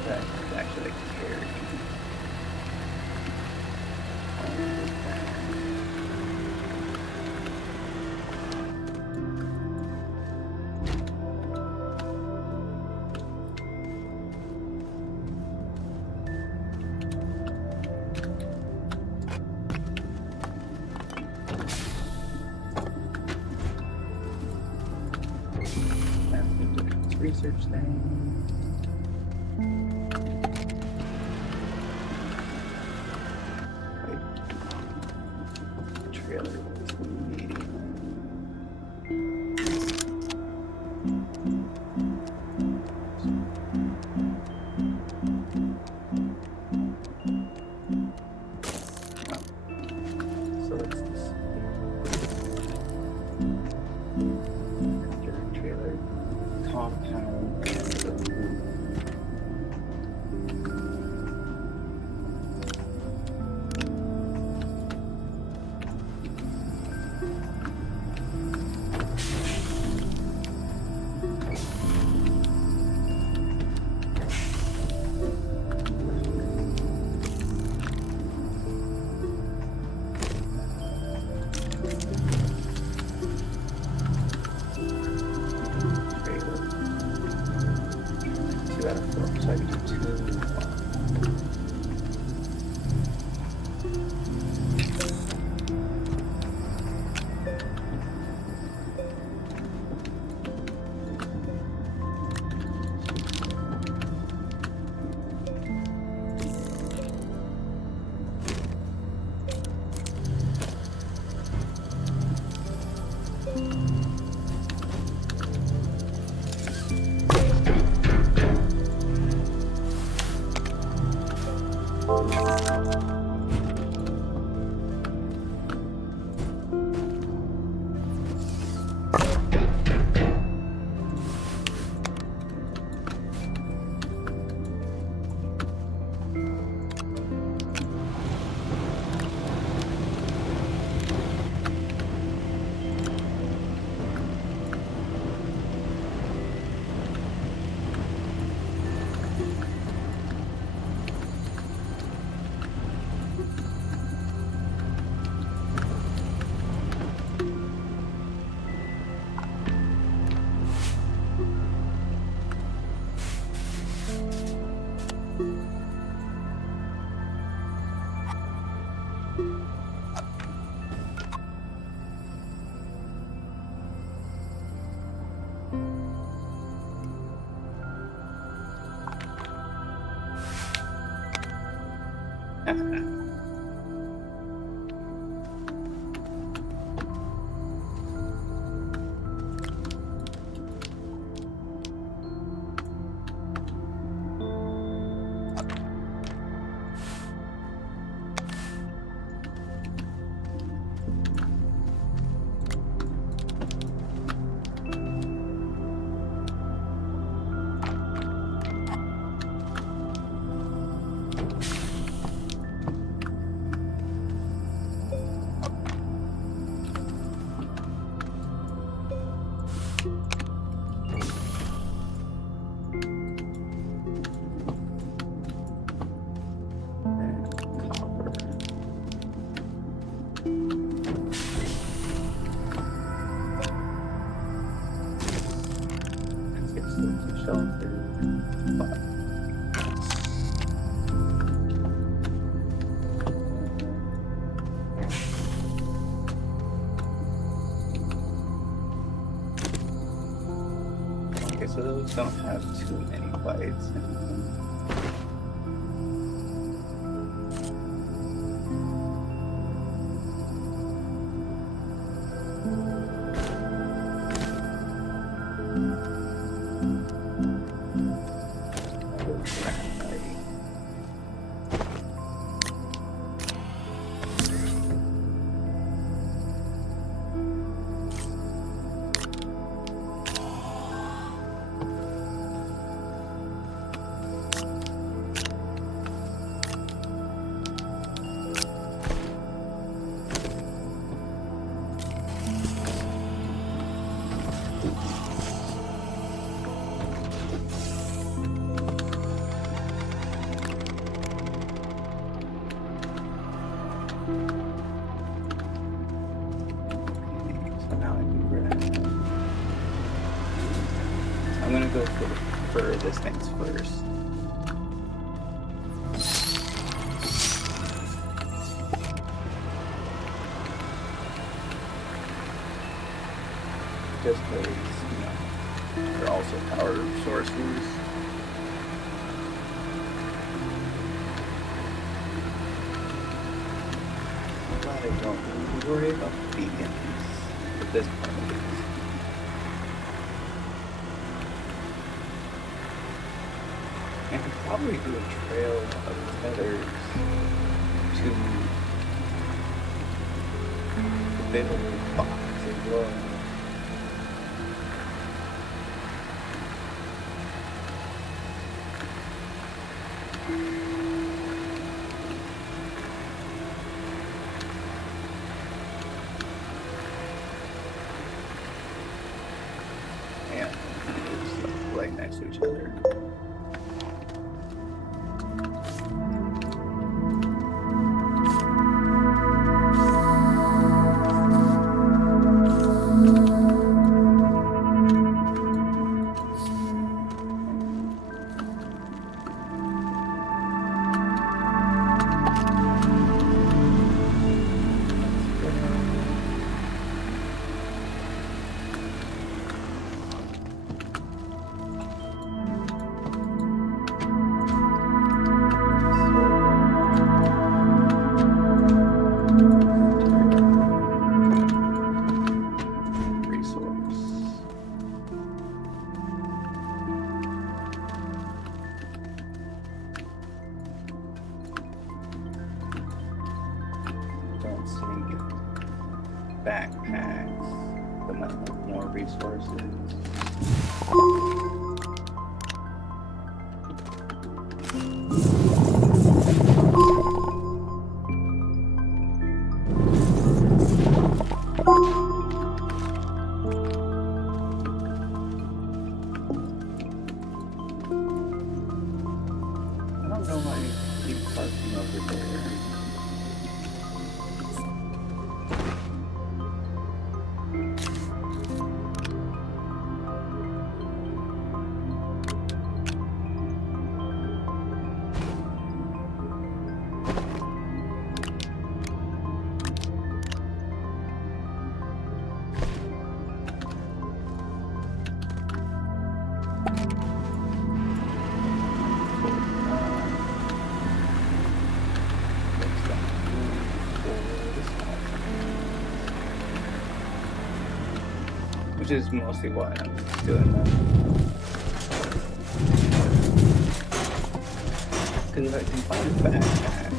That is actually carry. Research thing. Wait. Trailer was needing. So it's this. Trailer. Compound and the roof. So those don't have too many bites. I'm gonna go for this things first. Just because, you know, they're also power sources. I'm glad I don't worry about beacons at this point. I could probably do a trail of feathers to the big old box as well. Yeah, it's like next to each other. resources. I don't know why I keep parking over there. Which is mostly why I'm doing that. Because if I can find a backpack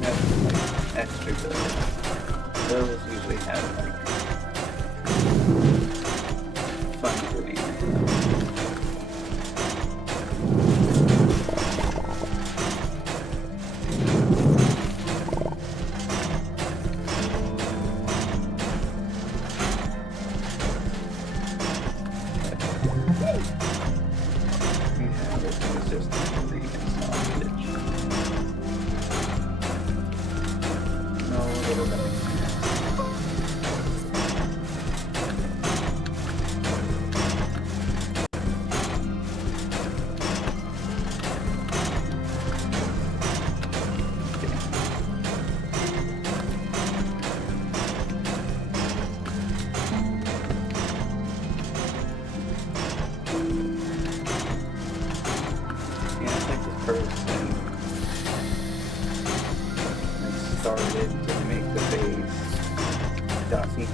that's like extra good, those usually have like fun doing.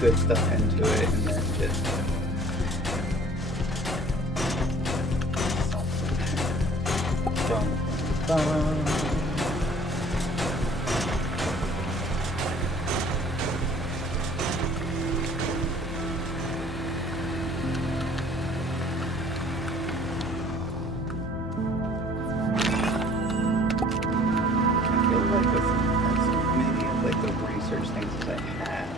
Good stuff into it, and then just I feel like that's many of like the research things that I have.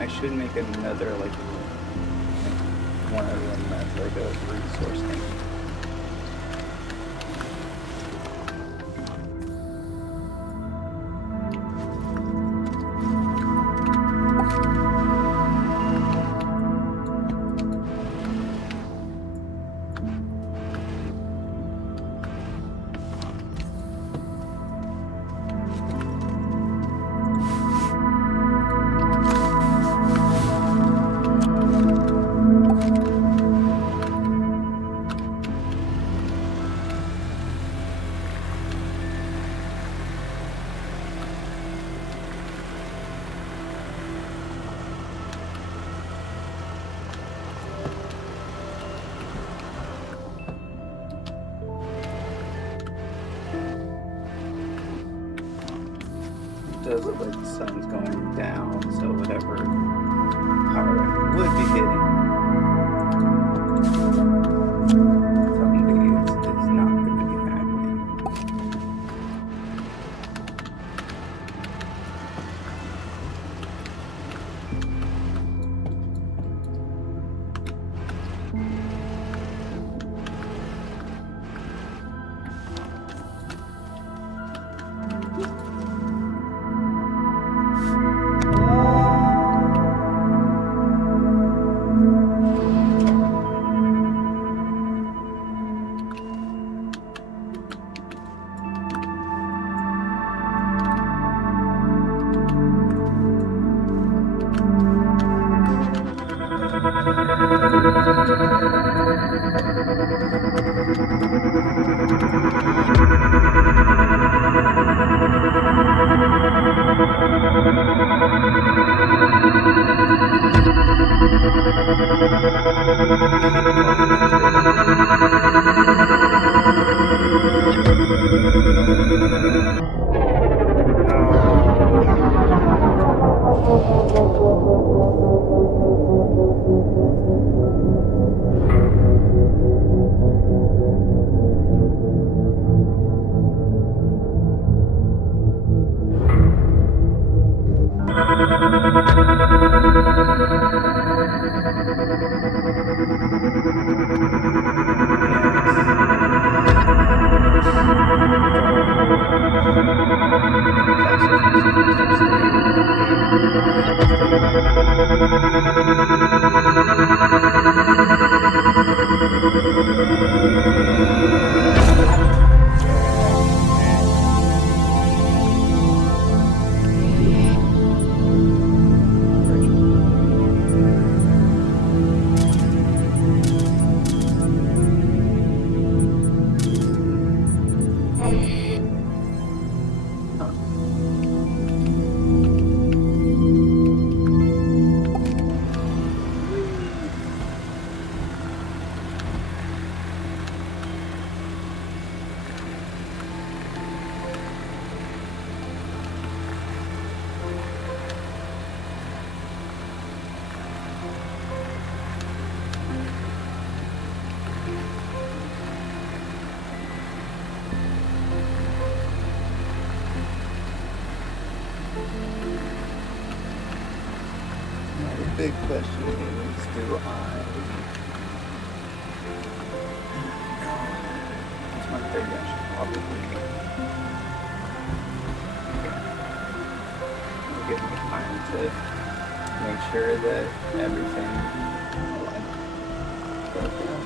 I should make another like one of them that's like a resource thing. Does look like the sun's going down, so whatever power I would be getting from these is not going to be happening. Faster, faster, faster. Stay with me. Stay with me. Big question is, do I... It's my third I should probably give me time to make sure that everything goes down.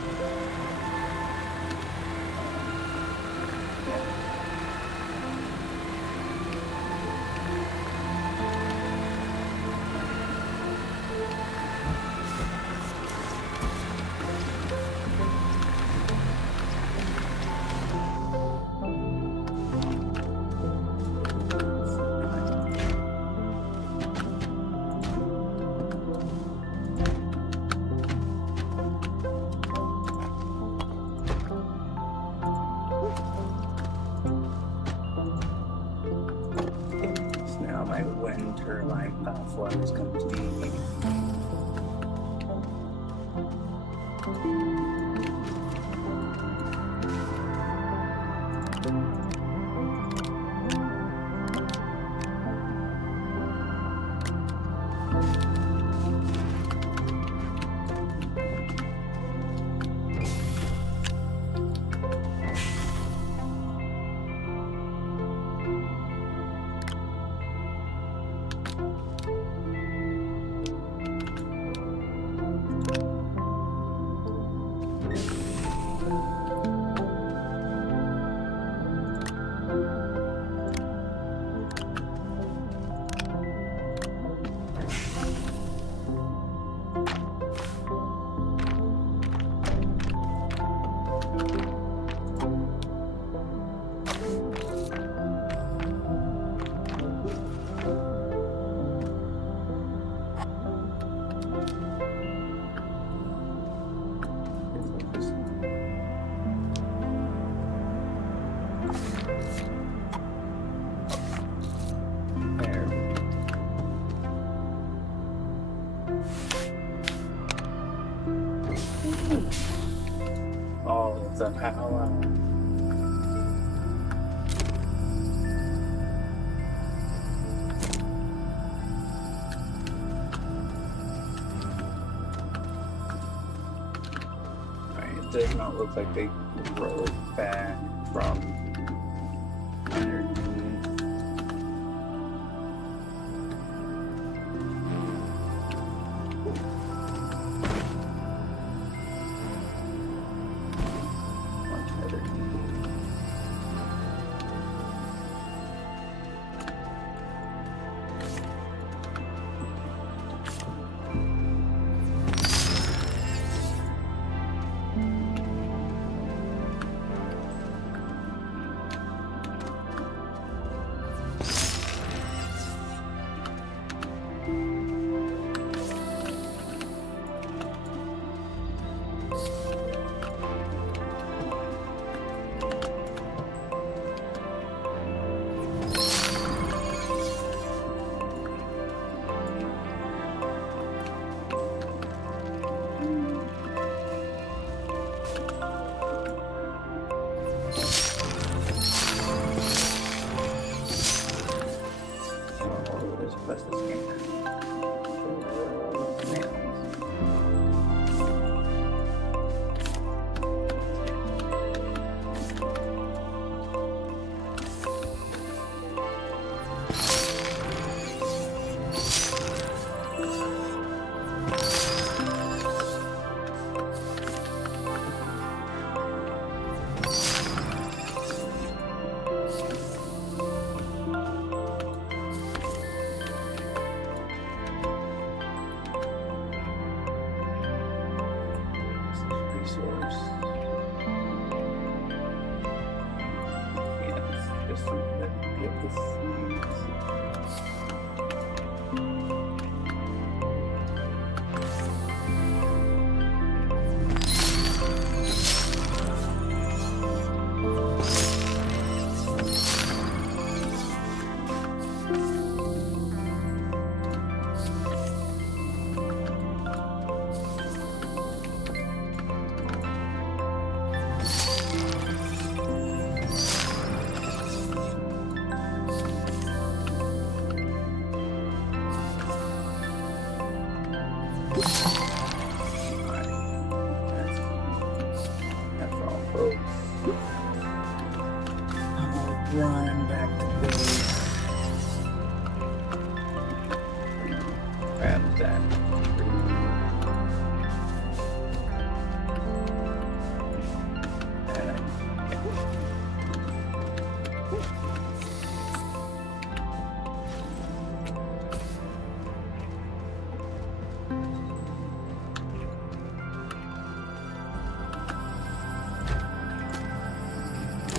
My wind turbine platform is going to be all of the power. Right, it does not look like they grow back from energy. source. Yeah, it's just something that get the seeds. That's all, folks. I'll run back to base. Grab that tree.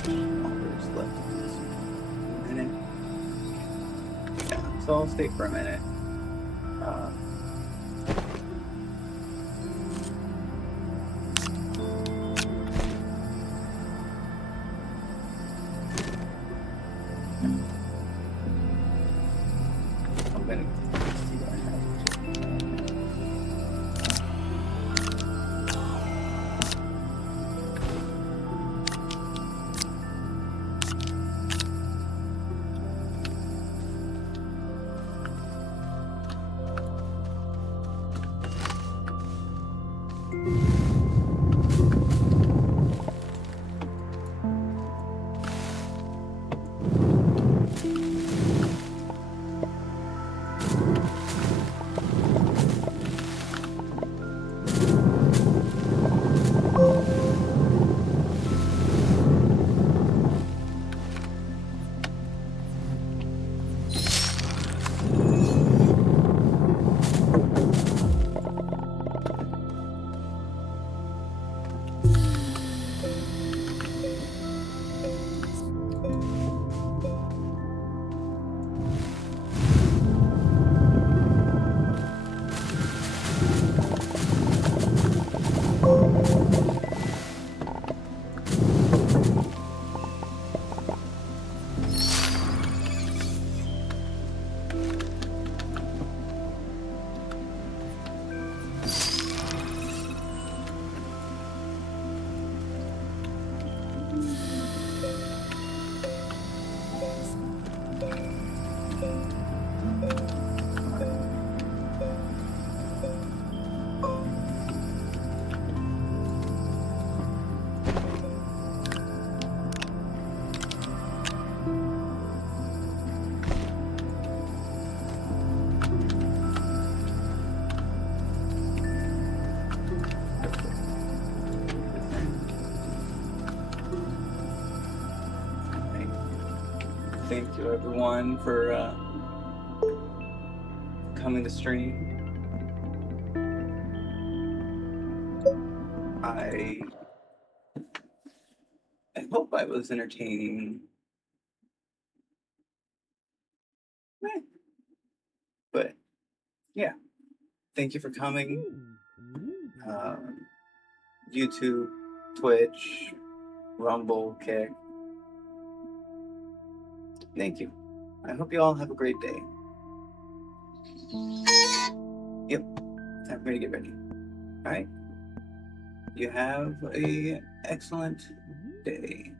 And all there's left is a minute. Yeah, so I'll stay for a minute. I'm gonna see what I have. Thank you everyone for coming to stream. I hope I was entertaining. But yeah, thank you for coming. YouTube, Twitch, Rumble, Kick. Thank you. I hope you all have a great day. Yep, time for me to get ready. All right. You have a excellent day.